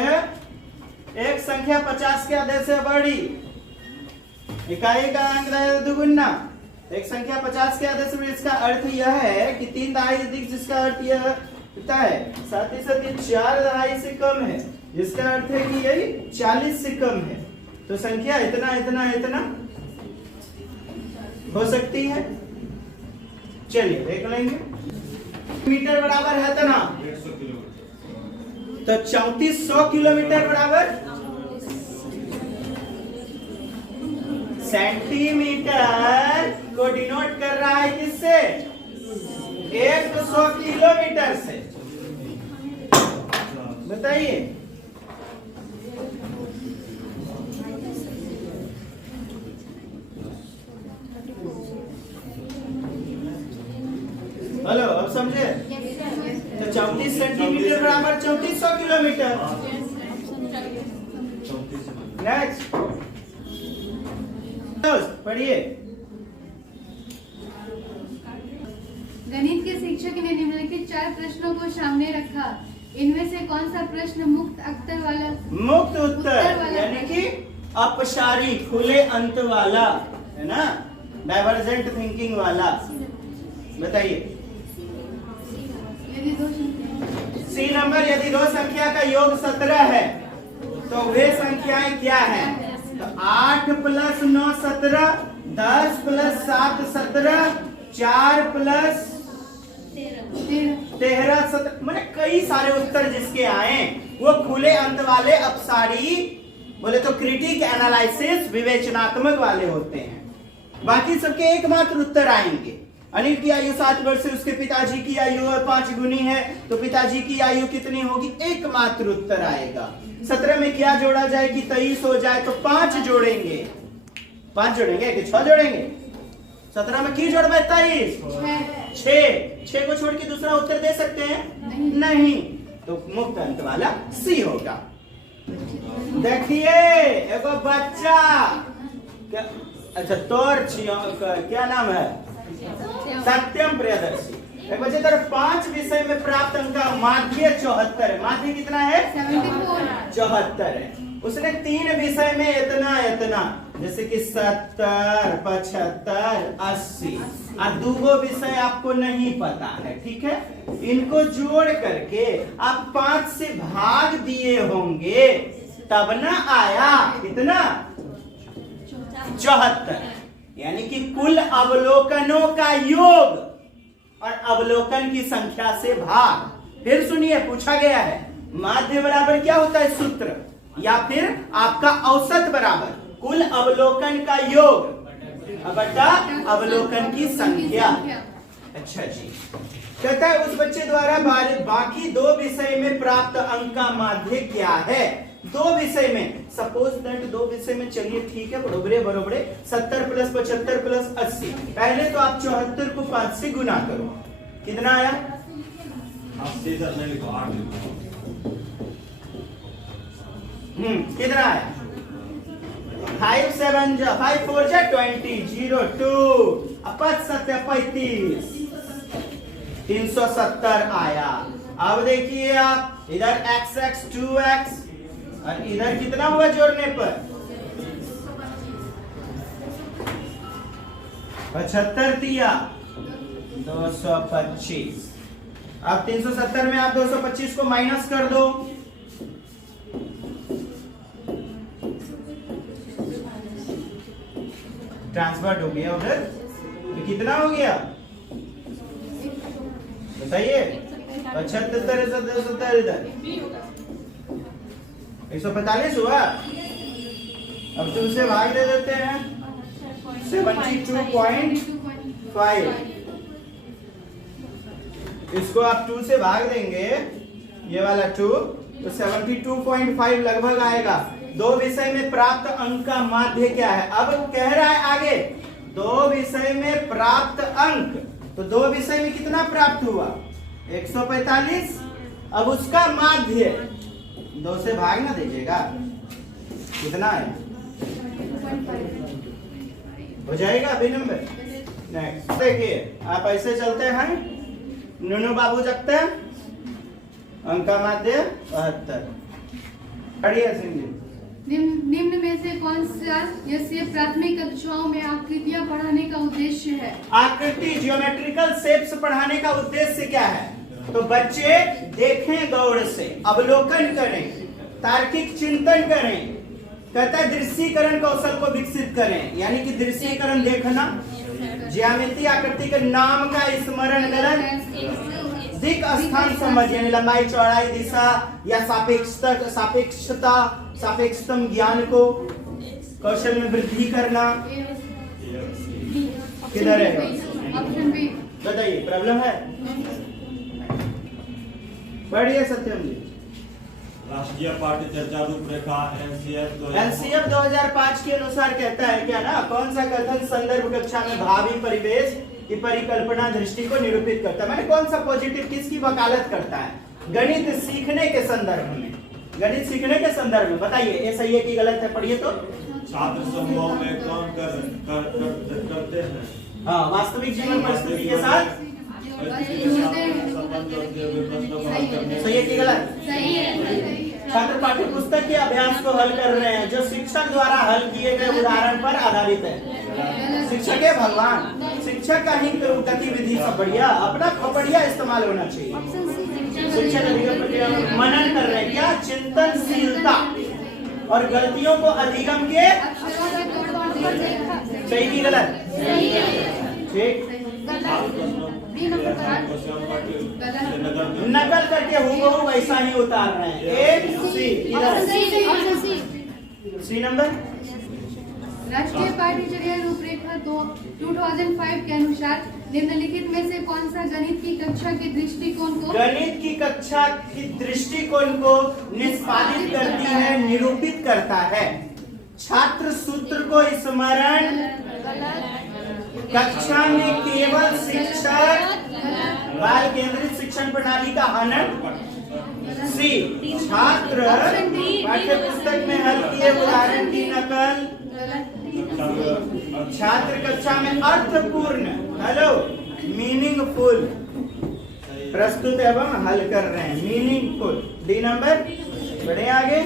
एक संख्या 50 के आधे से बड़ी, इकाई का अंक दुगुना, एक संख्या 50 के आधे से बड़ी। इसका अर्थ यह है कि 3 दहाई अधिक, जिसका अर्थ यह होता है 7 ही 7 4 दहाई से कम है, जिसका अर्थ है कि यही 40 से कम है। तो संख्या इतना इतना इतना हो सकती है। चलिए देख लेंगे। मीटर बराबर है इतना, 150 किलोमीटर। तो 3400 किलोमीटर बराबर सेंटीमीटर को डिनोट कर रहा है किससे? 100 किलोमीटर से। बताइए, हेलो, अब समझे? तो 34 सेंटीमीटर बराबर 3400 किलोमीटर। 34। नेक्स्ट पढ़िए। गणित के शिक्षक ने निम्नलिखित 4 प्रश्नों को सामने रखा। इनमें से कौन सा प्रश्न मुक्त उत्तर वाला? मुक्त उत्तर यानी कि अपसारी, खुले अंत वाला है ना, डाइवर्जेंट थिंकिंग वाला। बताइए। यदि 2 संख्याएं सी नंबर, यदि 2 संख्या का योग 17 है तो वे संख्याएं क्या हैं? तो 8 + 9 17, 10 + 7 17, 4 + 13 17। मैंने कई सारे उत्तर जिसके आए वो खुले अंत वाले, अपसारी, बोले तो क्रिटिक, एनालिसिस, विवेचनात्मक वाले होते हैं। बाकी सबके एकमात्र उत्तर आएंगे। अनिल की आयु 7 वर्ष है, उसके पिताजी की आयु 5 गुनी है, तो पिताजी की आयु कितनी होगी? एकमात्र उत्तर आएगा। 17 में क्या जोड़ा जाए कि 23 हो जाए? तो 5 जोड़ेंगे। 5 जोड़ेंगे कि 6 जोड़ेंगे? 17 में की जोड़ में 23, 6 को छोड़ के दूसरा उत्तर दे सकते हैं? नहीं। तो मुक्त अंत वाला सी होगा। देखिए एगो बच्चा, अच्छा तोर क्या नाम है? सत्यम प्रियदर्शी। एक बच्चे तरफ 5 विषय में प्राप्त अंक का माध्य 74 है। माध्य कितना है? 74 है। उसने 3 विषय में इतना इतना, जैसे कि 70, 75, 80, और 2 विषय आपको नहीं पता है। ठीक है, इनको जोड़ करके आप 5 से भाग दिए होंगे, तब ना आया कितना? 74। यानी कि कुल अवलोकनों का योग और अवलोकन की संख्या से भाग। फिर सुनिए, पूछा गया है माध्य बराबर क्या होता है? सूत्र, या फिर आपका औसत बराबर कुल अवलोकन का योग बटा अवलोकन की संख्या। अच्छा जी, कहता है उस बच्चे द्वारा बाकी 2 विषय में प्राप्त अंक का माध्य क्या है? 2 विषय में, सपोज दैट 2 विषय में, चलिए ठीक है, बरोबरे बरोबरे 70 + 75 + 80। पहले तो आप 74 को 5 से गुना करो, कितना आया? 80 सर नहीं लिखो, 8 लिखो। कितना आया? 5 7 5 4 20, 0 2, 5 7 35, 370 आया। अब देखिए आप इधर x 2x, और इधर कितना हुआ जोड़ने पर? 75 दिया, 225। अब 370 में आप 225 को माइनस कर दो, ट्रांसफर हो गया उधर, तो कितना हो गया? बताइए। 75 70 इधर 145 हुआ। अब 2 से भाग दे देते हैं 72.5। इसको आप 2 से भाग देंगे, ये वाला 2, तो 72.5 लगभग आएगा। 2 विषय में प्राप्त अंक का माध्य क्या है? अब कह रहा है आगे 2 विषय में प्राप्त अंक, तो 2 विषय में कितना प्राप्त हुआ? 145। अब उसका माध्य 2 से भाग ना दीजिएगा, कितना है? हो जाएगा बी नंबर। नेक्स्ट देखिए, आप ऐसे चलते हैं, नूनू बाबू जगते हैं, अंक का माध्य 72। पढ़िए सिंह जी। निम्न में से कौन सा यस्य प्राथमिक कक्षाओं में आकृतियां पढ़ाने का उद्देश्य है? आकृति ज्योमेट्रिकल शेप्स पढ़ाने का उद्देश्य क्या है? तो बच्चे देखें, गौर से अवलोकन करें, तार्किक चिंतन करें, कहता है दृश्यीकरण कौशल को विकसित करें, यानी कि दृश्यीकरण देखना, ज्यामिति आकृति के नाम का स्मरण करें, दिक स्थान समझ यानी लंबाई चौड़ाई दिशा या सापेक्षता सापेक्षतम ज्ञान को कौशल में वृद्धि करना। किधर है? Option B. बताइए, प्रॉब्लम है? पढ़िए सत्यम जी। राष्ट्रीय पाठ्य चर्चा रूपरेखा एनसीएफ 2005 के अनुसार कहता है क्या ना, कौन सा कथन संदर्भ कक्षा में भावी परिवेश की परिकल्पना दृष्टि को निरूपित करता है? मैंने कौन सा पॉजिटिव किसकी वकालत करता है? गणित सीखने के संदर्भ में, गणित सीखने के संदर्भ में। बताइए, ये सही है कि गलत है? पढ़िए तो। छात्र समूह में काम करते हैं। हाँ, वास्तविक जीवन परिस्थिति के साथ सही है कि गलत? सही है। छात्र पाठ्य पुस्तक के अभ्यास को हल कर रहे हैं जो शिक्षक द्वारा हल किए गए उदाहरण पर आधारित है। शिक्षक है भगवान, शिक्षक का ही गतिविधि सब बढ़िया, अपना बढ़िया इस्तेमाल होना चाहिए। शिक्षक अधिगम प्रक्रिया में मनन कर रहे हैं, क्या? चिंतनशीलता और गलतियों को अधिगम के। सही की गलत? ठीक। नकल करके हूबहू वैसा ही उतार रहे हैं। एक सी नंबर। राष्ट्रीय पाठ्यचर्या रूपरेखा 2005 के अनुसार निम्नलिखित में से कौन सा गणित की कक्षा के दृष्टिकोण को निष्पादित करती है, निरूपित करता है? छात्र सूत्र को स्मरण, कक्षा में केवल शिक्षक, बाल केंद्रित शिक्षण प्रणाली का हनन। सी, छात्र पाठ्य पुस्तक में हल किए उदाहरण की नकल। छात्र कक्षा में अर्थपूर्ण, हेलो, मीनिंगफुल प्रस्तुत एवं हल कर रहे हैं, मीनिंगफुल। D number. बढ़े आगे।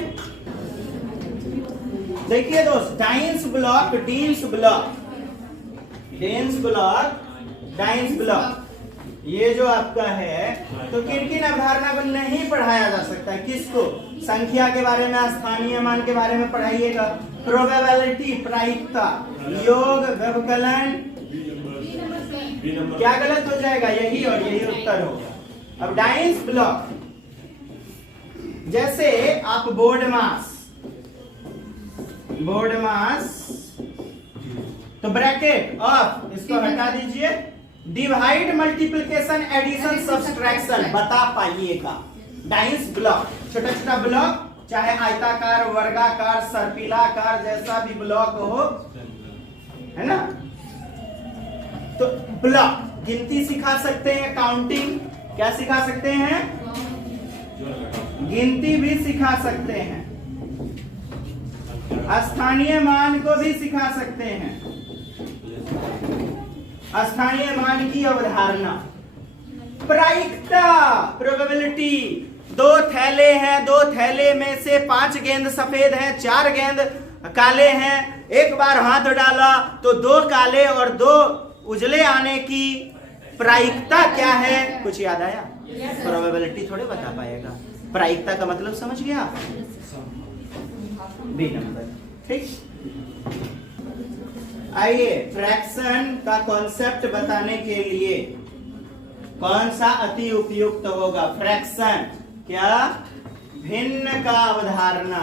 देखिए दोस्त, dice block, deans block, dense block, dice block, ये जो आपका है, तो किन किन अवधारणा को नहीं पढ़ाया जा सकता है? किसको? संख्या के बारे में, स्थानीय मान के बारे में पढ़ाइएगा, प्रोबेबिलिटी प्रायिकता, योग, व्यवकलन। क्या गलत हो जाएगा? यही और यही उत्तर होगा। अब डाइंस ब्लॉक, जैसे आप बोर्ड मास, तो ब्रैकेट ऑफ, इसको हटा दीजिए, डिवाइड, मल्टीप्लिकेशन, एडिशन, सब्सट्रैक्शन बता पाइएगा। डाइंस ब्लॉक, छोटा छोटा ब्लॉक, चाहे आयताकार, वर्गाकार, सर्पिलाकार, जैसा भी ब्लॉक हो, है ना? तो ब्लॉक गिनती सिखा सकते हैं, काउंटिंग, क्या सिखा सकते हैं? गिनती भी सिखा सकते हैं, स्थानीय मान को भी सिखा सकते हैं, स्थानीय मान की अवधारणा, प्रायिकता, प्रोबेबिलिटी। 2 थैले हैं, 2 थैले में से 5 गेंद सफेद हैं, 4 गेंद काले हैं, एक बार हाथ डाला तो 2 काले और 2 उजले आने की प्रायिकता क्या है? कुछ याद आया? प्रोबेबिलिटी थोड़े बता पाएगा, प्रायिकता का मतलब समझ गया? B number. ठीक। आइए, फ्रैक्शन का कॉन्सेप्ट बताने के लिए कौन सा अति उपयुक्त होगा? फ्रैक्शन। क्या? भिन्न का अवधारणा।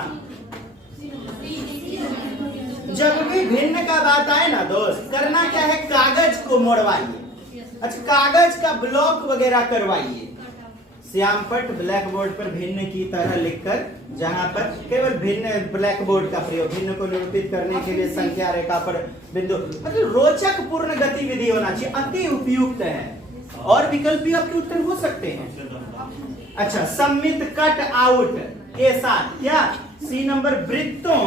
जब भी भिन्न का बात आए ना दोस्त, करना क्या है? कागज को मोड़वाइए। अच्छा, कागज का ब्लॉक वगैरह करवाइए। श्यामपट्ट ब्लैक बोर्ड पर भिन्न की तरह लिखकर, जहां पर केवल भिन्न, ब्लैक बोर्ड का प्रयोग भिन्न को निरूपित करने के लिए संख्या रेखा पर बिंदु, मतलब रोचक पूर्ण गतिविधि होना चाहिए, अति उपयुक्त है। और विकल्प भी आपके उत्तर हो सकते हैं। अच्छा, सम्मित कट आउट के साथ, क्या? सी नंबर, वृत्तों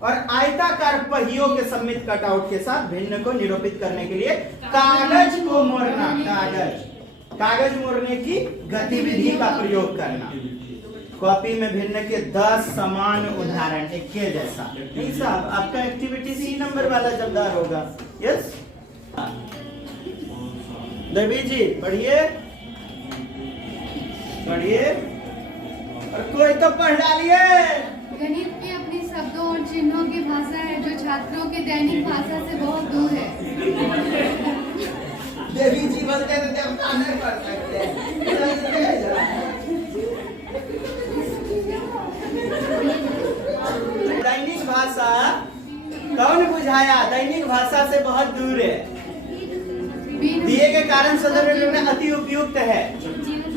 और आयताकार पहियों के सम्मित कट आउट के साथ भिन्न को निरूपित करने के लिए कागज को मोड़ना। कागज मोड़ने की गतिविधि का प्रयोग करना। कॉपी में भिन्न के 10 समान उदाहरण, एक के जैसा। नहीं साहब, आपका एक्टिविटी सी नंबर वाला जमदार होगा। यस देवी जी, पढ़िए पढ़िए, और कोई तो पढ़ डालिए। गणित की अपनी शब्दों और चिन्हों की भाषा है जो छात्रों के दैनिक भाषा से बहुत दूर है। देवी जी बोलते हैं तो देवता नहीं पढ़ सकते। दैनिक भाषा कौन बुझाया? दैनिक भाषा से बहुत दूर है। दिए गए कारण संदर्भ में अति उपयुक्त है।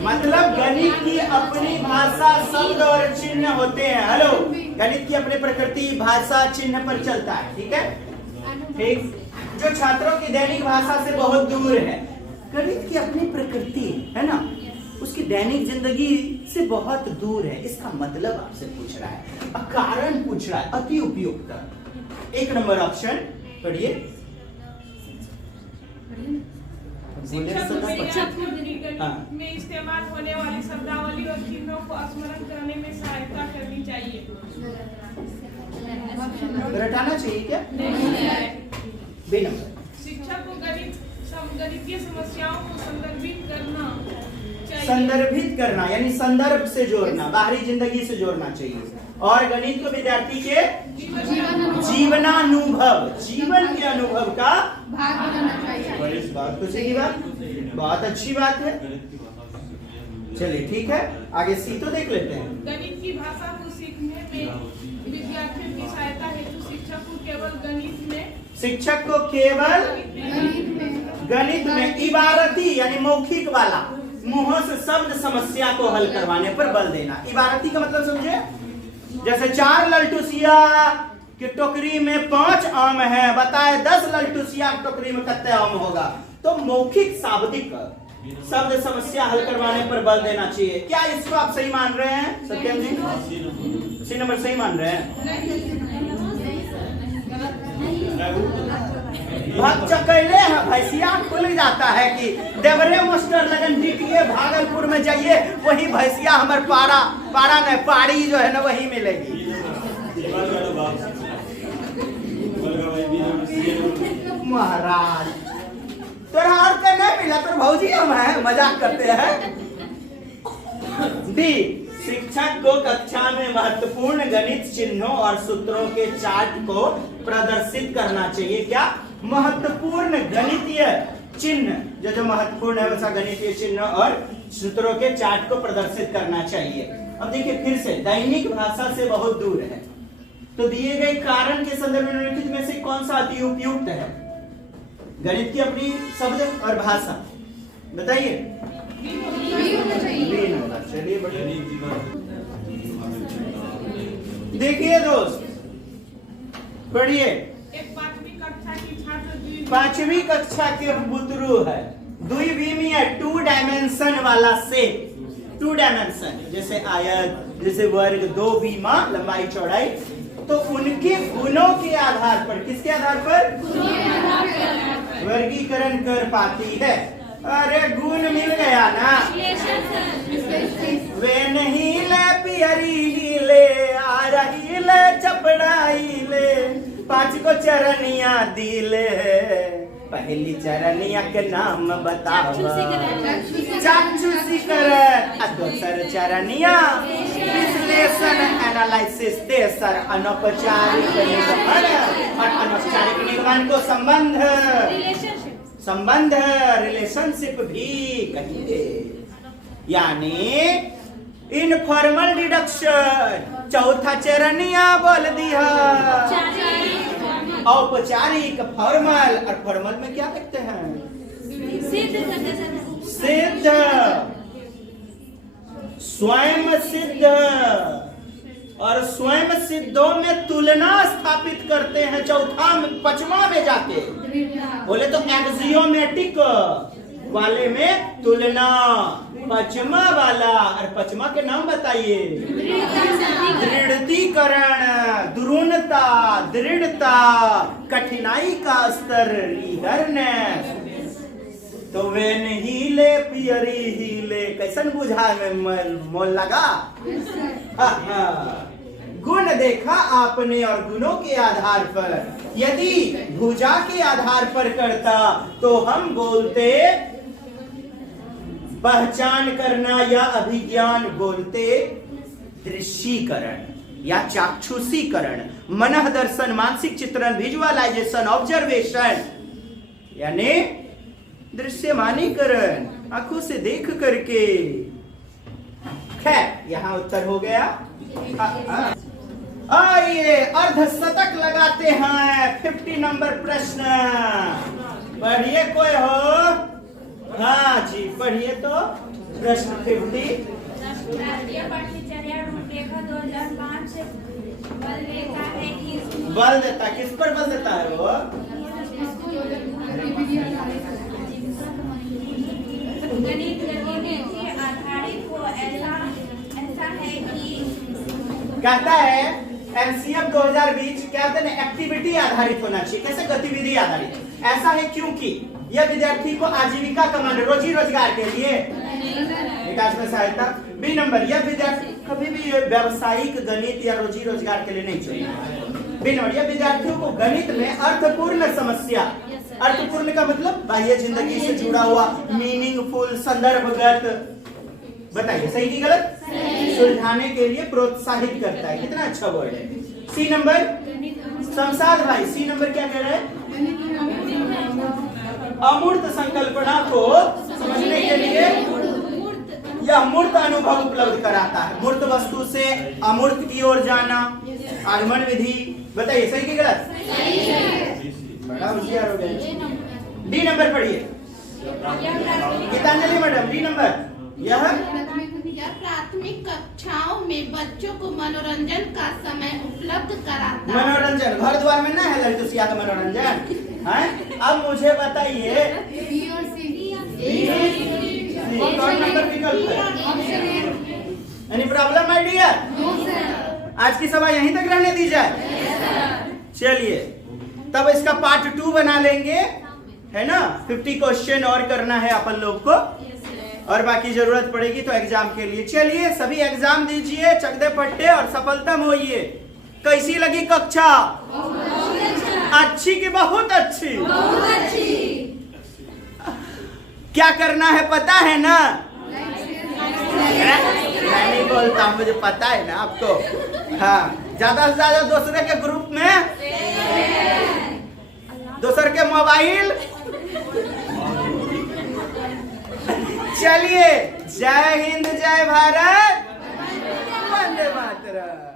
मतलब गणित की अपनी भाषा, शब्द और चिन्ह होते हैं। हेलो, गणित की अपनी प्रकृति, भाषा, चिन्ह पर चलता है। ठीक है, ठीक, जो छात्रों की दैनिक भाषा से बहुत दूर है। गणित की अपनी प्रकृति है ना, उसकी दैनिक जिंदगी से बहुत दूर है। इसका मतलब आपसे पूछ रहा है, कारण पूछ रहा है, अति उपयुक्त। 1 नंबर ऑप्शन पढ़िए। में इस्तेमाल होने वाली शब्दावली और चिन्हों को स्मरण करने में सहायता करनी चाहिए। रटाना चाहिए क्या? B number. शिक्षक को गणितीय समस्याओं को संदर्भित करना चाहिए। संदर्भित करना यानी संदर्भ से जोड़ना, बाहरी जिंदगी से जोड़ना चाहिए। और गणित को विद्यार्थी के जीवनानुभव, जीवन के अनुभव का भाग बनाना चाहिए। बात तो सही बात, बहुत अच्छी बात है। चलिए ठीक है, आगे सी तो देख लेते हैं। गणित की भाषा को सीखने में विद्यार्थियों की सहायता हेतु शिक्षक को केवल गणित में इबारती यानी मौखिक वाला, मुंहों से शब्द समस्या को हल करवाने पर बल देना। इबारती का मतलब समझे? जैसे 4 ललटूसिया कि टोकरी में 5 आम है, बताए 10 ललटूसिया टोकरी में कितने आम होगा। तो मौखिक शाब्दिक शब्द समस्या हल करवाने पर बल देना चाहिए। क्या इसको आप सही मान रहे हैं सत्यम जी? सी नंबर सही मान रहे हैं? चकैले है भैंसिया खुल जाता है कि देवरे मास्टर लगन डीटीए भागलपुर में जाइए, वही भैंसिया हमारे पारा नहीं पाड़ी जो है ना वही मिलेगी। महाराज तोरा और के नहीं मिला तो भौजी हम है, मजाक करते हैं। डी, शिक्षक को कक्षा में महत्वपूर्ण गणित चिन्हों और सूत्रों के चार्ट को प्रदर्शित करना चाहिए। क्या? महत्वपूर्ण गणितीय चिन्ह जो महत्वपूर्ण है वैसा गणितीय चिन्ह और सूत्रों के चार्ट को प्रदर्शित करना चाहिए। अब देखिए फिर से, दैनिक भाषा से बहुत दूर है, तो दिए गए कारण के संदर्भ में निम्नलिखित में से कौन सा अति उपयुक्त है? गणित की अपनी शब्द और भाषा बताइए। चलिए देखिए दोस्त, पढ़िए। एक 5वीं कक्षा की छात्र 5वीं कक्षा के बुतरू है, द्विविमीय 2 डायमेंशन वाला सेप, 2 डायमेंशन जैसे आयत, जैसे वर्ग, 2 बीमा लंबाई चौड़ाई, तो उनके गुणों के आधार पर, किसके आधार पर? वर्गीकरण कर पाती है। अरे गुण मिल गया ना? वे नहीं ले पियरी ले, आ रही ले चपड़ाई ले, 5 को चरनिया दिले, पहली चरनिया के नाम बताओ। चाक्षुषी कर, दोसर चरनिया विश्लेषण एनालिसिस, तेसर अनौपचारिक निर्माण और अनौपचारिक निर्माण को संबंध संबंध, रिलेशनशिप भी कहेंगे। यानी इनफॉर्मल डिडक्शन। चौथा चरणिया बोल दिया, औपचारिक फॉर्मल। और फॉर्मल में क्या लिखते हैं? सिद्ध, स्वयं सिद्ध। और स्वयं सिद्धों में तुलना स्थापित करते हैं। चौथा में, पांचवा में जाके बोले तो एक्सियोमेटिक वाले में तुलना, पांचवा वाला। और पांचवा के नाम बताइए? दृढ़ीकरण, द्रुणता, दृढ़ता, कठिनाई का स्तर, ईगरनेस। तो वेन हिले पियरी हिले, कैसन बुझा में मोल लगा? गुण देखा आपने और गुणों के आधार पर, यदि भुजा के आधार पर करता तो हम बोलते पहचान करना या अभिज्ञान, बोलते दृश्यीकरण या चाक्षुषीकरण। मनः दर्शन, मानसिक चित्रण, विजुअलाइजेशन, ऑब्जर्वेशन यानी दृश्यमानीकरण, आंखों से देख करके। खैर, यहाँ उत्तर हो गया। आइए अर्धशतक लगाते हैं। 50 नंबर प्रश्न पढ़िए। कोई हो? हाँ जी, पढ़िए तो प्रश्न 50। राष्ट्रीय पटचर्या रूपरेखा 2005 बल देता है कि बल देता, किस पर बल देता है वो? गणित गतिविधि आधारित को ऐसा है कि कहता है एमसीएफ 2020 कहते हैं एक्टिविटी आधारित होना चाहिए। कैसे? गतिविधि आधारित। ऐसा है क्योंकि यह विद्यार्थी को आजीविका कमाने, रोजी रोजगार के लिए विकास में सहायता। बी नंबर, यह विद्यार्थी कभी भी व्यावसायिक गणित या रोजी रोजगार के लिए नहीं चुनेगा। बी नंबर, यह विद्यार्थियों को गणित में अर्थपूर्ण समस्या, अर्थपूर्ण का मतलब बाह्य जिंदगी से जुड़ा हुआ, मीनिंगफुल, संदर्भगत, बताइए सही की गलत, सुलझाने के लिए प्रोत्साहित करता है। कितना अच्छा वर्ड है। सी नंबर, शमशाद भाई, सी नंबर क्या कह रहे हैं? अमूर्त संकल्पना को समझने के लिए यह मूर्त अनुभव उपलब्ध कराता है। मूर्त वस्तु से अमूर्त की ओर जाना, आगमन विधि। बताइए सही की गलत? बड़ा होशियार हो गया। डी नंबर पढ़िए गीतांजलि मैडम। डी नंबर, यह प्राथमिक कक्षाओं में बच्चों को मनोरंजन का समय उपलब्ध कराता है। मनोरंजन घर द्वार में ना है लड़कियों का मनोरंजन है। अब मुझे बताइए बी और सी। कौन नंबर विकल्प है? Any problem my dear? आज की सभा यहीं तक रहने दी जाए। चलिए, तब इसका पार्ट 2 बना लेंगे, है ना। 50 क्वेश्चन और करना है अपन लोग को, और बाकी जरूरत पड़ेगी तो एग्जाम के लिए। चलिए सभी एग्जाम दीजिए, चकदे पट्टे और सफलतम होइए। कैसी लगी कक्षा? अच्छी की बहुत अच्छी? क्या करना है पता है ना? मैं नहीं बोलता, मुझे पता है ना आपको। हाँ, ज्यादा से ज्यादा दूसरे के ग्रुप में, दूसरे के मोबाइल। चलिए, जय हिंद, जय भारत, वंदे मातरम।